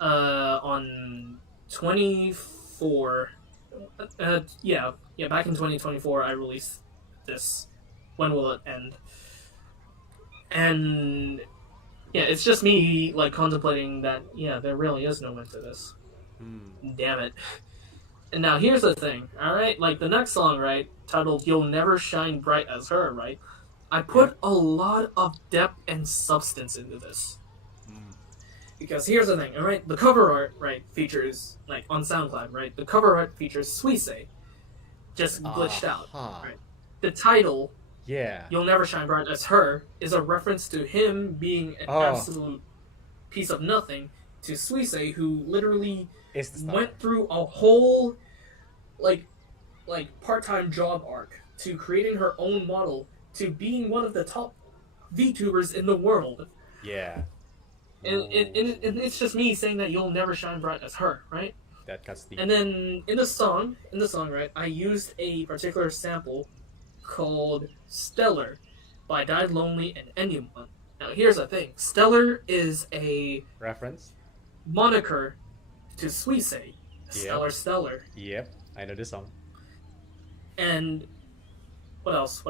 On 24. Back in 2024, I released this. When Will It End? And yeah, it's just me like contemplating that. Yeah, there really is no end to this. Damn it. And now here's the thing, alright? Like the next song, right? Titled You'll Never Shine Bright as Her, right? I put a lot of depth and substance into this. Because here's the thing, alright? The cover art, right, features, like on SoundCloud, right? The cover art features Suisse. Just glitched out. Right? The title, You'll Never Shine Bright as Her, is a reference to him being an absolute piece of nothing to Suisse, who literally went through a whole like part-time job arc to creating her own model to being one of the top VTubers in the world. Yeah. And it's just me saying that you'll never shine bright as her, right? That cuts deep. And then in the song, right, I used a particular sample called Stellar by Died Lonely and Enumon. Now here's the thing. Stellar is a reference moniker to Suisse. Stellar. Yep, I know this song. And what else?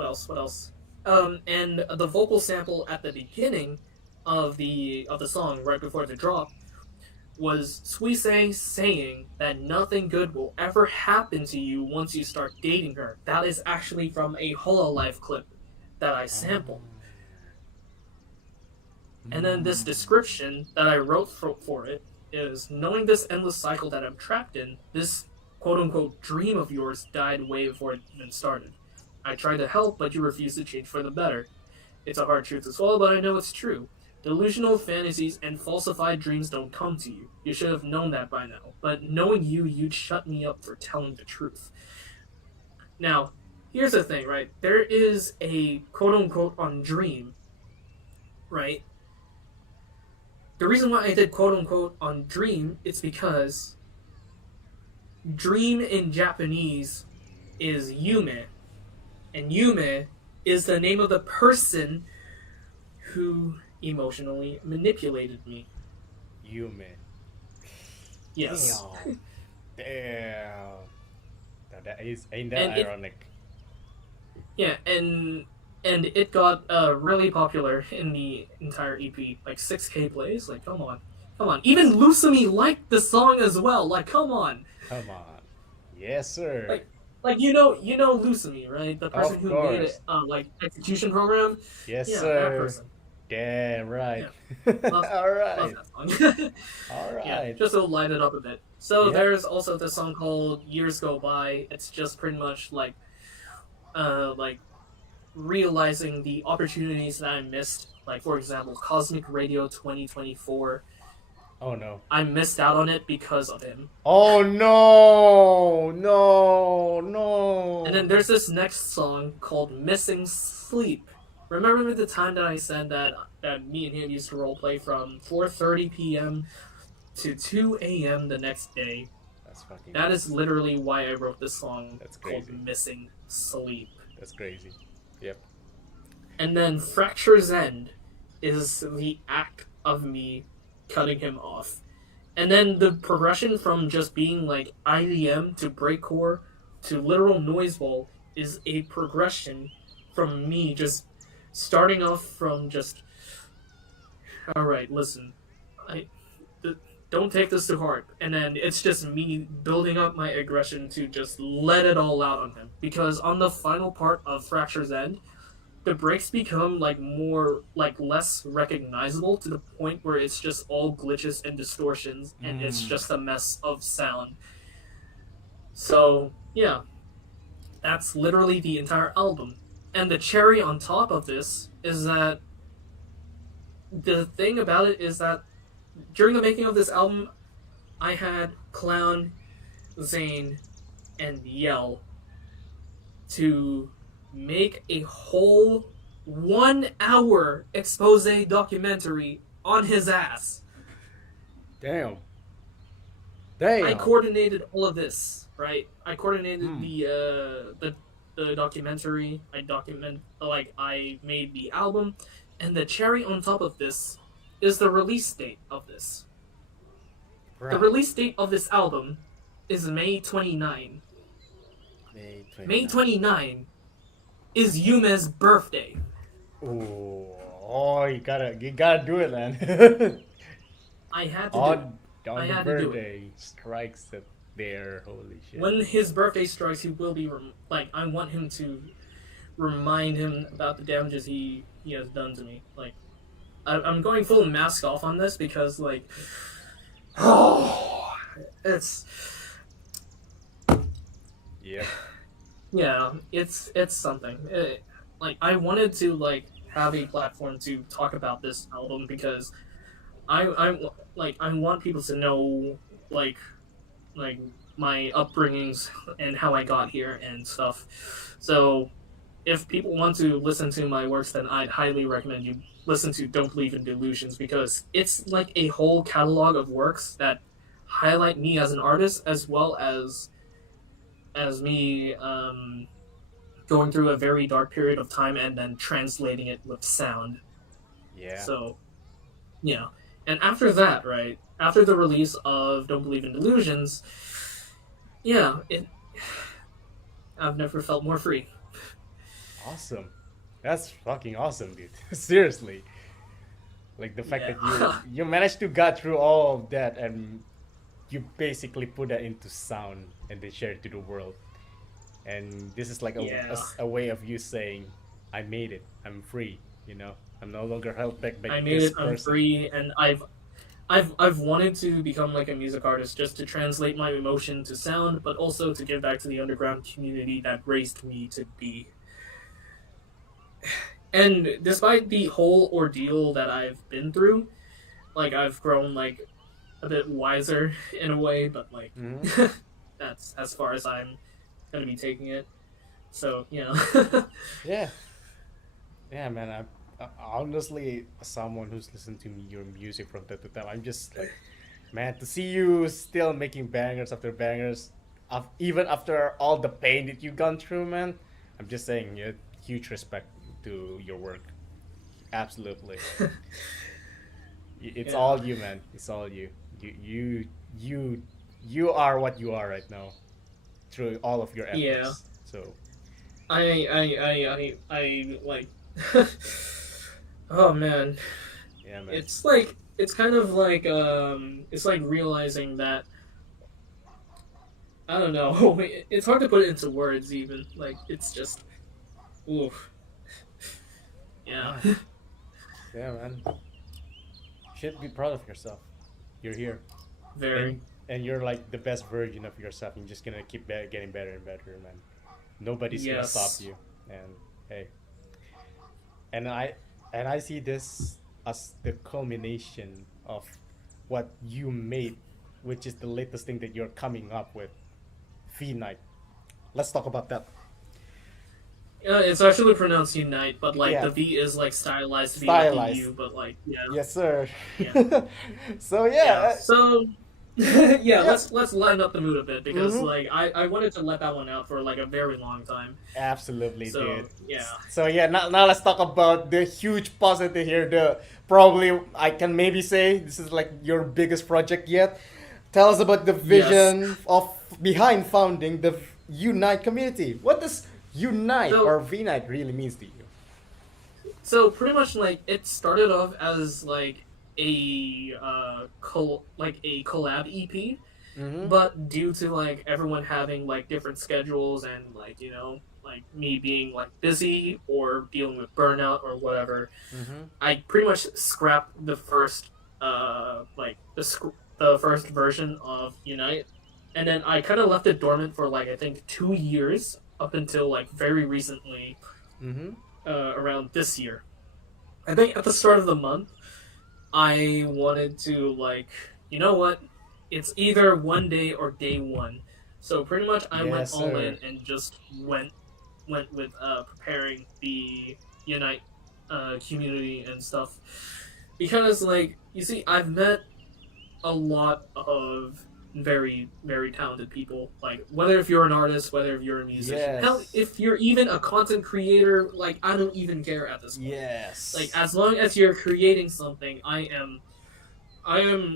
And the vocal sample at the beginning of the song, right before the drop, was Suisse saying that nothing good will ever happen to you once you start dating her. That is actually from a Hololive clip that I sampled. And then this description that I wrote for it is, knowing this endless cycle that I'm trapped in, this quote-unquote dream of yours died way before it even started. I tried to help, but you refused to change for the better. It's a hard truth to swallow, but I know it's true. Delusional fantasies and falsified dreams don't come to you. You should have known that by now. But knowing you, you'd shut me up for telling the truth. Now, here's the thing, right? There is a quote-unquote on dream, right? The reason why I did quote-unquote on dream is because dream in Japanese is yume. And yume is the name of the person who emotionally manipulated me. Yume. Yes. Damn. Ain't that ironic? Yeah, and and it got really popular in the entire EP, like 6K plays. Like, come on, come on. Even Lucami liked the song as well. Like, come on. Come on. Yes, sir. Like, you know Lucami, right? The person Of who made it, course. like execution program. Yes, Yeah, that sir. person. Damn right. Yeah, love All love right. that song. All Yeah, right. just to light it up a bit. So Yep. there's also the song called "Years Go By." It's just pretty much like realizing the opportunities that I missed. Like, for example, Cosmic Radio 2024. Oh no. I missed out on it because of him. Oh no. No. And No. then there's this next song called Missing Sleep. Remember the time that I said that me and him used to roleplay from 4:30 p.m. to 2 a.m. the next day? That's fucking That is awesome. literally why I wrote this song That's called crazy. Missing Sleep. That's crazy. Yep. And then Fracture's End is the act of me cutting him off. And then the progression from just being like IDM to breakcore to literal noise wall is a progression from me just starting off from just, all right, listen, I th- don't take this to heart. And then it's just me building up my aggression to just let it all out on him. Because on the final part of Fracture's End, the breaks become like more like less recognizable to the point where it's just all glitches and distortions and it's Mm. just a mess of sound. So yeah, that's literally the entire album. And the cherry on top of this is that the thing about it is that during the making of this album, I had Clown, Zane, and Yell to make a whole 1 hour expose documentary on his ass. Damn. I Damn. coordinated all of this, right? I coordinated Hmm. the documentary. I made the album, and the cherry on top of this is the release date of this. The Right. release date of this album is May 29. May May 29. 29 is Yume's birthday. Ooh. Oh, you gotta do it, man. I had to do it. On I the had to do it. birthday strikes it there. Holy shit. When his birthday strikes, he will be I want him to remind him about the damages he has done to me. Like I'm going full mask off on this because like oh, it's Yep. yeah, it's something. Like I wanted to like have a platform to talk about this album because I want people to know like like my upbringings and how I got here and stuff. So if people want to listen to my works, then I'd highly recommend you listen to Don't Believe in Delusions because it's like a whole catalog of works that highlight me as an artist as well as me going through a very dark period of time and then translating it with sound. Yeah. So yeah. And after that, right, after the release of Don't Believe in Delusions, yeah, I've never felt more free. Awesome. That's fucking awesome, dude. Seriously. Like the fact that you Yeah. you managed to get through all of that and you basically put that into sound and then share it to the world. And this is like Yeah. a way of you saying, I made it. I'm free. You know, I'm no longer held back by I made this it, I'm person. free, and I've wanted to become like a music artist just to translate my emotion to sound, but also to give back to the underground community that raised me to be. And despite the whole ordeal that I've been through, like I've grown like a bit wiser in a way, but like Hmm. that's as far as I'm gonna be taking it. So Yeah, yeah, man. I honestly, someone who's listened to your music from time to time, I'm just like, man, to see you still making bangers after bangers, even after all the pain that you've gone through, man. I'm just saying, yeah, huge respect to your work. Absolutely, it's yeah, all you, man. It's all you. You, you are what you are right now through all of your yeah. efforts. So I like. Oh man, Yeah, man. it's kind of like it's like realizing that I don't know. It's hard to put it into words even. Like it's just oof. Yeah. Yeah, yeah, man. You should be proud of yourself. You're here, Very. and you're like the best version of yourself. You're just gonna keep getting better and better, man. Nobody's gonna stop Yes. you. And hey, and I see this as the culmination of what you made, which is the latest thing that you're coming up with, V Night. Let's talk about that. It's actually pronounced unite, but like the Yeah, V is like stylized to be like a stylized. U, but like yeah, Yes, sir. yeah, So yeah. yeah, So yeah, yeah. let's lighten up the mood a bit because Mm-hmm. like I wanted to let that one out for like a very long time. Absolutely, dude. So yeah, So yeah, now let's talk about the huge positive here. The probably I can maybe say this is like your biggest project yet. Tell us about the yes. vision of behind founding the Unite community. What does Unite So or V-Night really means to you? so pretty much like it started off as like like a collab EP, Mm-hmm. but due to like everyone having like different schedules and like like me being like busy or dealing with burnout or whatever, Mm-hmm. I pretty much scrapped the first like the first version of Unite, and then I kind of left it dormant for like I think 2 years up until like very recently, Mm-hmm. around this year. I think at the start of the month I wanted to like, you know what? It's either one day or day one. So pretty much I went Yes, all sir. in and just went with preparing the Unite community and stuff. Because like you see, I've met a lot of very talented people. Like whether if you're an artist, whether if you're a musician, hell, Yes. if you're even a content creator, like I don't even care at this point. Like Yes. as long as you're creating something, I am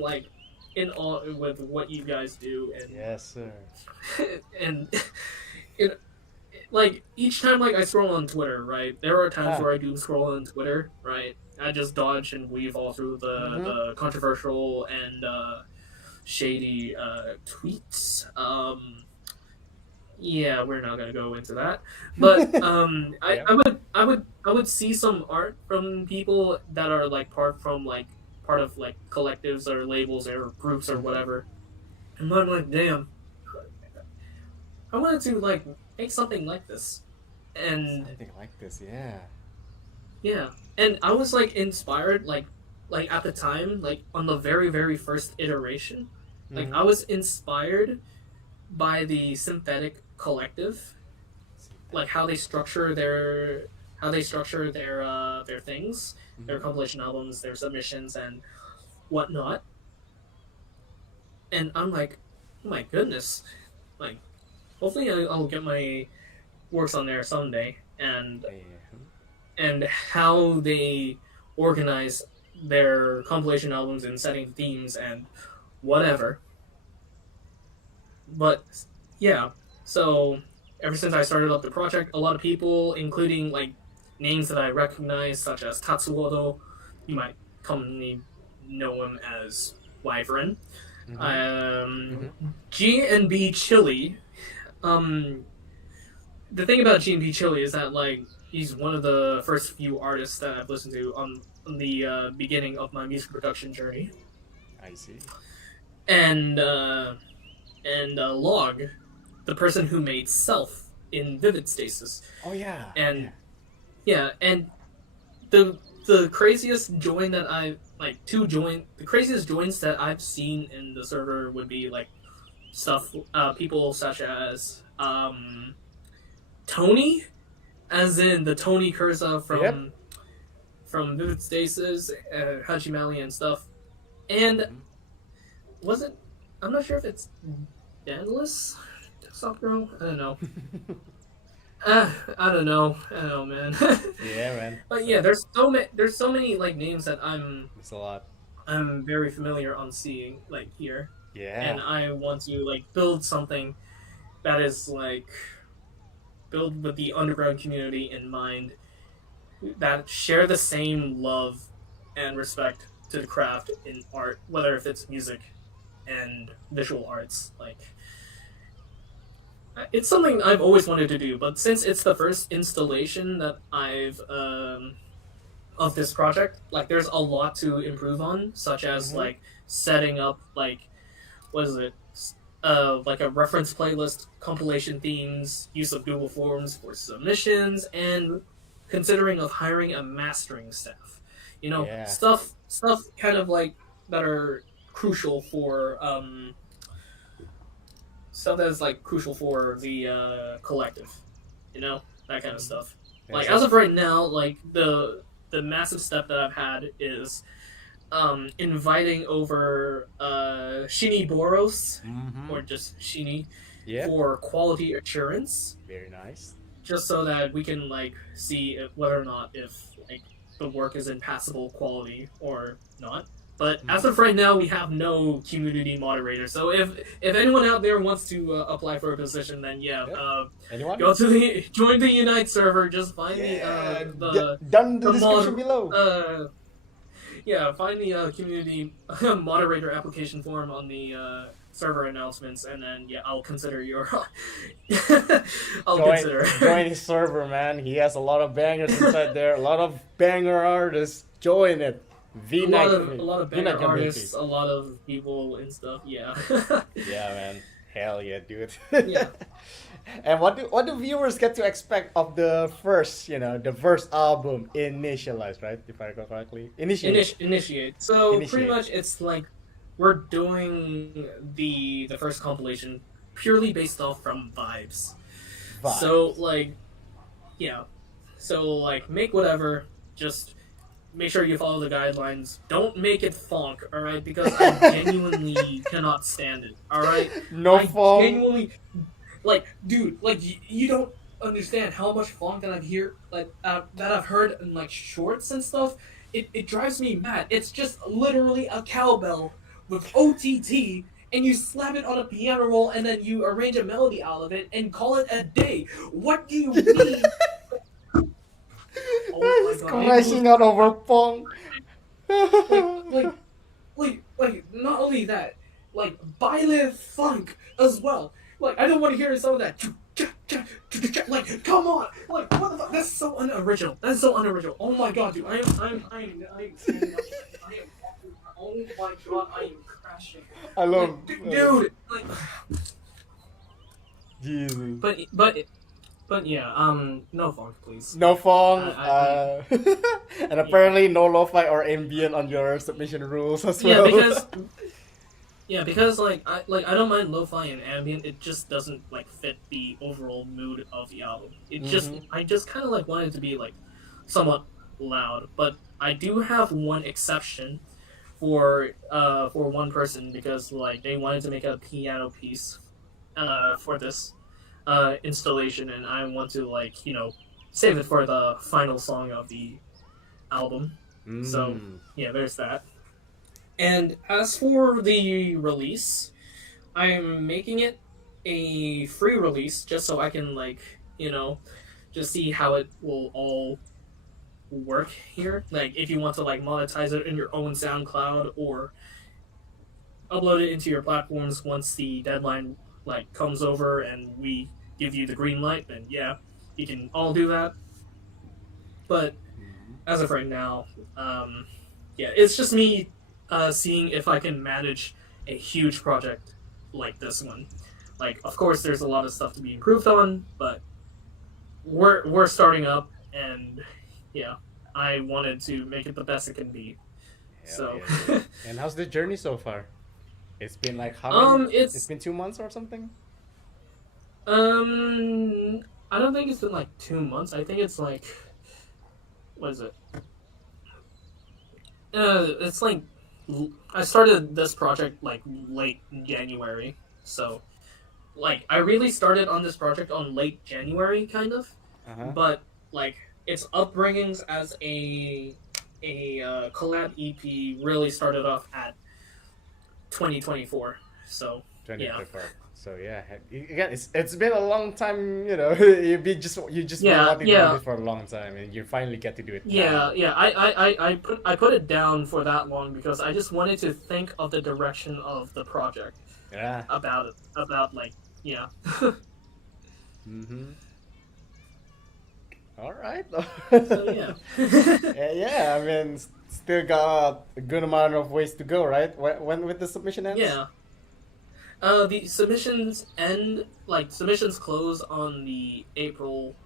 like in awe with what you guys do Yes, sir. and it like each time like I scroll on Twitter, right? There are times Ah. where I do scroll on Twitter, right? I just dodge and weave all through Mm-hmm. the controversial and shady tweets. Yeah, we're not gonna go into that, but Yeah. I would see some art from people that are like part of like collectives or labels or groups or Mm-hmm. whatever, and I'm like, damn, I wanted to like make something like this, and Something like this, yeah. yeah, and I was like inspired like at the time like on the very first iteration, like I Mm-hmm. was inspired by the synthetic collective, like Synthetic. how they structure their things, their Mm-hmm. compilation albums, their submissions and whatnot. And I'm like, oh my goodness, like hopefully I'll get my works on there someday. Yeah. And how they organize their compilation albums and setting themes and whatever. But yeah, so ever since I started up the project, a lot of people, including like names that I recognize, such as Tatsuoto, you might commonly know him as Wyvern, Mm-hmm. um, Mm-hmm. G and B Chili. Um, the thing about G and B Chili is that like he's one of the first few artists that I've listened to on the beginning of my music production journey, I see. and Log, the person who made Self in Vivid Stasis, Oh yeah, and yeah. yeah, and the craziest join that I like two join the craziest joins that I've seen in the server would be like stuff people such as Tony, as in the Tony Kursa Yep. from Vivid Stasis, Hachimali and stuff, and Mm-hmm. was it? I'm not sure if it's Dandalus, Desktop Girl. I don't know. I don't know. I don't know, man. Yeah, man. But So yeah, there's so many like names that it's a lot. I'm very familiar on seeing like here, and Yeah. I want to like build something that is like build with the underground community in mind that share the same love and respect to the craft in art, whether if it's music and visual arts. Like, it's something I've always wanted to do, but since it's the first installation that I've of this project, like there's a lot to improve on, such as like setting up like what is it? Like a reference playlist, compilation themes, use of Google Forms for submissions, and considering of hiring a mastering staff. You know, Yeah. stuff kind of like that are crucial for stuff that is like crucial for the collective. You know, that kind of stuff. Yeah, Like so- as of right now, like the massive step that I've had is inviting over Shini Boros, or just Shini, Yeah. for quality assurance, Very nice. just so that we can like see whether or not if like the work is in passable quality or not. But as of right now, we have no community moderator. So if anyone out there wants to apply for a position, then Anyone? go to the join the Unite server. Just find the Down in the the description mod- below. find the community moderator application form on the server announcements, and then I'll consider your. Join his server, man. He has a lot of bangers inside there. A lot of banger artists. Join it. a lot of banger community. artists, a lot of people and stuff. Yeah. Yeah, man. Hell yeah, dude. Yeah. And what do viewers get to expect of the first album, Initialize, right? If I recall correctly. Initiate. So Initiate. pretty much it's like we're doing the first compilation purely based off from vibes. Vibe. So like make whatever, just make sure you follow the guidelines. Don't make it funk, alright? Because I genuinely cannot stand it, alright? No I funk. genuinely, like, dude, like, you don't understand how much funk that I've heard in, like, shorts and stuff. It drives me mad. It's just literally a cowbell with OTT, and you slap it on a piano roll, and then you arrange a melody out of it, and call it a day. What do you mean? Oh He's crashing out over pong. like, not only that, like, baile funk as well. Like, I don't want to hear some of that. Like, come on! Like, what the fuck? That's so unoriginal. That's so unoriginal. Oh my god, dude. I am standing up. Oh my god, I am crashing. I love, Dude, like, Jesus. but yeah, no funk, please. No fong, I- and apparently no lo-fi or ambient on your submission rules as well. Because like I don't mind lo-fi and ambient. It just doesn't like fit the overall mood of the album. I just kind of like want it to be like somewhat loud. But I do have one exception for one person, because like they wanted to make a piano piece for this installation, and I want to save it for the final song of the album. So yeah, there's that. And as for the release, I'm making it a free release just so I can just see how it will all work here. Like if you want to monetize it in your own SoundCloud or upload it into your platforms once the deadline comes over and we give you the green light, then yeah, you can all do that. But as of right now, it's just me seeing if I can manage a huge project like this one. Like, of course, there's a lot of stuff to be improved on, but we're starting up, and yeah, I wanted to make it the best it can be. Hell yeah. And how's the journey so far? It's been like how many? It's been 2 months or something. I don't think it's been 2 months. I think it's what is it? It's I started this project late January, so I really started on this project on late January, kind of. But its upbringings as a collab EP really started off at 2024. So 2024. So yeah, again, it's been a long time. You know, you just been Yeah, wanting to do yeah, this for a long time, and you finally get to do it yeah, now. yeah. I put it down for that long because I just wanted to think of the direction of the project Yeah. about it, about like yeah. Mm-hmm. All right. So yeah. Yeah, I mean, still got a good amount of ways to go, right? When with the submission ends? Yeah. The submissions end like submissions close on the April,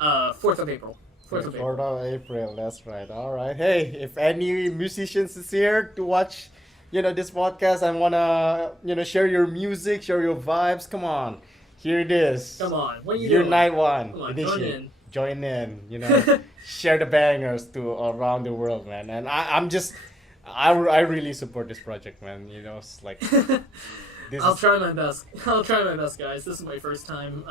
4th of April. 4th of 4th April. of April, that's right. All right. Hey, if any musicians is here to watch, this podcast and wanna, share your music, share your vibes, come on. Here it is. Come on, what are you Year doing? Night 1 Come on, join edition. in. Join in, share the bangers to around the world, man. And I really support this project, man. It's like, this I'll is. try my best. I'll try my best, guys. This is my first time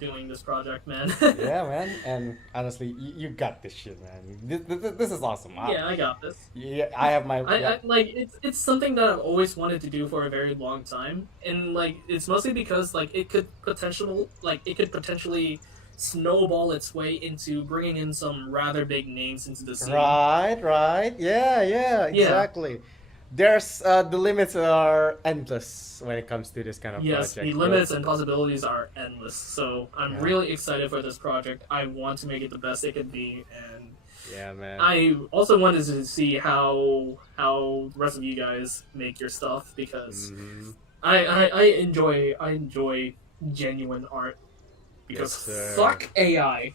doing this project, man. Yeah, man. And honestly, you got this shit, man. This is awesome. Yeah, I got this. Yeah, I have my. I, Yeah. I like it's something that I've always wanted to do for a very long time, and like it's mostly because like it could potentially snowball its way into bringing in some rather big names into the scene. Right, right. Yeah, yeah, Yeah, exactly. There's the limits are endless when it comes to this kind of yes, the project. But limits and possibilities are endless. So I'm yeah, really excited for this project. I want to make it the best it can be, and yeah, man. I also wanted to see how the rest of you guys make your stuff because Hmm. I enjoy genuine art Yes, because sir. fuck AI.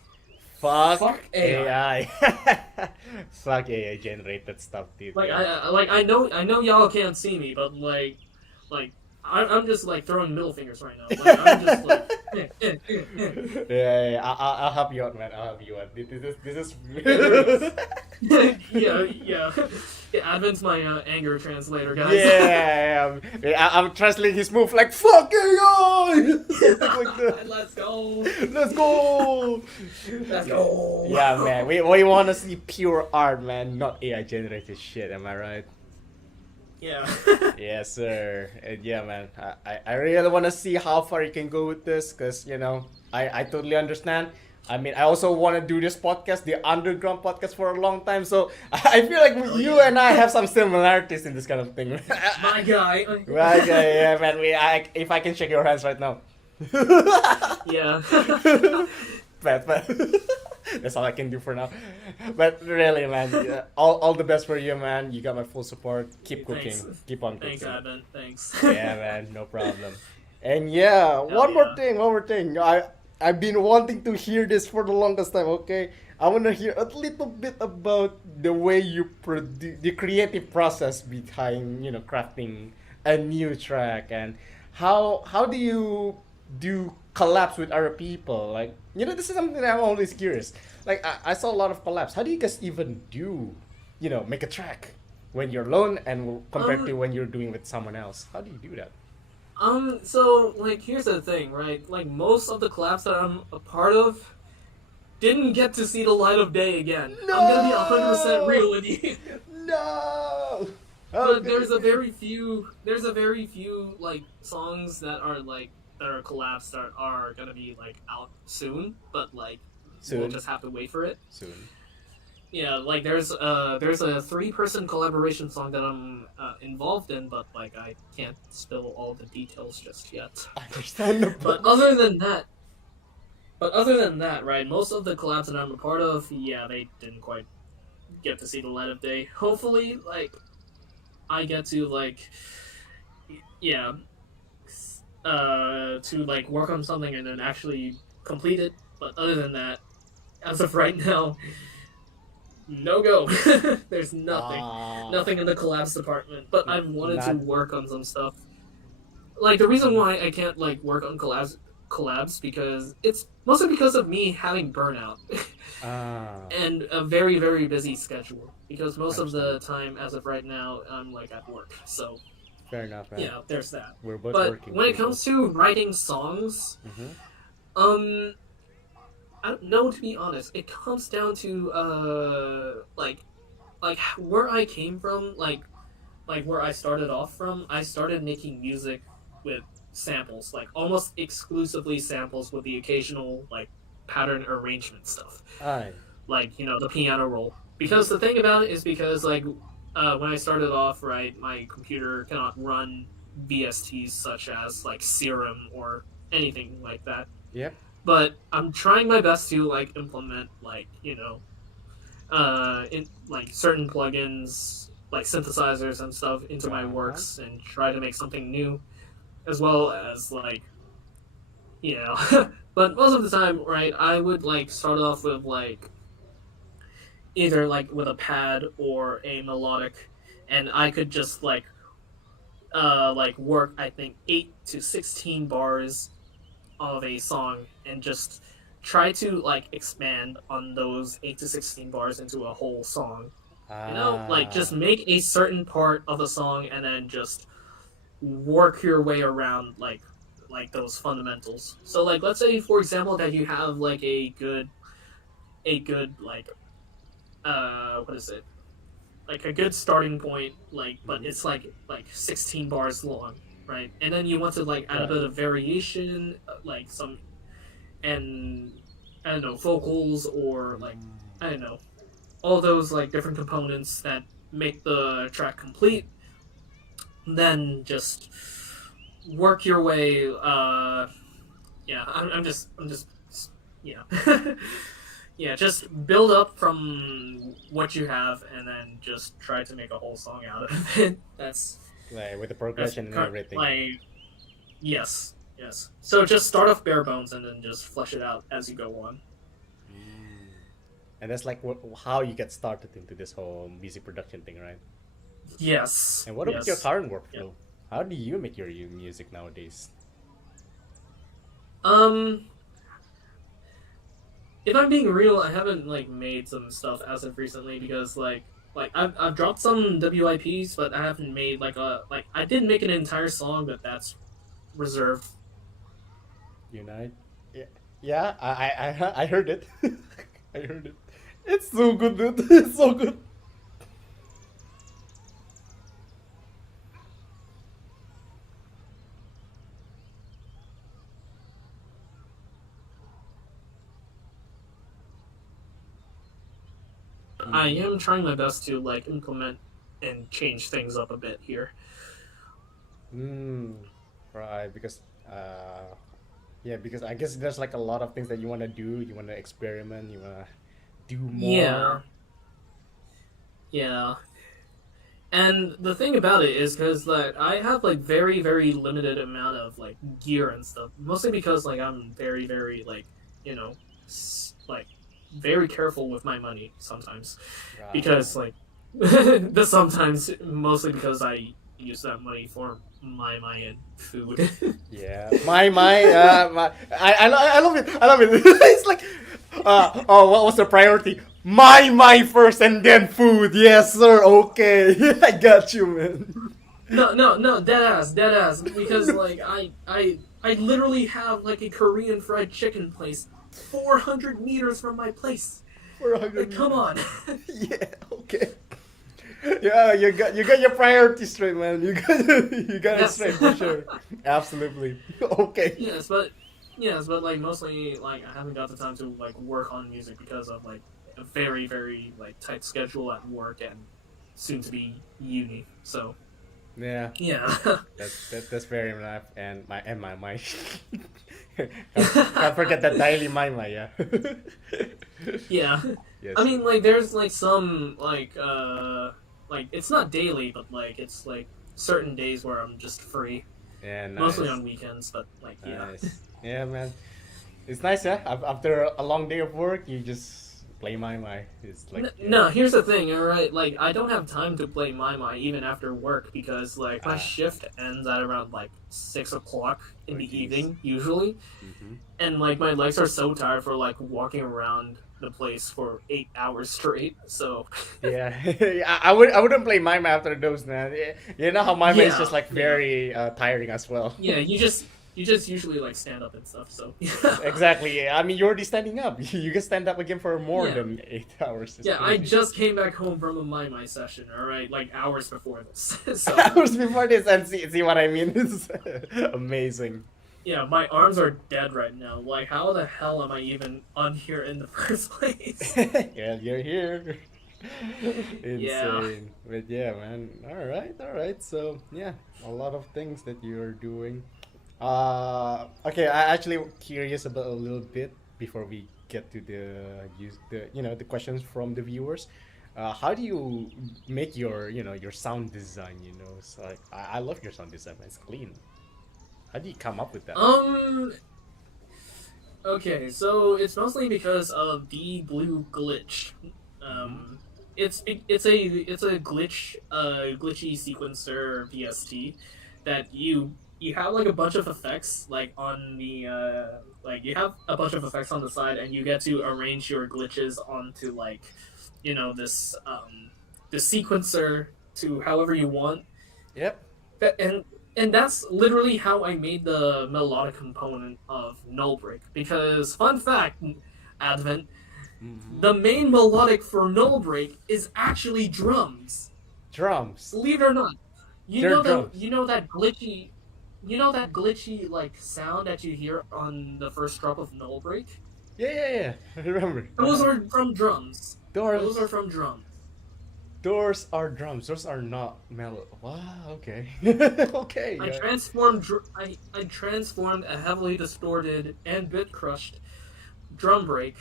Fuck Fuck AI. AI. Fuck AI generated stuff, dude. Like Yeah. I know y'all can't see me, but like I'm just like throwing middle fingers right now. Like I'm just like Yeah, yeah, I'll help you out, man. I'll help you out. This yeah, there we go. is. Yeah, yeah. Yeah, Advent's my anger translator, guys. Yeah, I'm translating his move like fuck AI. Something like that. Let's go. Let's go. Let's go. Yeah, man. We want to see pure art, man, not AI generated shit. Am I right? Yeah. Yes, sir. And yeah, man. I really want to see how far you can go with this, cause I totally understand. I mean, I also want to do this podcast, the underground podcast, for a long time. So I feel like Oh you yeah. and I have some similarities in this kind of thing. My guy. Right, yeah, man. If I can shake your hands right now. Yeah. But that's all I can do for now. But really, man, yeah, all the best for you, man. You got my full support. Keep cooking. Thanks. Keep on Thanks, cooking. Advent. Thanks. Yeah, man, no problem. And yeah, Hell yeah. one more thing. I've been wanting to hear this for the longest time. Okay, I want to hear a little bit about the way you produce, the creative process behind crafting a new track, and how do you do collabs with other people? Like this is something that I'm always curious. Like I saw a lot of collabs. How do you guys even do, make a track when you're alone and compared to Um, when you're doing with someone else? How do you do that? so like here's the thing, right? Like most of the collabs that I'm a part of didn't get to see the light of day again. I'm gonna be 100% No! real with you. No! But Okay. there's a very few like songs that are collabs that are gonna be like out soon, but like we'll Soon. just have to wait for it. Soon. Yeah, like there's a 3-person collaboration song that I'm involved in, but like I can't spill all the details just yet. Understandable. But other than that, right, most of the collabs that I'm a part of, yeah, they didn't quite get to see the light of day. Hopefully, like I get to like yeah, to like work on something and then actually complete it. But other than that, as of right now, no go. There's nothing in the collabs department. But I've wanted to Not. work on some stuff. Like the reason why I can't like work on collabs because it's mostly because of me having burnout Ah. and a very very busy schedule. Because most of the Understandable. time, as of right now, I'm like at work. So Fair enough, man. yeah, there's that. We're both But working when it people. comes to writing songs, Mm-hmm. um, I don't know, to be honest. It comes down to like where I came from, like where I started off from. I started making music with samples, like almost exclusively samples with the occasional like pattern arrangement stuff, Aye. like the piano roll. Because the thing about it is because like when I started off, right, my computer cannot run VSTs such as like Serum or anything like that. Yep. But I'm trying my best to like implement like in like certain plugins like synthesizers and stuff into my works and try to make something new, as well as like but most of the time, right, I would like start off with like either like with a pad or a melodic, and I could just like work, I think, 8 to 16 bars of a song and just try to like expand on those 8 to 16 bars into a whole song. Like just make a certain part of the song and then just work your way around like those fundamentals. So like let's say for example that you have like a good like what is it? Like a good starting point, like, but it's like 16 bars long, right? And then you want to like add a bit of variation, like some, and I don't know, vocals or like I don't know, all those like different components that make the track complete. Then just work your way. Yeah, I'm just yeah. Yeah, just build up from what you have, and then just try to make a whole song out of it. That's like with the progression and everything. Like, yes. So just start off bare bones, and then just flesh it out as you go on. And that's like how you get started into this whole music production thing, right? Yes. And what about your current workflow? Yeah. How do you make your music nowadays? If I'm being real, I haven't like made some stuff as of recently because like I've dropped some WIPs, but I haven't made I did make an entire song, but that's reserved. Unite? Yeah. I heard it. I heard it. It's so good, dude. It's so good. I am trying my best to like implement and change things up a bit here. Right, because yeah, because I guess there's like a lot of things that you want to do. You want to experiment. You want to do more. Yeah. And the thing about it is because like I have like very very limited amount of like gear and stuff. Mostly because like I'm very very like like very careful with my money sometimes, because like the sometimes mostly because I use that money for my and food. Yeah, my I love it. I love it. It's like what was the priority? My first and then food. Yes, sir. Okay, I got you, man. No, dead ass. Because like I literally have like a Korean fried chicken place 400 meters from my place. 400. Like, come on. Yeah. Okay. Yeah, you got your priorities straight, man. You got it straight for sure. Absolutely. Okay. Yes, but like mostly like I haven't got the time to like work on music because of like a very very like tight schedule at work and soon to be uni. So yeah. That's very enough. And my can't forget that daily my yeah. Yeah. Yes. I mean like there's like some like it's not daily, but like it's like certain days where I'm just free. Yeah, nice. Mostly on weekends, but like nice. Yeah, man. It's nice, yeah. After a long day of work, you just play my. It's like no. Here's the thing, all right. Like I don't have time to play my even after work because like my shift ends at around like 6 o'clock in the evening usually, and like my legs are so tired for like walking around the place for 8 hours straight. So yeah, I wouldn't play mime after those, man. You know how mime is just like very tiring as well. Yeah, you just You just usually like stand up and stuff. So Exactly. I mean, you're already standing up. You can stand up again for more yeah, than 8 hours. It's yeah. I crazy. just came back home from a my session. All right, like hours before this. So Hours before this, and see what I mean? It's amazing. yeah, my arms are dead right now. Like, how the hell am I even on here in the first place? Yeah, you're here. Yeah. Insane. But yeah, man. All right. So yeah, a lot of things that you're doing. Okay, I actually curious about a little bit before we get to the questions from the viewers. How do you make your sound design? So like, I love your sound design. Man. It's clean. How do you come up with that? Um. Okay, so it's mostly because of the blue glitch. Mm-hmm. It's a glitchy sequencer VST that you have like a bunch of effects like on the like you have a bunch of effects on the side, and you get to arrange your glitches onto like this the sequencer to however you want. Yep. And that's literally how I made the melodic component of nullbreak. Because fun fact, Advent, Mm-hmm. the main melodic for nullbreak is actually drums. Drums. Believe it or not, They're drums. you know that glitchy like sound that you hear on the first drop of nullbreak. Yeah. I remember. Those are from drums. Those are Doors. from drums. Doors are drums. Doors are not mellow. Wow. Okay. Okay. Yeah. I transformed a heavily distorted and bit crushed drum break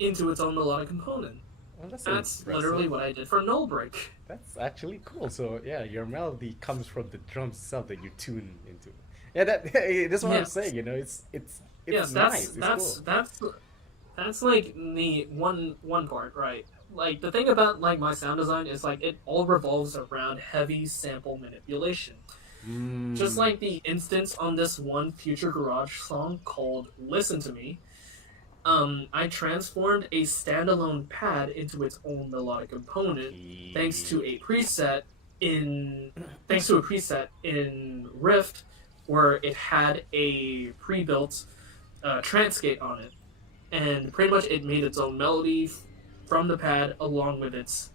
into its own melodic component. Well, that's That's impressive. literally what I did for null break. That's actually cool. So yeah, your melody comes from the drums itself that you tune into. Yeah, that's what I'm Yes, saying. It's yes, that's nice. It's that's cool. that's that's like the one part, right? Like the thing about like my sound design is like it all revolves around heavy sample manipulation. Just Mm. like the instance on this one Future Garage song called "Listen to Me," I transformed a standalone pad into its own melodic component thanks Yeah. to a preset in Rift where it had a pre-built transgate on it, and pretty much it made its own melody from the pad along with its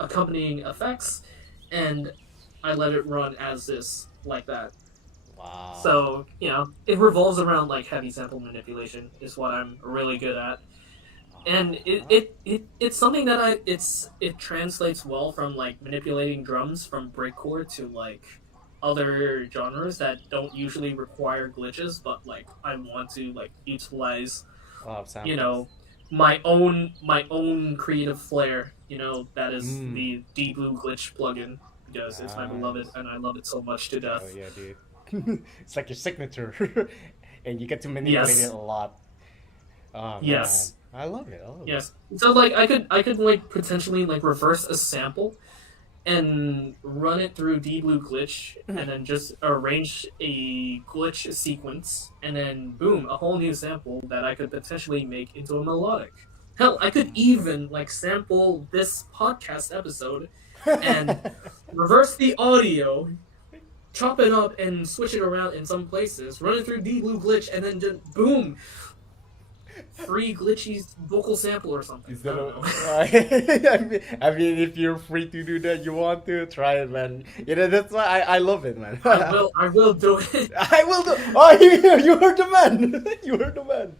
accompanying effects, and I let it run as this like that. Wow. So, it revolves around like heavy sample manipulation is what I'm really good at. And Uh-huh. it's something that it translates well from like manipulating drums from breakcore to like other genres that don't usually require glitches, but like I want to like utilize, Wow, you samples. know, my own creative flair, that is Mm. the D Blue glitch plugin because it's my beloved Nice. and I love it so much to Oh death. yeah, dude. It's like your signature, and you get to manipulate it Yes. a lot. Oh man, Yes. I love it. I love it. Yes. So like I could like potentially like reverse a sample and run it through D Blue glitch and then just arrange a glitch sequence and then boom, a whole new sample that I could potentially make into a melodic. Hell, I could even like sample this podcast episode and reverse the audio, chop it up and switch it around in some places, run it through D Blue glitch and then just boom, free glitchy vocal sample or something. Is I that don't a, know. I mean, if you're free to do that, you want to try it, man. That's why I love it, man. I will do it. I will do. Oh, you heard the man. You heard the man.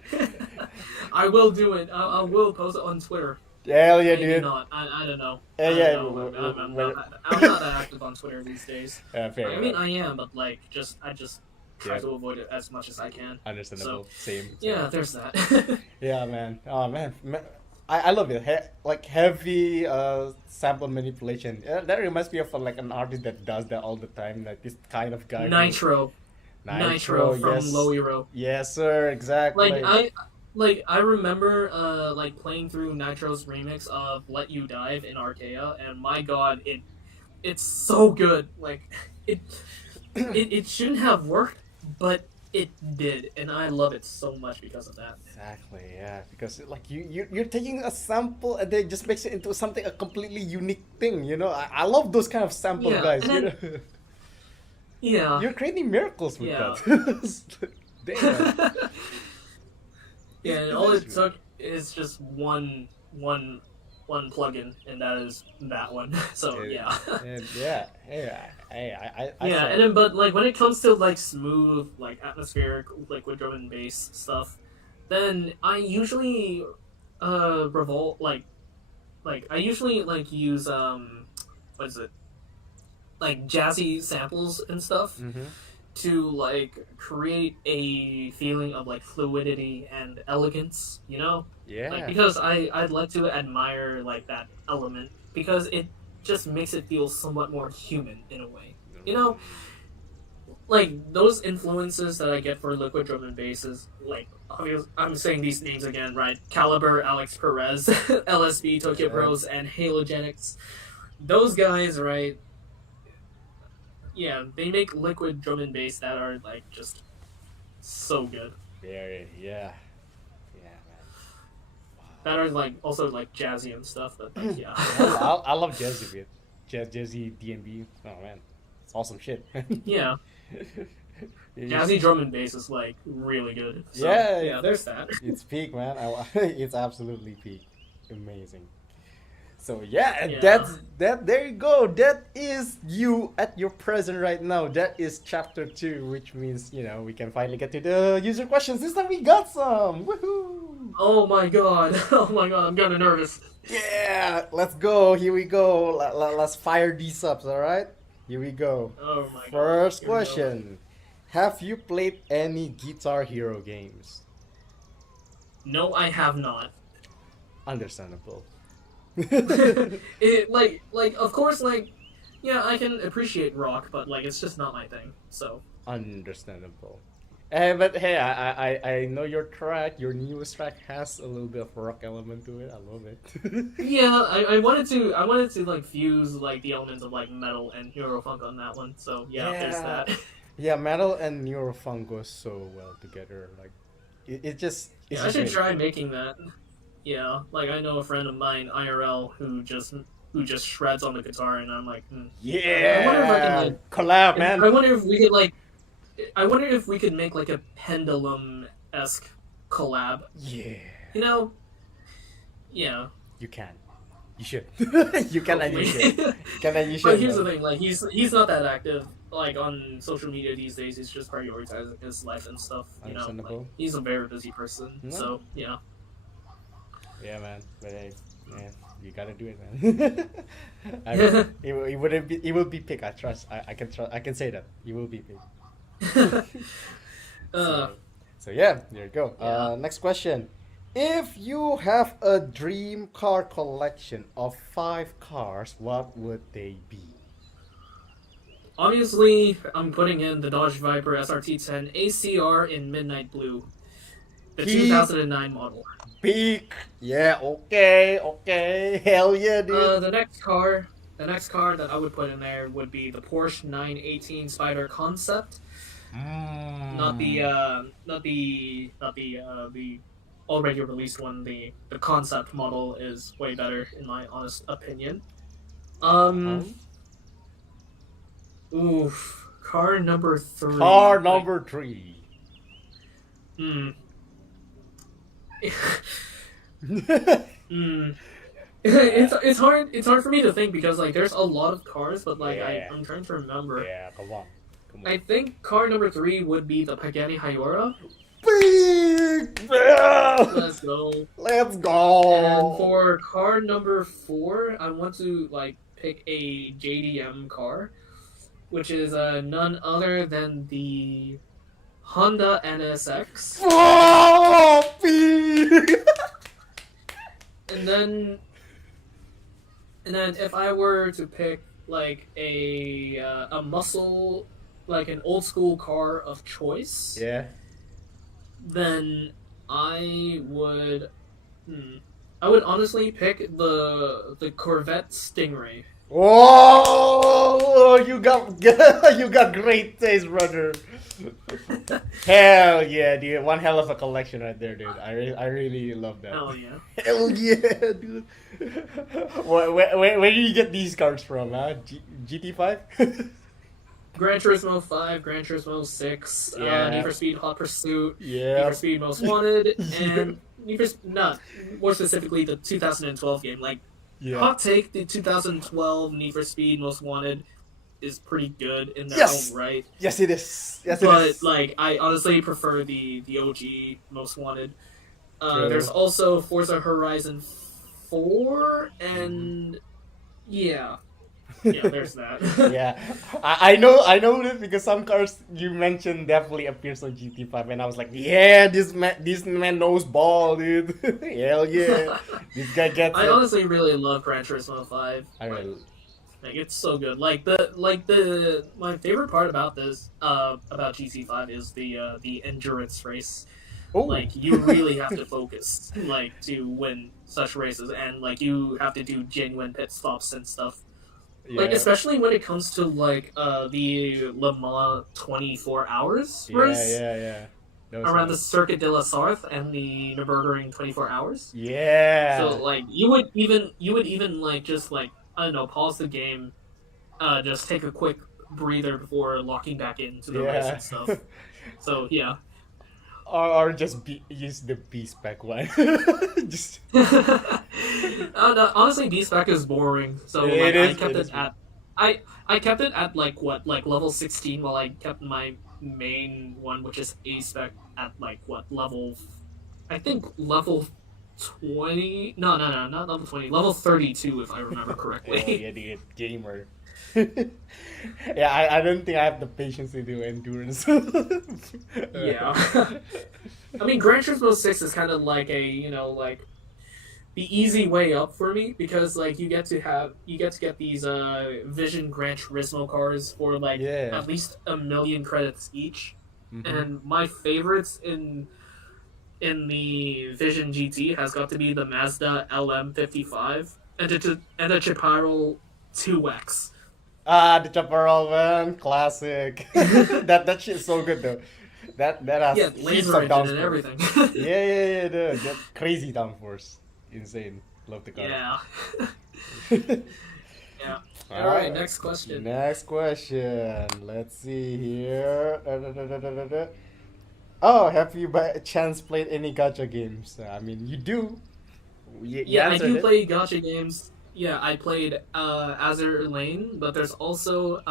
I will do it. I will post it on Twitter. Hell yeah, Maybe dude. not. I don't know. Yeah, I don't yeah. know. I'm not that active on Twitter these days. Fair Like, I mean, enough. I am, but like, I just try Yeah, to avoid it as much as I can. So, understandable. Same, yeah, same. there's that. Yeah, man. Oh man, I love it. Like heavy sample manipulation. That reminds me of like an artist that does that all the time. Like this kind of guy who Nitro, Nitro Nitro. from Yes, Loiro. yes, sir. Like Exactly. I remember like playing through Nitro's remix of "Let You Dive" in Archaea, and my God, it's so good. Like it it shouldn't have worked, but it did, and I love it so much because of that. Exactly. Yeah, because like you're taking a sample and then it just makes it into a completely unique thing. I love those kind of sample Yeah, guys. and then Yeah. You're creating miracles with Yeah. that. Damn. Yeah, and all This is it good. took is just one plugin, and that is that one. So yeah. Yeah. Hey, I Yeah, saw and it. then but like when it comes to like smooth, like atmospheric liquid drum and bass stuff, then I usually revolt like I usually like use what is it? Like jazzy samples and stuff Mm-hmm. to like create a feeling of like fluidity and elegance, you know? Like Yeah. because I'd like to admire like that element because it just makes it feel somewhat more human in a way. You know, like those influences that I get for liquid drum and bass is like I'm saying these names again, right? Caliber, Alex Perez, LSB, Tokyo Yeah. Pros, and Halogenics. Those guys, right? Yeah, they make liquid drum and bass that are like just so good. Very. Yeah. Yeah, man. That are like also like jazzy and stuff. But like Wow. yeah, I love Jazzy bit. Jazzy DNB. Oh man, it's awesome shit. yeah, You jazzy see- drum and bass is like really good. So yeah, yeah, there's that. it's peak, man. It's absolutely peak. Amazing. So yeah, and Yeah. that's that. There you go. That is you at your present right now. That is chapter 2, which means we can finally get to the user questions. This time we got some. Woohoo! Oh my god. Oh my god. I'm kind of nervous. Yeah, let's go. Here we go. Let's fire these ups. All right. Here we go. Oh my god. First Here we go. question: have you played any Guitar Hero games? No, I have not. Understandable. It like of course like yeah I can appreciate rock, but like it's just not my thing. So Understandable. But hey, I know your track, your newest track has a little bit of rock element to it. I love it. yeah, I wanted to like fuse like the elements of like metal and Eurofunk on that one. So yeah, there's Yeah. that. Yeah, metal and neurofunk goes so well together. Like, it just it's Yeah, I just should really try cool. making that. Yeah, like I know a friend of mine IRL who just shreds on the guitar, and I'm like, I wonder if I can Yeah, like, collab, and man. I wonder if we could like, I wonder if we could make like a pendulum esque collab. Yeah, You know? Yeah. you can, you should, you can and you Hopefully. should, can and you But should, here's the man. thing, like he's not that active like on social media these days. He's just prioritizing his life and stuff. You know, like Understandable. he's a very busy person. No. So yeah. Yeah, man. But hey, man, you gotta do it, man. I mean, it wouldn't be. It will be pick. I trust. I can trust. I can say that. It will be pick. uh, So yeah, there you go. Yeah. Next question. If you have a dream car collection of 5 cars, what would they be? Obviously, I'm putting in the Dodge Viper SRT10 ACR in midnight blue, the He- 2009 model. Peak. Yeah. Okay. Okay. Hell yeah, dude. The next car that I would put in there would be the Porsche 918 Spider Concept, not the already released one. The concept model is way better in my honest opinion. Oof, car number 3. Car Like, number 3. hmm. Hmm. It's hard for me to think because like there's a lot of cars, but like Yeah. I'm trying to remember. Yeah. Come on. Come I on. think car number 3 would be the Pagani Hyora. Peak. Yeah. Let's go. Let's go. And for car number 4, I want to like pick a JDM car, which is none other than the Honda NSX. Oh, peak. And then if I were to pick like a muscle, like an old school car of choice, Yeah. then I would I would honestly pick the Corvette Stingray. Oh, you got you got great taste, brother. Hell yeah, dude! One hell of a collection right there, dude. I really love that. Hell yeah. Hell yeah, dude. Where do you get these cards from, huh? GT5? Gran Turismo 5, Gran Turismo 6, Yeah. Need for Speed Hot Pursuit, Yeah. Need for Speed Most Wanted, Yeah. and not more specifically the 2012 game. Like, Yeah. hot take, the 2012 Need for Speed Most Wanted is pretty good in their Yes! own right. Yes, it is. Yes, it But is. like, I honestly prefer the OG Most Wanted. True. There's also Forza Horizon 4, and yeah, there's that. Yeah, I know this because some cars you mentioned definitely appears on GT5, and I was like, yeah, this man knows ball, dude. Hell yeah, this guy gets I it. honestly really love Gran Turismo 5. I really, Like it's so good. My favorite part about this about GT5 is the endurance race. oh, Like you really have to focus like to win such races, and like you have to do genuine pit stops and stuff. Like yeah, especially when it comes to like the Le Mans 24 hours yeah, race yeah. That was around the nice. Circuit de la Sarthe and the Nürburgring 24 hours. Yeah. So like you would even like just like I don't know, pause the game, just take a quick breather before locking back into the race Yeah. and stuff. So yeah. or just use the B spec one. Just No, honestly, B spec is boring. So It like is- I kept it it is at I kept it at like level 16 while I kept my main one, which is A spec, at like level, I think level 20. No, not level 20. Level 32 if I remember oh, correctly. yeah, dude, gamer. Yeah, I don't think I have the patience to do endurance. Yeah. I mean, Gran Turismo 6 is kind of like a, like the easy way up for me because like you get to get these Vision Gran Turismo cars for like Yeah. at least 1,000,000 credits each. Mhm. And my favorites in the Vision GT has got to be the Mazda LM55 and the Chaparral 2X. The Chaparral man, classic. that shit's so good though. That has Yeah, heaps laser of engine and downforce. everything. Yeah, dude. That crazy downforce. Insane. Love the car. Yeah. Yeah. All right, Alright. next question. Next question. Let's see here. Oh, have you by chance played any gacha games? I mean, you do. You Yeah, I answered do it. play gacha games. Yeah, I played Azure Lane, but there's also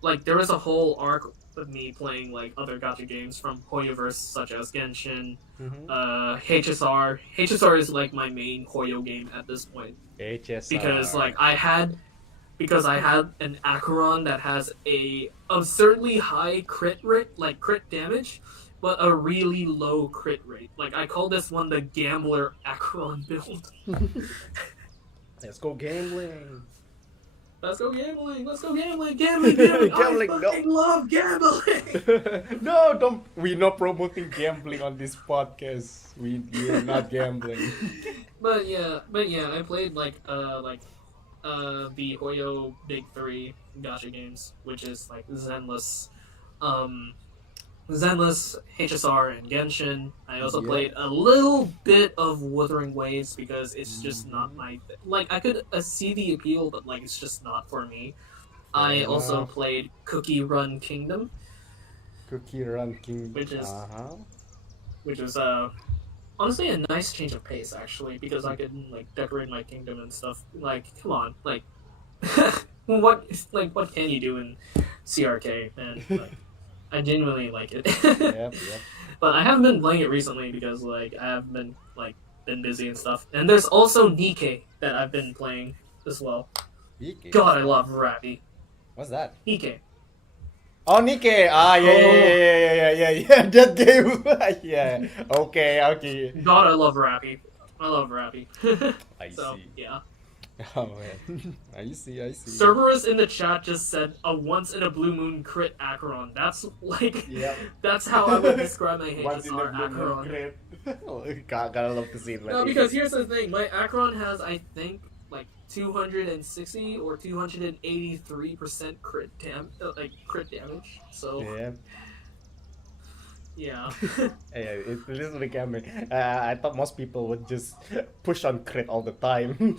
like there was a whole arc of me playing like other gacha games from Hoyoverse such as Genshin, Mhm. HSR. HSR is like my main Hoyo game at this point HSR. because like I had an Acheron that has a absurdly high crit rate, like crit damage, but a really low crit rate. Like I call this one the Gambler Acheron build. Let's go gambling. Let's go gambling. Let's go gambling. Gambling. Gambling. Gambling, I no. fucking love gambling. No, don't. We're not promoting gambling on this podcast. We're not gambling. But yeah, I played like the Hoyo Big 3 gacha games, which is like Zenless, HSR, and Genshin. I also Yeah. played a little bit of Wuthering Waves because it's just not my like. I could see the appeal, but like it's just not for me. I Fair also enough. played Cookie Run Kingdom, Cookie Run King. Which is- Uh-huh. which is honestly a nice change of pace actually because I could like decorate my kingdom and stuff. Like, come on, like what can you do in CRK, man? Like, I genuinely like it. Yep. But I haven't been playing it recently because like I have been busy and stuff. And there's also Nikke that I've been playing as well. Nikke. God, I love Rappy. What's that? Nikke. Oh, Nikke. Ah, yeah. That game. Yeah. Okay. God, I love Rappy. I love Rappy. I So see. yeah. Oh man. I see. Cerberus in the chat just said a once in a blue moon crit Acheron. That's like Yep. that's how I would describe my Once in a HSR blue moon, Acheron. great. Gotta love to see it. No, because here's the thing. My Acheron has, I think, like 260 or 283% crit damage. So Yeah. yeah. Yeah, it's literally gambling. I thought most people would just push on crit all the time.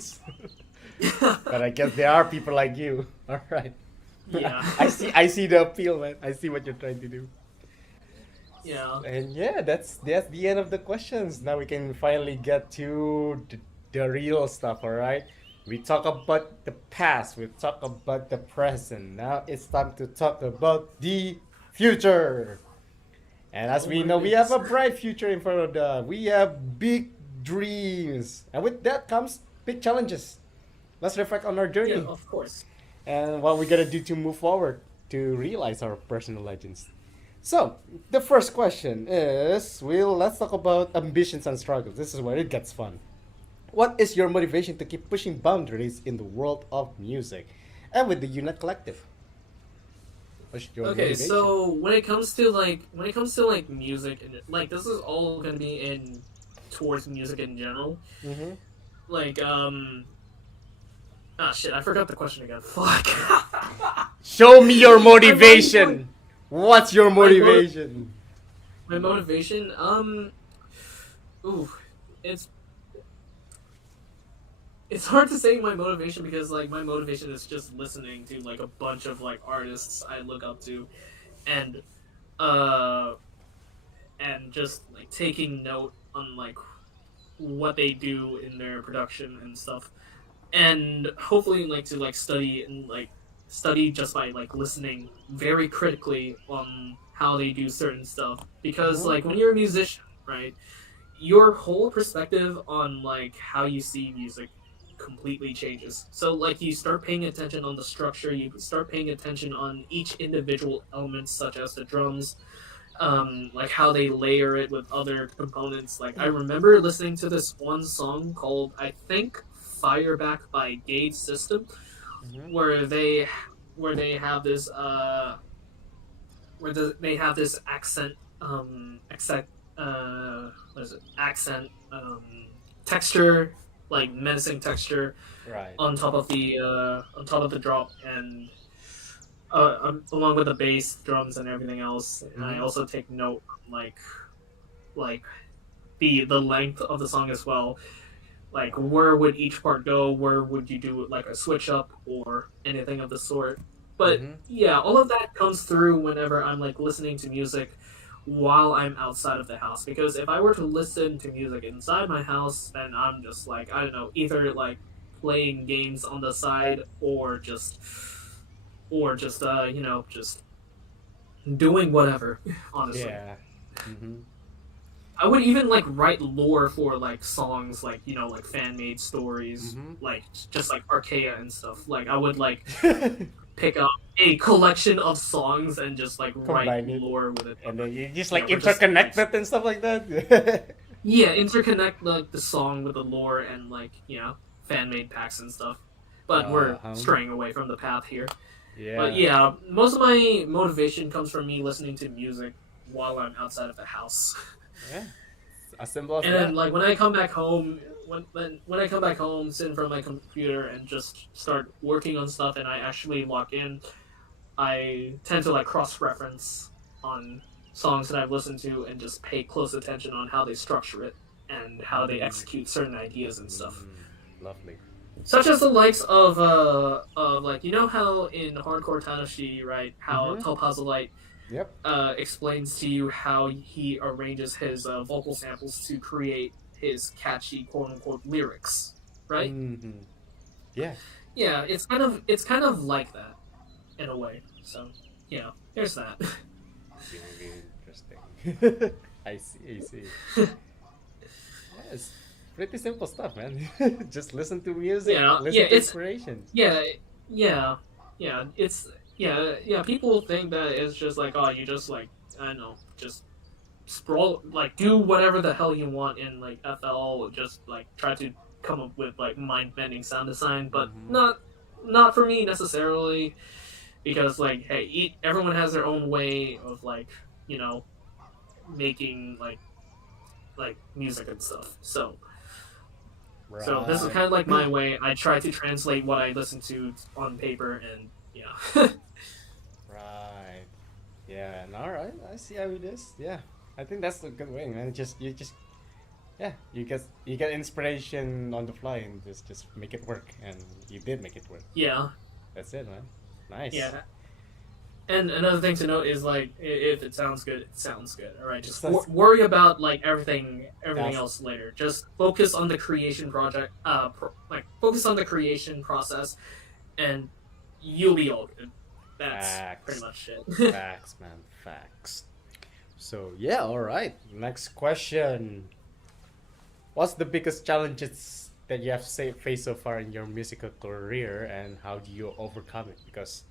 But I guess there are people like you. Alright. Yeah. I see the appeal, man. I see what you're trying to do. Yeah. And yeah, that's the end of the questions. Now we can finally get to the real stuff, all right? We talk about the past, we talk about the present. Now it's time to talk about the future. And as Oh we my know, we have goodness. a bright future in front of us. We have big dreams. And with that comes big challenges. Let's reflect on our Yeah, journey of course. and what we gotta do to move forward to realize our personal legends. So, the first question is, let's talk about ambitions and struggles. This is where it gets fun. What is your motivation to keep pushing boundaries in the world of music and with the Unit Collective? What's your Okay, motivation? so when it comes to like music and like this is all gonna be in towards music in general. Mm-hmm. Like ah shit, I forgot the question again. Fuck. Show me your I'm already going. motivation. What's your My motive motivation? my motivation ooh it's it's hard to say my motivation because like my motivation is just listening to like a bunch of like artists I look up to and uh and just like taking note on like what they do in their production and stuff and hopefully like to like study and like study just by like listening very critically on how they do certain stuff because Mm-hmm. like when you're a musician, right, your whole perspective on like how you see music completely changes. So like you start paying attention on the structure, you start paying attention on each individual element such as the drums, like how they layer it with other components. Like I remember listening to this one song called I think Fireback by Gauge System, Mm-hmm. where they where they have this they have this accent what is it texture, like menacing texture Right. on top of the drop and along with the bass, drums, and everything else. And I Mm-hmm. also take note on, like the length of the song as well. Like where would each part go? Where would you do like a switch up or anything of the sort? But Mm-hmm. yeah, all of that comes through whenever I'm like listening to music while I'm outside of the house. Because if I were to listen to music inside my house, then I'm just like I don't know, either like playing games on the side or just you know just doing whatever. Honestly, Yeah. Mm-hmm. I would even like write lore for like songs, like you know, like fan made stories, Mm-hmm. like just like Archaea and stuff. Like I would like pick up a collection of songs and just like write Combine it. lore with it. And then you just Yeah, like or just interconnect it and stuff like that. yeah, interconnect like the song with the lore and like you know fan made packs and stuff. But we're Uh-huh. straying away from the path here. But Yeah. yeah, most of my motivation comes from me listening to music while I'm outside of the house. Yeah. As simple as And then that. like when I come back home, when I come back home, sit in front of my computer and just start working on stuff, and I actually log in, I tend to like cross reference on songs that I've listened to and just pay close attention on how they structure it and how they Mm. execute certain ideas and stuff. Mm. Lovely. Such as the likes of like you know how in Hardcore Tanashi, right? How Mm-hmm. Topazolite Yep. explains to you how he arranges his vocal samples to create his catchy quote unquote lyrics, right? Mm-hmm. Yeah. Yeah, it's kind of like that in a way. So yeah, there's that. Very interesting. I see. I see. Yes. Pretty simple stuff, man. Just listen to music, Yeah, yeah, listen to it's inspirations. yeah, yeah, yeah. It's yeah. People think that it's just like oh, you just like I don't know, just sprawl like do whatever the hell you want in like FL, just like try to come up with like mind bending sound design, but Mm-hmm. not for me necessarily because like hey, everyone has their own way of like you know making like music and stuff. So this is Right. kind of like my way. I try to translate what I listen to on paper, and yeah, Right. Yeah. And all right. I see how it is. Yeah. I think that's a good way, man. Just yeah. You get inspiration on the fly and just make it work, and you did make it work. yeah, That's it, man. Nice. yeah. And another thing to note is like if it sounds good, it sounds good. All right, just That's worry about like everything that's else later. Just focus on the creation project. Like focus on the creation process, and you'll be all good. That's pretty facts. much it. Facts, man. Facts. So yeah, all right. Next question. What's the biggest challenges that you have faced so far in your musical career, and how do you overcome it? Because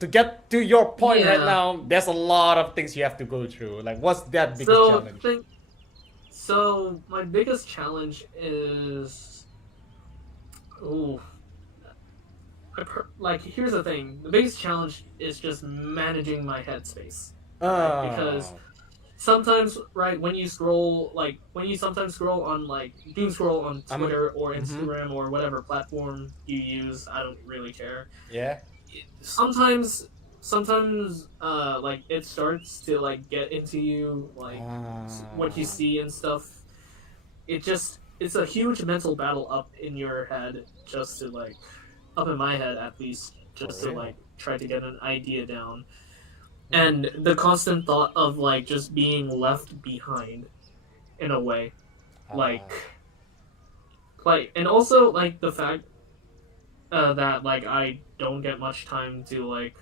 to get to your point right Yeah. now, there's a lot of things you have to go through. Like, what's that biggest So challenge? think so. My biggest challenge is, oh, like here's the thing. The biggest challenge is just managing my headspace. All right, because Oh, sometimes right when you sometimes scroll on like doom scroll on I'm. Twitter or Mm-hmm. Instagram or whatever platform you use, I don't really care. Yeah. Sometimes like it starts to like get into you, like what you Ah. see and stuff. It's a huge mental battle up in your head, just to like up in my head at least, For just to real. like try to get an idea down. And the constant thought of like just being left behind in a way, like Ah. and also like the fact that like I don't get much time to like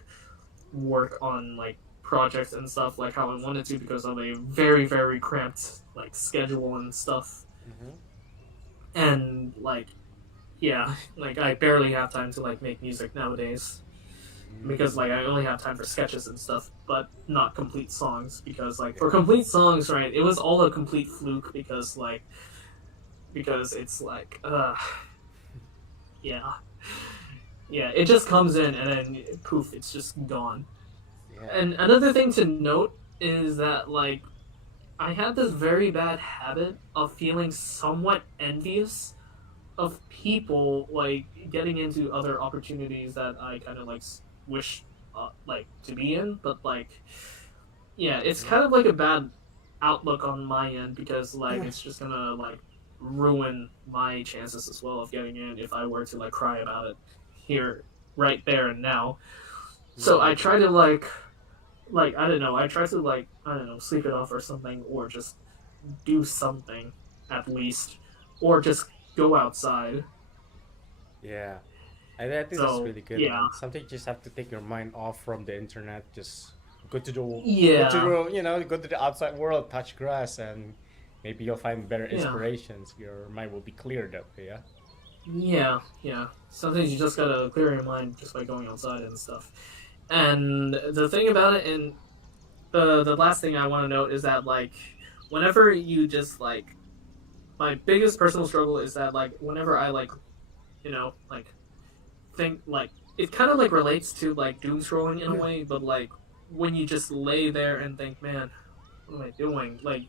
work on like projects and stuff like how I wanted to because of a very cramped like schedule and stuff. Mm-hmm. And like yeah, like I barely have time to like make music nowadays because Mm. like I only have time for sketches and stuff, but not complete songs because like for complete songs, right, it was all a complete fluke because it's like yeah. Yeah, it just comes in and then poof, it's just gone. Yeah. And another thing to note is that like I had this very bad habit of feeling somewhat envious of people like getting into other opportunities that I kind of like wish like to be in, but like yeah, it's Mm-hmm. kind of like a bad outlook on my end because like it's just gonna like ruin my chances as well of getting in if I were to like cry about it here right there and now. So I Mm-hmm. try to like I don't know, I try to like I don't know, sleep it off or something or just do something at least or just go outside. Yeah. I think that's So really good, yeah. man. Sometimes you just have to take your mind off from the internet. Just Yeah. go to the outside world, touch grass, and maybe you'll find better Yeah. inspirations. Your mind will be cleared up. Yeah. Yeah. Yeah. Sometimes you just gotta clear your mind just by going outside and stuff. And the thing about it, and the last thing I want to note is that like whenever you just like my biggest personal struggle is that like whenever I like like think like it kind of like relates to like doom scrolling in a way, but like when you just lay there and think, man, what am I doing? Like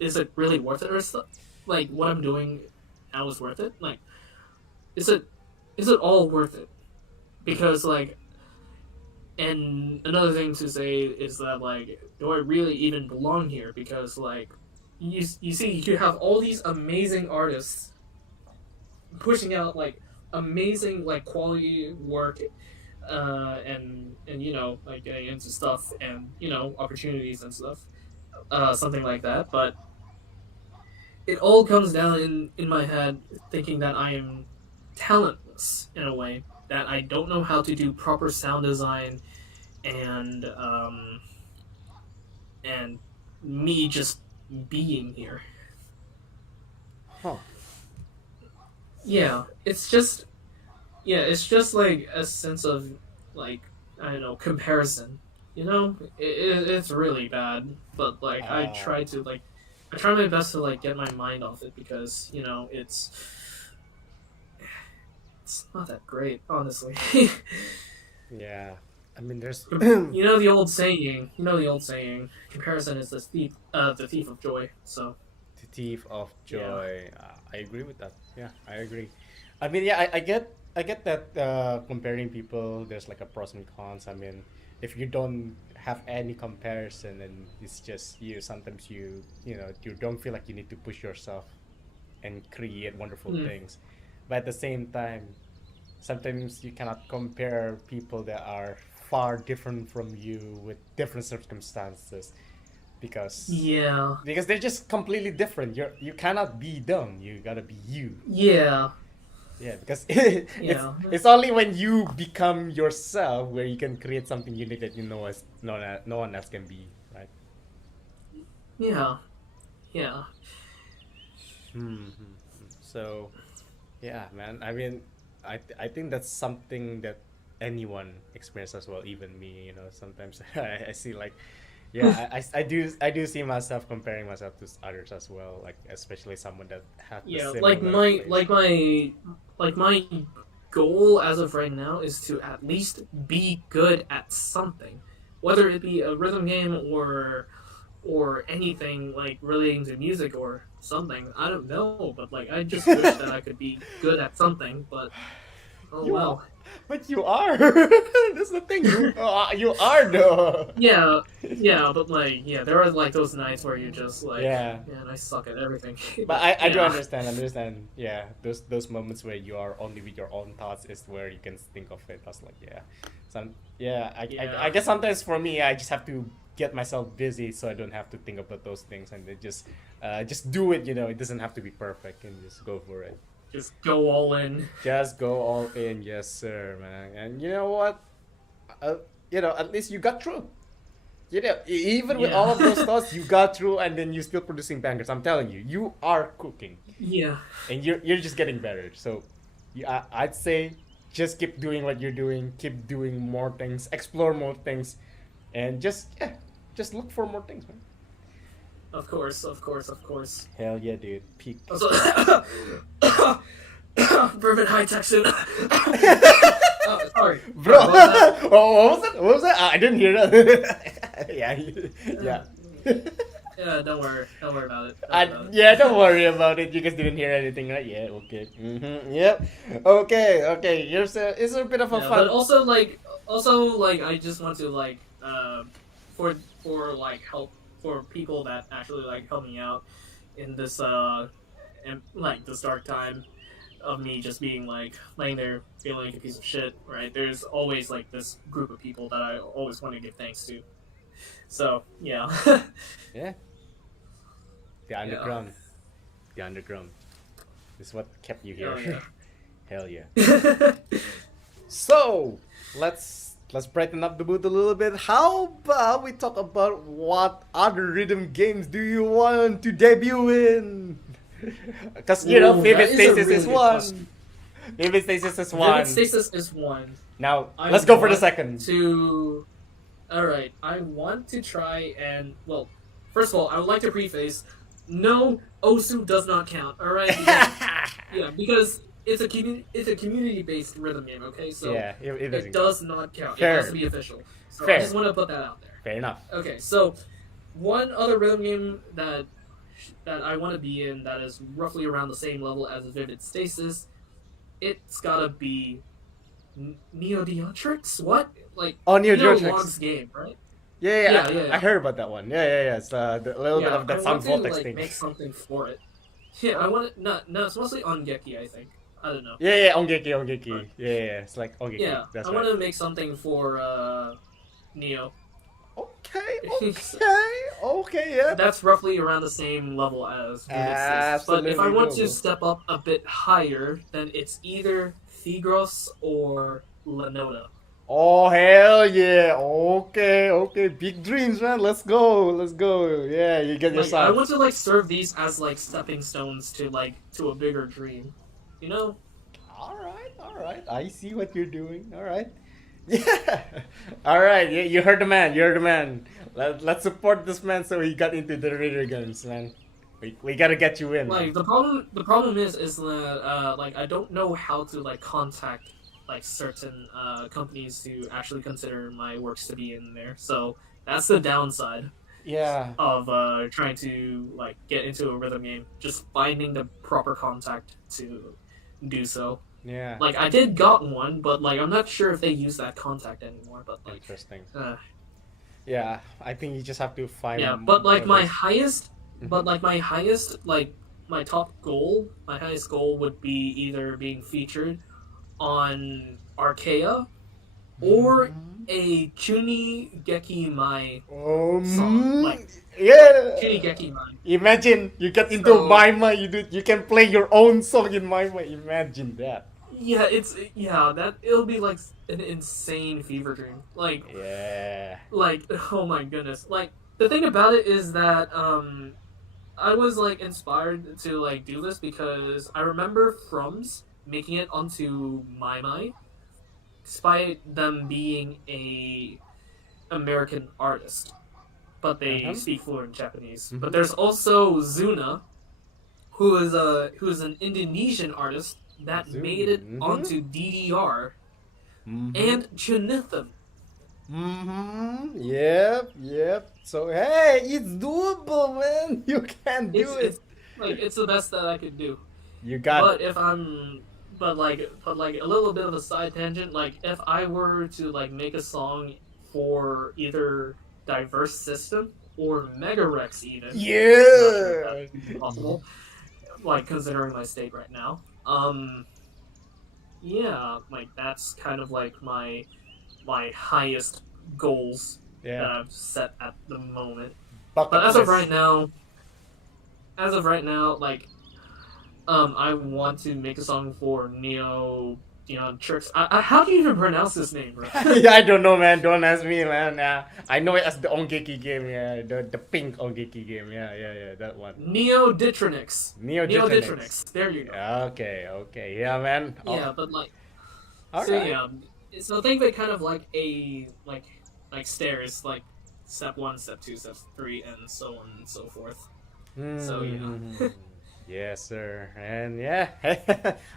is it really worth it or stuff? Like what I'm doing now is worth it? Like is it is it all worth it? Because like and another thing to say is that like do I really even belong here? Because like you see you have all these amazing artists pushing out like amazing like quality work and like getting into stuff and opportunities and stuff something like that, but it all comes down in my head thinking that I am talentless in a way, that I don't know how to do proper sound design and and me just being here. Huh. Yeah, it's just like a sense of like I don't know, comparison. It's really bad, but like Uh, I try my best to like get my mind off it because it's not that great, honestly. yeah. I mean, there's the old saying, comparison is the thief of joy. So the thief of yeah. joy. I agree with that. Yeah, I agree. I mean, yeah, I get that comparing people, there's like a pros and cons. I mean, if you don't have any comparison, and it's just you, sometimes you don't feel like you need to push yourself and create wonderful Mm, things. But at the same time, sometimes you cannot compare people that are far different from you with different circumstances, because Yeah. they're just completely different. You cannot be them. You gotta be you. Yeah. Yeah, because Yeah. it's only when you become yourself where you can create something unique that you know as no one else can be, right? Yeah. Yeah. Hmm. So, yeah, man. I mean, I think that's something that anyone experiences as well, even me. Sometimes I see like, yeah, I do see myself comparing myself to others as well, like especially someone that have the Yeah. similar place. Like my goal as of right now is to at least be good at something, whether it be a rhythm game or anything like relating to music or something. I don't know, but like I just wish that I could be good at something. But oh You are, well. but you are. That's the thing. You are though. Yeah, yeah, but like yeah, there are like those nights where you just like, Yeah. man, I suck at everything. But But I do yeah, understand. Yeah, those moments where you are only with your own thoughts is where you can think of it. That's like, yeah, I yeah, guess sometimes for me I just have to get myself busy so I don't have to think about those things, and then just do it. It doesn't have to be perfect, and just go for it. just go all in. Just go all in, yes sir, man. And you know what? At least you got through. Even with all Yeah, of those thoughts, you got through, and then you're still producing bangers. I'm telling you, you are cooking, yeah, and you're just getting better. So, I'd say just keep doing what you're doing. Keep doing more things, explore more things, and just look for more things, man. of course, of course, of course. Hell yeah, dude. Peak. Also, Vervid high tech suit. Sorry, Bro, sorry about that. oh, what was that? What was that? I didn't hear that. Yeah, yeah. Don't worry about it. Don't worry about it. Yeah, don't worry about it. You guys didn't hear anything, right? Yeah, okay. Yep. Okay. It's a bit of a Yeah, fun. but also like I just want to like for like help for people that actually like help me out in this and like this dark time of me just being like laying there feeling like a piece of shit, right? There's always like this group of people that I always want to give thanks to. So yeah. Yeah, the Yeah. underground. The underground is what kept you here. Hell yeah. Hell yeah. So let's brighten up the mood a little bit. How about we talk about what other rhythm games do you want to debut in? Because Ooh, Vivid that is a Stasis really is good one. question. Vivid Stasis is one. Vivid Stasis is one. Now I let's go for the want second. To Alright, I want to try and well, first of all, I would like to preface no, Osu does not count, alright? Yeah, because it's a community based rhythm game, okay? So Yeah, it doesn't. it does not count. Fair. It has to be official. So Fair. I just want to put that out there. Fair enough. Okay, so one other rhythm game that I want to be in that is roughly around the same level as Vivid Stasis, it's gotta be Neodiotrix? What? Like, Oh, you know Neodiotrix. Log's game, right? Yeah, Yeah. I heard about that one. Yeah. It's the little bit of that I sound want to vortex like thing. make something for it. Yeah, I want it. No, it's mostly on Geki, I think. I don't know. Yeah, Ongeki. Right. Yeah, it's like Ongeki. Yeah, That's I right. want to make something for Neo. Okay, yeah. That's roughly around the same level as Vivid Stasis. But if I Absolutely want to doable. step up a bit higher, then it's either Thigros or Lenoda. Oh hell yeah! Okay, big dreams, man. Let's go. Yeah, you get your Like, I side. want to like serve these as like stepping stones to a bigger dream. You know? All right. I see what you're doing. All right. Yeah. All right. Yeah, you heard the man. Let's support this man so he got into the raider games, man. We gotta get you in. Like the problem is that like I don't know how to like contact like certain companies to actually consider my works to be in there. So that's the downside Yeah. of trying to like get into a rhythm game. Just finding the proper contact to do so. Yeah. Like I did got one, but like I'm not sure if they use that contact anymore. But like, Interesting. uh, Yeah, I think you just have to find. yeah. But like my highest, Mhm. like my top goal, my highest goal would be either being featured on Archaea or a Chuni Geki Mai song, like Yeah. Chuni Geki Mai. Imagine you get into So Maima, you can play your own song in Maima. Imagine that. that it'll be like an insane fever dream. Yeah. Like oh my goodness. Like the thing about it is that I was like inspired to like do this because I remember Frums making it onto My, despite them being a American artist, but they Uh-huh. speak fluent Japanese. Mhm. But there's also Zuna, who is an Indonesian artist that made it onto DDR, and Chunitham. Yep. So hey, it's doable, man. You can do it. It's like it's the best that I could do. You got But if I'm but like a little bit of a side tangent, like if I were to like make a song for either Diverse System or Megarex even, I'm not sure if yeah. that's even possible, like considering my state right now. Yeah, like that's kind of like my highest goals that Yeah. I've set at the moment. Bucket But list. as of right now, like I want to make a song for Neo Tricks. How do you even pronounce this name, bro? Yeah, I don't know, man. Don't ask me, man. I know it as the Ongeki game. Yeah, the pink Ongeki game. Yeah. That one. Neo Ditronix. Neo Neo Ditronix. Ditronix. There you go. Okay. Yeah, man. Yeah, but like, All so right. yeah, so think of it kind of like a like stairs, like step 1, step 2, step 3, and so on and so forth. So yeah. Yes, sir. And yeah,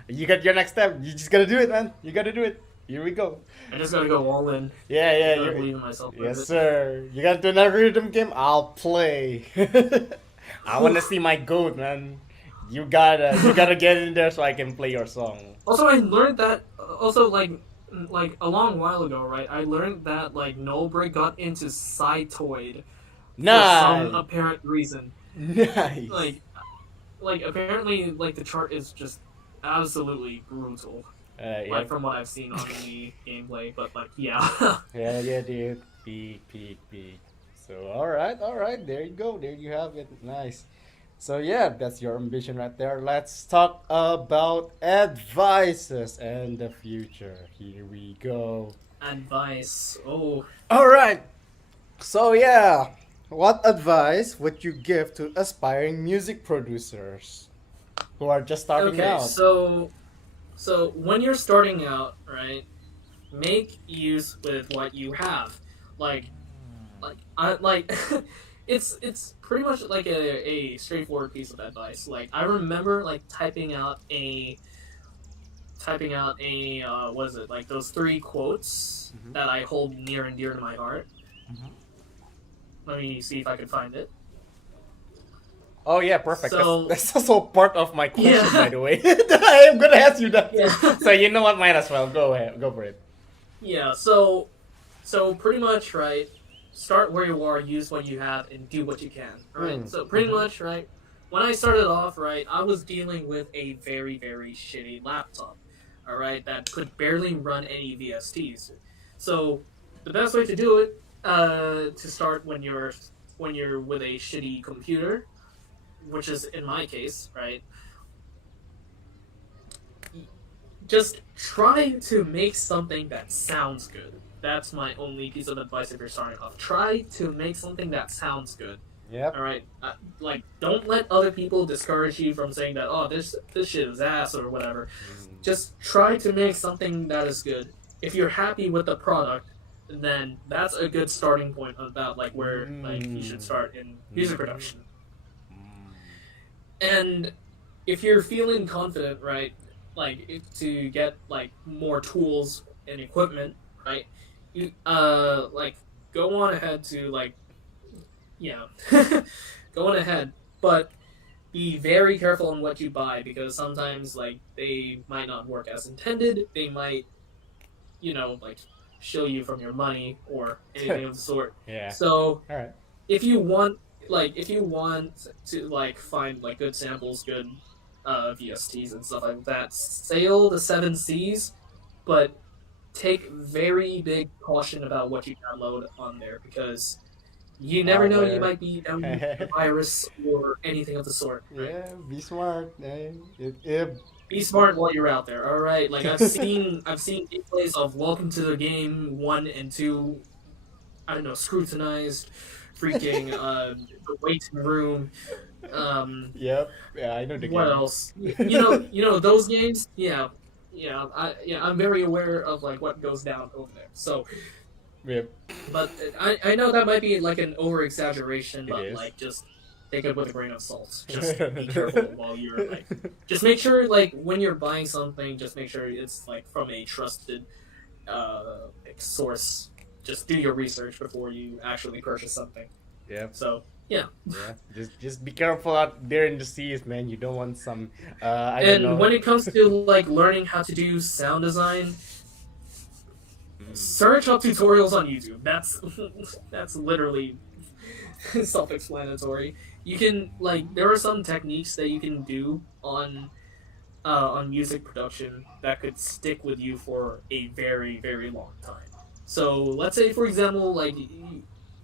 you got your next step. You just gotta do it, man. You gotta do it. Here we go. I just gotta go all in. Yeah. I gotta believe in myself. Yes, sir. You got to another rhythm game. I'll play. I wanna see my goat, man. You gotta get in there so I can play your song. Also, I learned that. Also, like a long while ago, right? I learned that like nullbreak got into Cytoid for some Nice. apparent reason. Nice. Like apparently, like the chart is just absolutely brutal. Yeah. Like from what I've seen on the gameplay, but like yeah. Yeah, dude. Peak. So, alright. There you go. There you have it. Nice. So, yeah, that's your ambition right there. Let's talk about advices and the future. Here we go. Advice. Oh, Alright. So, yeah. What advice would you give to aspiring music producers who are just starting okay. out? So when you're starting out, right? Make use with what you have. Like I like it's pretty much like a straightforward piece of advice. Like I remember like typing out a what is it, like those 3 quotes that I hold near and dear to my heart. Let me see if I can find it. Oh yeah, perfect. So- That's also part of my question, Yeah. by the way. I am gonna ask you that. Yeah. So you know what? Might as well go ahead, go for it. Yeah, so pretty much, right, start where you are, use what you have, and do what you can, right? Mm. So pretty much, right, when I started off, right, I was dealing with a very, very shitty laptop, all right, that could barely run any VSTs. So the best way to do it, to start when you're with a shitty computer, which is in my case, right, just try to make something that sounds good. That's my only piece of advice if you're starting off. Try to make something that sounds good. Yep. All right, like don't let other people discourage you from saying that this shit is ass or whatever. Just try to make something that is good. If you're happy with the product, then that's a good starting point about like where like you should start in music production. And if you're feeling confident, right, like to get like more tools and equipment, right, you like go on ahead to like go on ahead, but be very careful on what you buy because sometimes like they might not work as intended. They might like shill you from your money or anything of the sort. Yeah. So All right. if you want to like find like good samples, good VSTs and stuff like that, sail the 7 seas, but take very big caution about what you download on there because you never know, you Malware. might be downloading a virus or anything of the sort, right? Yeah, be smart. It, Be smart while you're out there. All right, like I've seen gameplays of Welcome to the Game 1 and 2. I don't know, scrutinized, freaking the waiting room. yep. Yeah, I know the What game. else? You know those games. Yeah, I'm very aware of like what goes down over there. So, Yep. but I know that might be like an over exaggeration, It but is. like just take it with a grain of salt. Just be careful while you're like, just make sure like when you're buying something, just make sure it's like from a trusted like, source. Just do your research before you actually purchase something. Yep. So yeah. Yeah. Just be careful out there in the seas, man. You don't want some. I don't And know. when it comes to like learning how to do sound design, Mm. search up tutorials on YouTube. That's literally self-explanatory. You can like there are some techniques that you can do on music production that could stick with you for a very very long time. So let's say for example like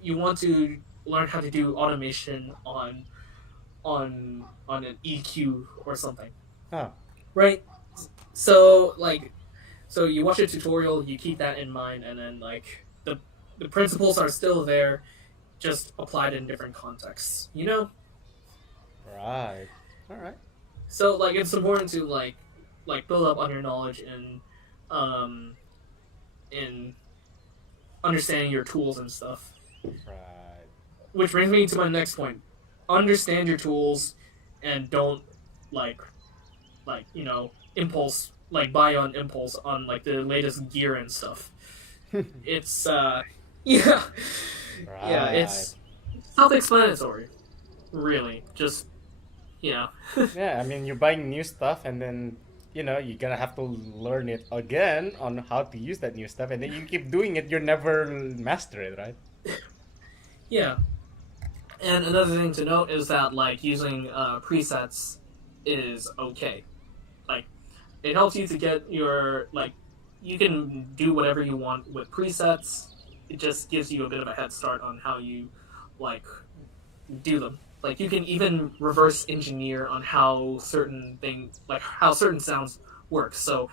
you want to learn how to do automation on an EQ or something, Huh. right? So like so you watch a tutorial, you keep that in mind, and then like the principles are still there, just applied in different contexts. You know, Right. All right. so like it's important to like build up on your knowledge um in understanding your tools and stuff. Right. Which brings me to my next point: understand your tools, and don't like impulse like buy on impulse on like the latest gear and stuff. It's yeah, yeah, Right. it's self-explanatory, really. Just yeah. Yeah, I mean, you're buying new stuff, and then you're gonna have to learn it again on how to use that new stuff, and then you keep doing it. You'll never master it, right? Yeah. And another thing to note is that like using presets is okay. Like it helps you to get your like you can do whatever you want with presets. It just gives you a bit of a head start on how you like do them. Like you can even reverse engineer on how certain things like how certain sounds work. So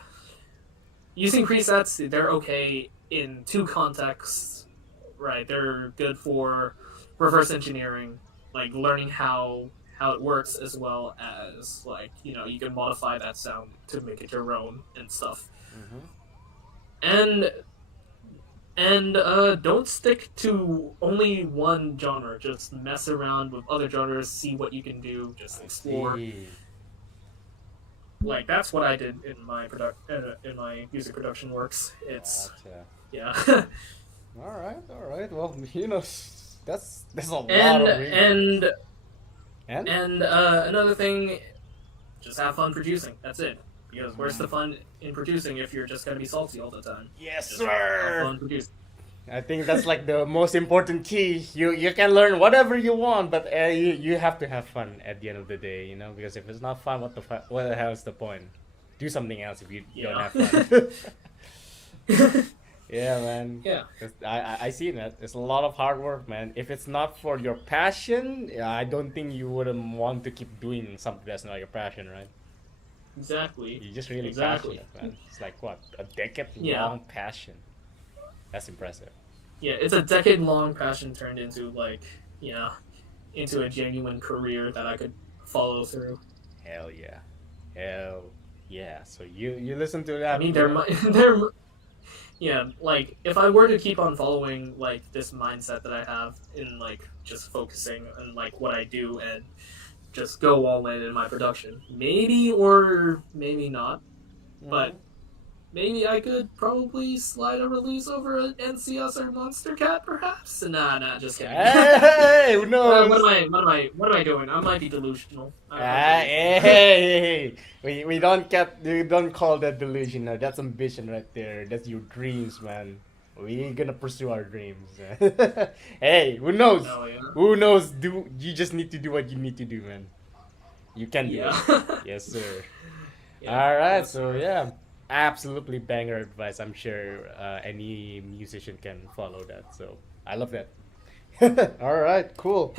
using presets, they're okay in two contexts, right? They're good for reverse engineering, like learning how it works, as well as like you can modify that sound to make it your own and stuff. Mm-hmm. And don't stick to only one genre. Just mess around with other genres, see what you can do, just I explore. see. Like that's what I did in my music production works. It's Gotcha. yeah. All right, all right. Well, that's a lot and of reading. and And and another thing, just have fun producing. That's it. Because where's the fun in producing if you're just gonna be salty all the time? yes, Just have sir. fun producing. I think that's like the most important key. You can learn whatever you want, but you have to have fun at the end of the day, because if it's not fun, what the hell is the point? Do something else if you don't Yeah. have fun. Yeah, man. Yeah. I see that. It's a lot of hard work, man. If it's not for your passion, yeah, I don't think you wouldn't want to keep doing something that's not your passion, right? Exactly. You're just really Exactly. passionate, man. It's like what, a decade Yeah. long passion. That's impressive. Yeah. It's a decade-long passion turned into like into a genuine career that I could follow through. Hell yeah. Hell yeah. So you listen to I that, mean, yeah, like if I were to keep on following like this mindset that I have in like just focusing on like what I do and just go all in my production, maybe or maybe not, but maybe I could probably slide a release over an NCS or Monster Cat, perhaps. Nah, just kidding. Hey, who knows? What am I doing? I might be delusional. Hey, we don't call that delusion. No, that's ambition right there. That's your dreams, man. We gonna pursue our dreams. Hey, who knows? No, yeah. Who knows? You just need to do what you need to do, man. You can do it. Yeah. Yes, sir. Yeah, All right, yes, so sir. yeah. absolutely banger advice. I'm sure any musician can follow that. So I love that. All right, cool.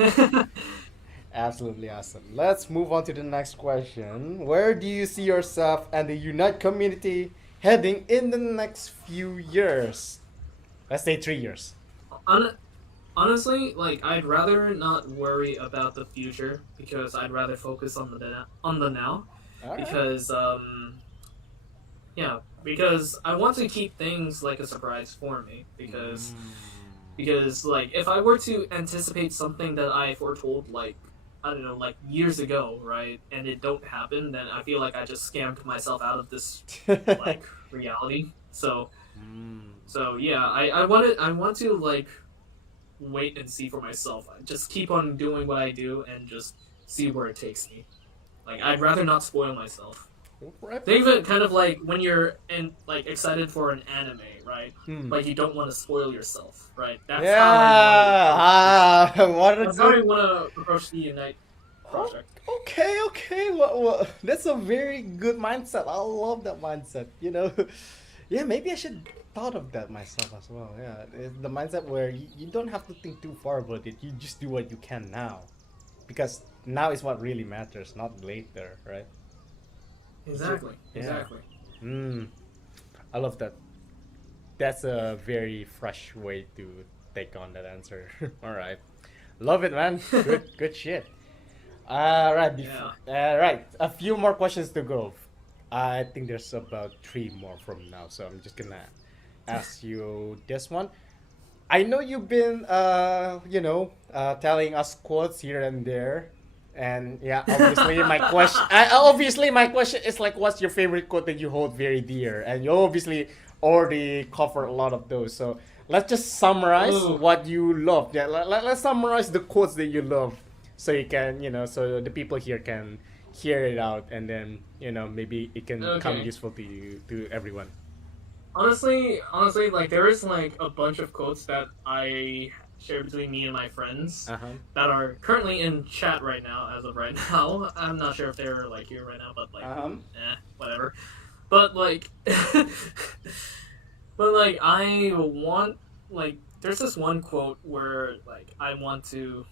Absolutely awesome. Let's move on to the next question. Where do you see yourself and the Unite community heading in the next few years? Let's say 3 years. Hon- Honestly, like I'd rather not worry about the future because I'd rather focus on the now All right. because yeah, because I want to keep things like a surprise for me because like if I were to anticipate something that I foretold like I don't know like years ago, right, and it don't happen, then I feel like I just scammed myself out of this like reality. So yeah, I want to like wait and see for myself. I just keep on doing what I do and just see where it takes me. Like I'd rather not spoil myself. Right. Think of it kind of like when you're like excited for an anime, right? Hmm. Like you don't want to spoil yourself, right? Yeah. What a That's how I good. want to approach the Unite project. Okay, okay. What, that's a very good mindset. I love that mindset. Yeah, maybe I should thought of that myself as well. Yeah, it's the mindset where you don't have to think too far about it. You just do what you can now, because now is what really matters, not later, right? Exactly. Yeah. Exactly. I love that. That's a very fresh way to take on that answer. All right, love it, man. Good, good shit. All right, Yeah. right. A few more questions to go. I think there's about three more from now, so I'm just gonna ask you this one. I know you've been, telling us quotes here and there, and yeah, obviously my question is like, what's your favorite quote that you hold very dear? And you obviously already covered a lot of those. So let's just summarize Ooh. what you love. Yeah, let's summarize the quotes that you love, so you can, so the people here can hear it out, and then maybe it can come Okay. useful to you, to everyone. Honestly, like there is like a bunch of quotes that I share between me and my friends Uh huh. that are currently in chat right now. As of right now, I'm not sure if they're like here right now, but like, whatever. But like, but like, I want like there's this one quote where like I want to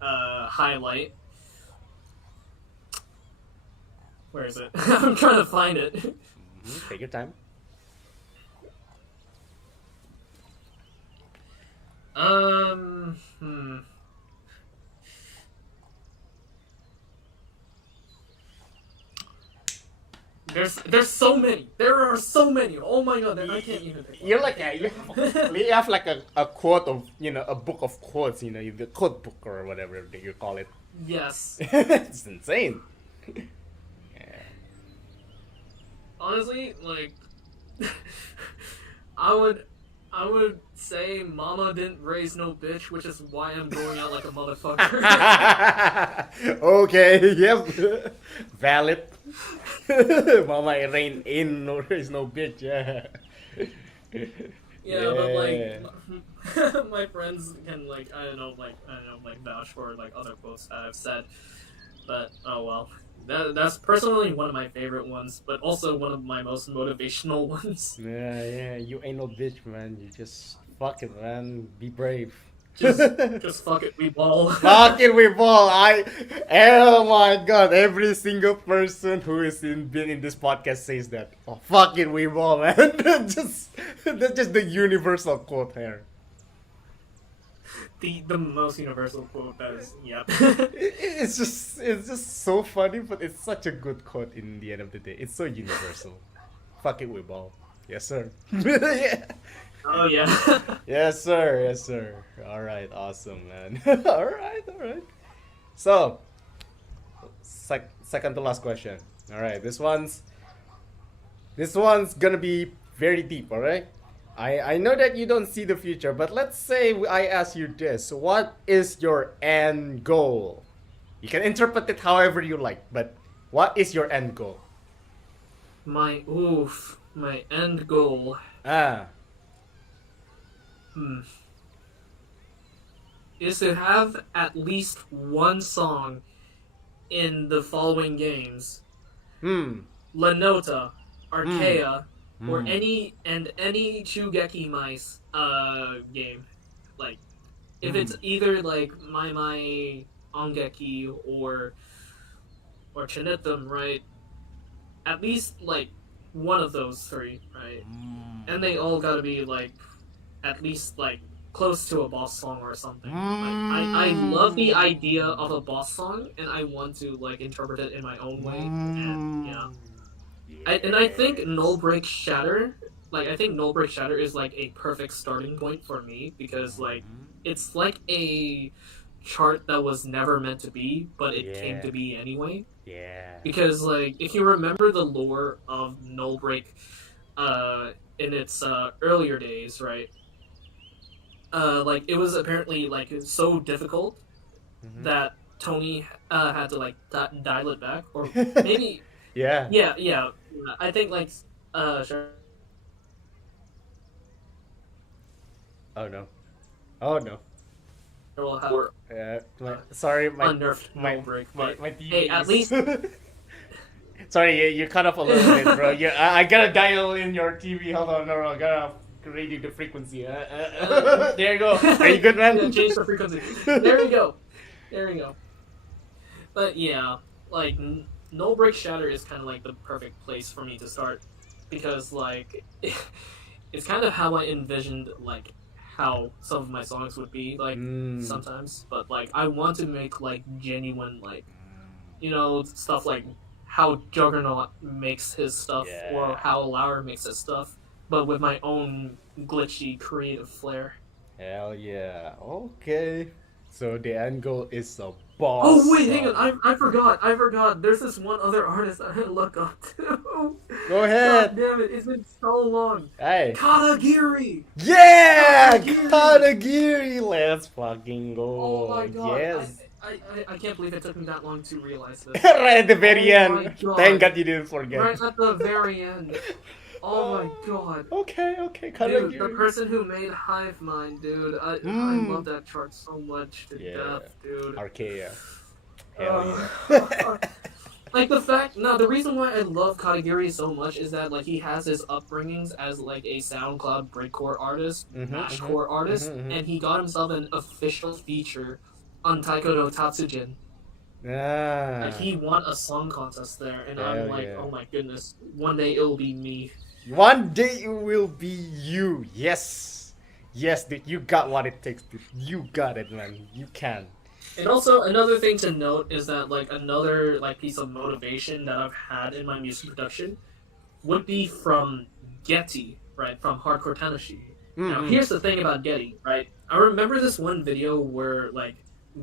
highlight. Where is it? I'm trying to find it. Take your time. Hmm. There's so many. There are so many. Oh my god, I can't even pick one. You're like you have like a quote of a book of quotes, the quote book or whatever that you call it. Yes. It's insane. Yeah. Honestly, like I would say mama didn't raise no bitch, which is why I'm going out like a motherfucker. Okay, yep. Valid. Mama reign in, no there is no bitch, yeah. Yeah, but like my friends can like I don't know like vouch for like other quotes that I've said. But oh well. That's personally one of my favorite ones, but also one of my most motivational ones. Yeah, you ain't no bitch, man. You just fuck it, man. Be brave. Just fuck it, we ball. Fuck it, we ball. Oh my god, every single person who is been in this podcast says that. Oh, fuck it, we ball, man. That's just the universal quote here. The most universal quote that is yep. It's just so funny, but it's such a good quote in the end of the day. It's so universal. Fuck it, we ball. Yes, sir. Yeah. Oh yeah. Yes, sir. Yes, sir. All right. Awesome, man. All right. All right. So, second to last question. All right. This one's gonna be very deep. All right. I know that you don't see the future, but let's say I ask you this: what is your end goal? You can interpret it however you like, but what is your end goal? My end goal Ah. is to have at least one song in the following games: Hmm. La Nota, Archaea, or Mm. any Shugeki mice game. Like if it's either like My Ongeki or Chinethum, right? At least like one of those three, right? And they all gotta be like at least like close to a boss song or something. Like I love the idea of a boss song and I want to like interpret it in my own way. And yeah. I think Yes. Null Break Shatter is like a perfect starting point for me because like it's like a chart that was never meant to be, but it came Yeah. to be anyway. Yeah. Because like if you remember the lore of Null Break uh in its earlier days, right? Like it was apparently like so difficult that Tony had to like dial it back, or maybe Yeah. yeah. I think like sure Oh no. Oh no. will have Sorry, unnerfed Null Break, but my hey, TV at is. least Sorry, you cut off a little bit, bro. I gotta dial in your TV. Hold on, no, I gotta radio the frequency. There you go. Are you good, yeah, man? change the frequency. There we go. There we go. But yeah, like Null Break Shatter is kind of like the perfect place for me to start because like it's kind of how I envisioned like how some of my songs would be like Mm. sometimes, but like I want to make like genuine like stuff like how Juggernaut makes his stuff or Yeah. how Lauer makes his stuff, but with my own glitchy creative flair. Hell yeah. Okay. So the end goal is a Oh boss wait, hang on! song. I forgot. I forgot. There's this one other artist I look up to. Go God ahead. damn it! It's been so long. Hey. Katagiri. Yeah! Katagiri. Katagiri! Let's fucking Oh go. my god! Yes. I can't believe it took me that long to realize this. Right at the very Oh my end. Thank god! God you didn't forget. Right at the very end. Oh my god. Okay, Dude, the Katagiri. person who made Hive Mind, dude, I love that chart so much to Yeah. death, dude. Archaea. Hell Uh, yeah. like the reason why I love Katagiri so much is that like he has his upbringings as like a SoundCloud breakcore artist, mashcore artist, and he got himself an official feature on Taiko no Tatsujin. Like Ah, he won a song contest there, and I'm hell like, yeah. oh my goodness, one day it'll be me. One day it will be you. Yes. Yes, dude, you got what it takes, dude. You got it, man. You can. And also another thing to note is that like another like piece of motivation that I've had in my music production would be from Getty, right? From Hardcore Tanashi. Now here's the thing about Getty, right? I remember this one video where like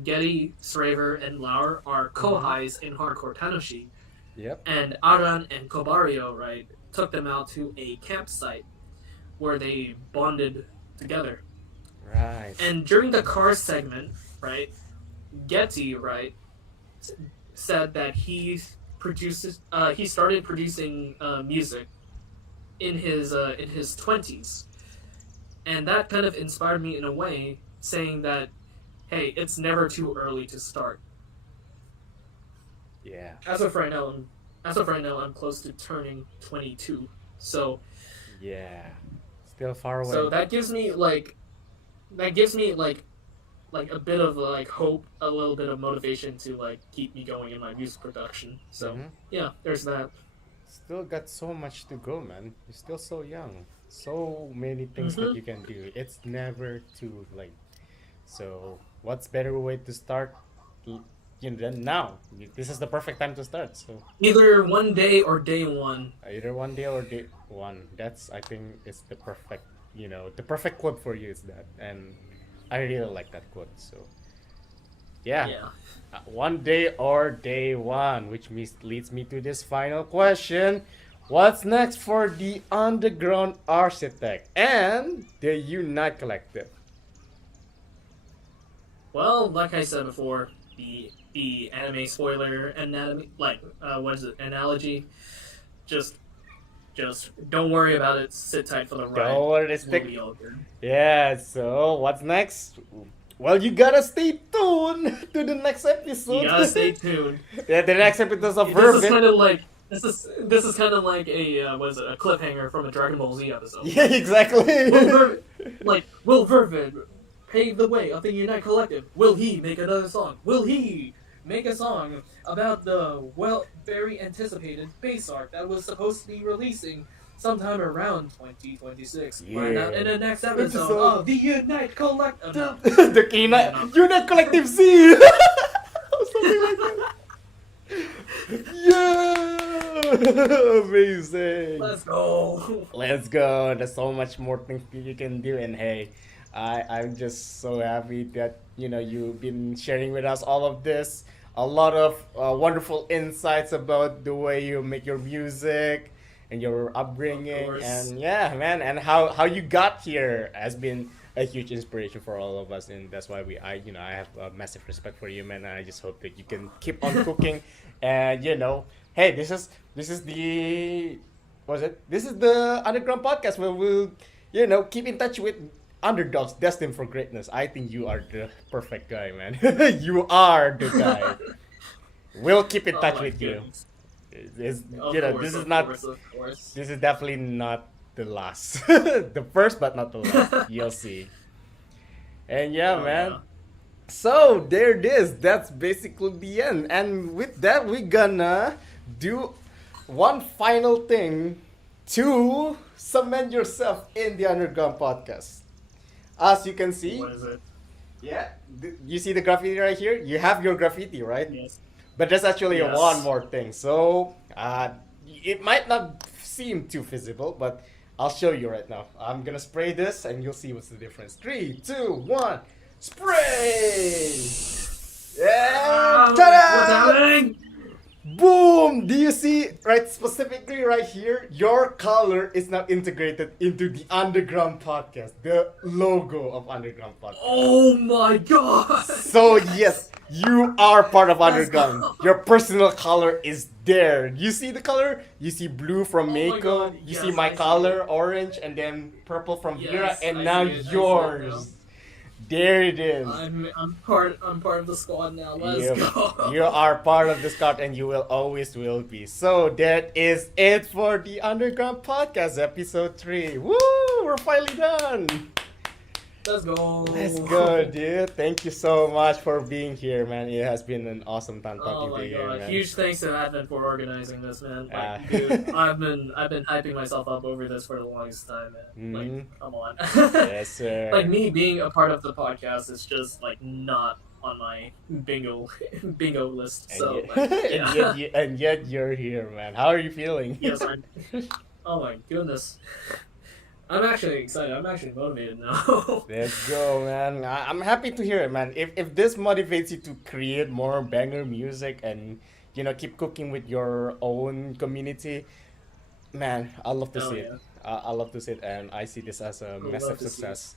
Getty, Sraver, and Lauer are kohais in Hardcore Tanashi, Yep. and Aran and Kobario, right, took them out to a campsite where they bonded together. Right. And during the car segment, right, Getty, right, said that he started producing music in his 20s, and that kind of inspired me in a way, saying that hey, it's never too early to start. Yeah. As of right now, I'm close to turning 22, so Yeah. Still far away. so that gives me like a bit of like hope, a little bit of motivation to like keep me going in my music production. So yeah, there's that. Still got so much to go, man. You're still so young. So many things that you can do. It's never too late. So, what's better way to start? Than now. This is the perfect time to start. So, Either one day or day one. either one day or day one. That's I think is the perfect. The perfect quote for you is that, and I really like that quote. So, yeah. Yeah. One day or day one, which leads me to this final question. What's next for the Underground Architect and the Unite Collective? Well, like I said before, the anime spoiler anatomy, like what is it, analogy? Just don't worry about it. Sit tight for the ride. Don't worry, We'll stick. be all good. Yeah, so what's next? Well, you gotta stay tuned to the next episode. You gotta stay tuned. Yeah, the next episode of This is Vervid. kind of like This is kind of like a was it a cliffhanger from a Dragon Ball Z episode. Yeah, exactly. Will Vervid pave the way of the Unite Collective? Will he make another song? Will he make a song about the very anticipated base art that was supposed to be releasing sometime around 2026? Find out in the next episode of the Unite Collective. The Unite Collective Z. Something like that. Yeah, amazing. Let's go. Let's go. There's so much more things that you can do, and hey, I'm just so happy that you've been sharing with us all of this. A lot of wonderful insights about the way you make your music and your upbringing, and yeah, man, and how you got here has been a huge inspiration for all of us, and that's why I have a massive respect for you, man. And I just hope that you can keep on cooking, and hey, this is the what was it? This is the underground podcast where we'll keep in touch with underdogs destined for greatness. I think you are the perfect guy, man. You are the guy. We'll keep in touch with you. This is definitely not the last. The first, but not the last. You'll see. And yeah, man. Yeah. So there it is. That's basically the end. And with that, we're gonna do one final thing to cement yourself in the underground podcast. As you can see, What is it? yeah, you see the graffiti right here. You have your graffiti, right? Yes. But there's actually Yes. one more thing. So it might not seem too visible, but I'll show you right now. I'm gonna spray this, and you'll see what's the difference. 3, 2, 1, spray! Yeah! What's Ta-da! happening? Boom! Do you see right specifically right here? Your color is now integrated into the Underground Podcast, the logo of Underground Podcast. Oh my god! So yes, you are part of Underground. go. Your personal color is there. You see the color? You see blue from Oh my Mako. God, You yes, see my I see color, it. orange, and then purple from Yes, Vera, and I now see it, I see it yours. There it is. I'm part of the squad now. Let's You, go. you are part of the squad, and you will always will be. So that is it for the Underground Podcast, episode 3. Woo! We're finally done. Let's go. Let's go, dude. Thank you so much for being here, man. It has been an awesome time Oh talking my to you, god! man. Huge thanks to Advent for organizing this, man. Ah. Dude, I've been hyping myself up over this for the longest time, man. Mhm. Like, come on. Yes, sir. Like me being a part of the podcast is just like not on my bingo list. And So yet, like, yeah. and yet you're here, man. How are you feeling? Yes, oh my goodness. I'm actually excited. I'm actually motivated now. Let's go, man. I'm happy to hear it, man. If this motivates you to create more banger music and keep cooking with your own community, man, I love to Hell see yeah. it. I love to see it, and I see this as a Would massive love to see it. success.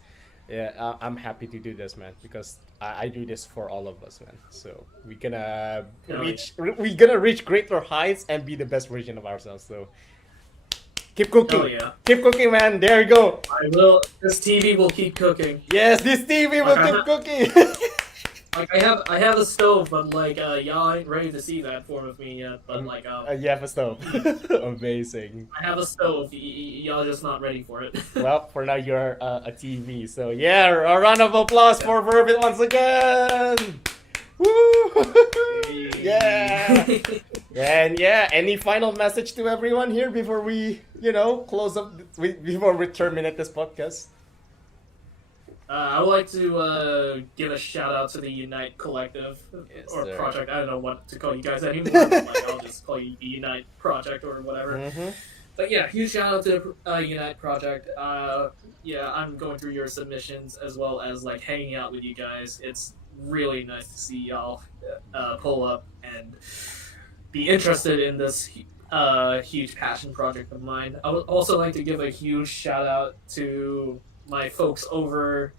Yeah, I'm happy to do this, man, because I do this for all of us, man. So we're gonna Hell reach greater heights and be the best version of ourselves. So keep cooking. Hell yeah. Keep cooking, man. There you go. I will. This TV will keep cooking. Yes, this TV will Okay. keep cooking. Like I have a stove, but like y'all ain't ready to see that form of me yet. But like You have a stove. Amazing. I have a stove. Y'all just not ready for it. Well, for now you're a TV. So yeah, a round of applause for Vervid once again. Woo! Yeah. And yeah, any final message to everyone here before we, close up, before we terminate this podcast? I would like to give a shout out to the Unite Collective or sir. Project. I don't know what to call you guys anymore. Like, I'll just call you the Unite Project or whatever. Mm-hmm. But yeah, huge shout out to Unite Project. Yeah, I'm going through your submissions as well as like hanging out with you guys. It's really nice to see y'all pull up and be interested in this huge passion project of mine. I would also like to give a huge shout out to my folks over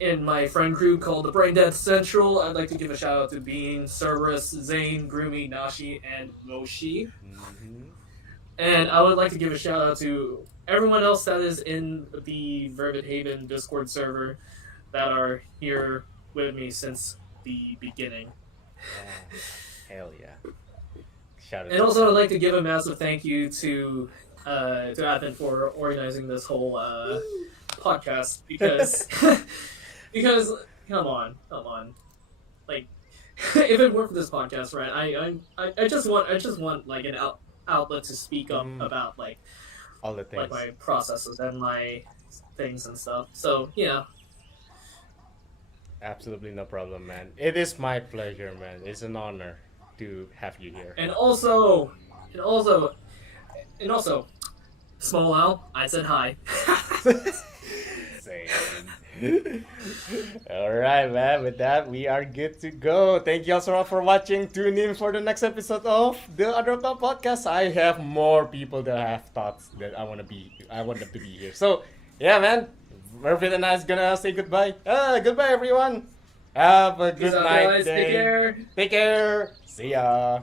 in my friend group called the Brain Dead Central. I'd like to give a shout out to Bean, Cerberus, Zane, Groomy, Nashi, and Moshi. Mm-hmm. And I would like to give a shout out to everyone else that is in the Vervid Haven Discord server that are here with me since the beginning. Hell yeah. Shout out And also, I'd like to give a massive thank you to Advent for organizing this whole podcast because because come on, like if it weren't for this podcast, right? I just want like an outlet to speak up about like all the things. my processes and my things and stuff. So yeah. Absolutely no problem, man. It is my pleasure, man. It's an honor to have you here. And also, Small Al, I said hi. Same. Alright, man. With that, we are good to go. Thank you all so much for watching. Tune in for the next episode of the Underdog Podcast. I have more people that have thoughts that I want them to be here. So, yeah, man. Vervid and I is gonna say goodbye. Goodbye, everyone. Have a good Peace out, night. guys. Day. Take care. Take care. See ya.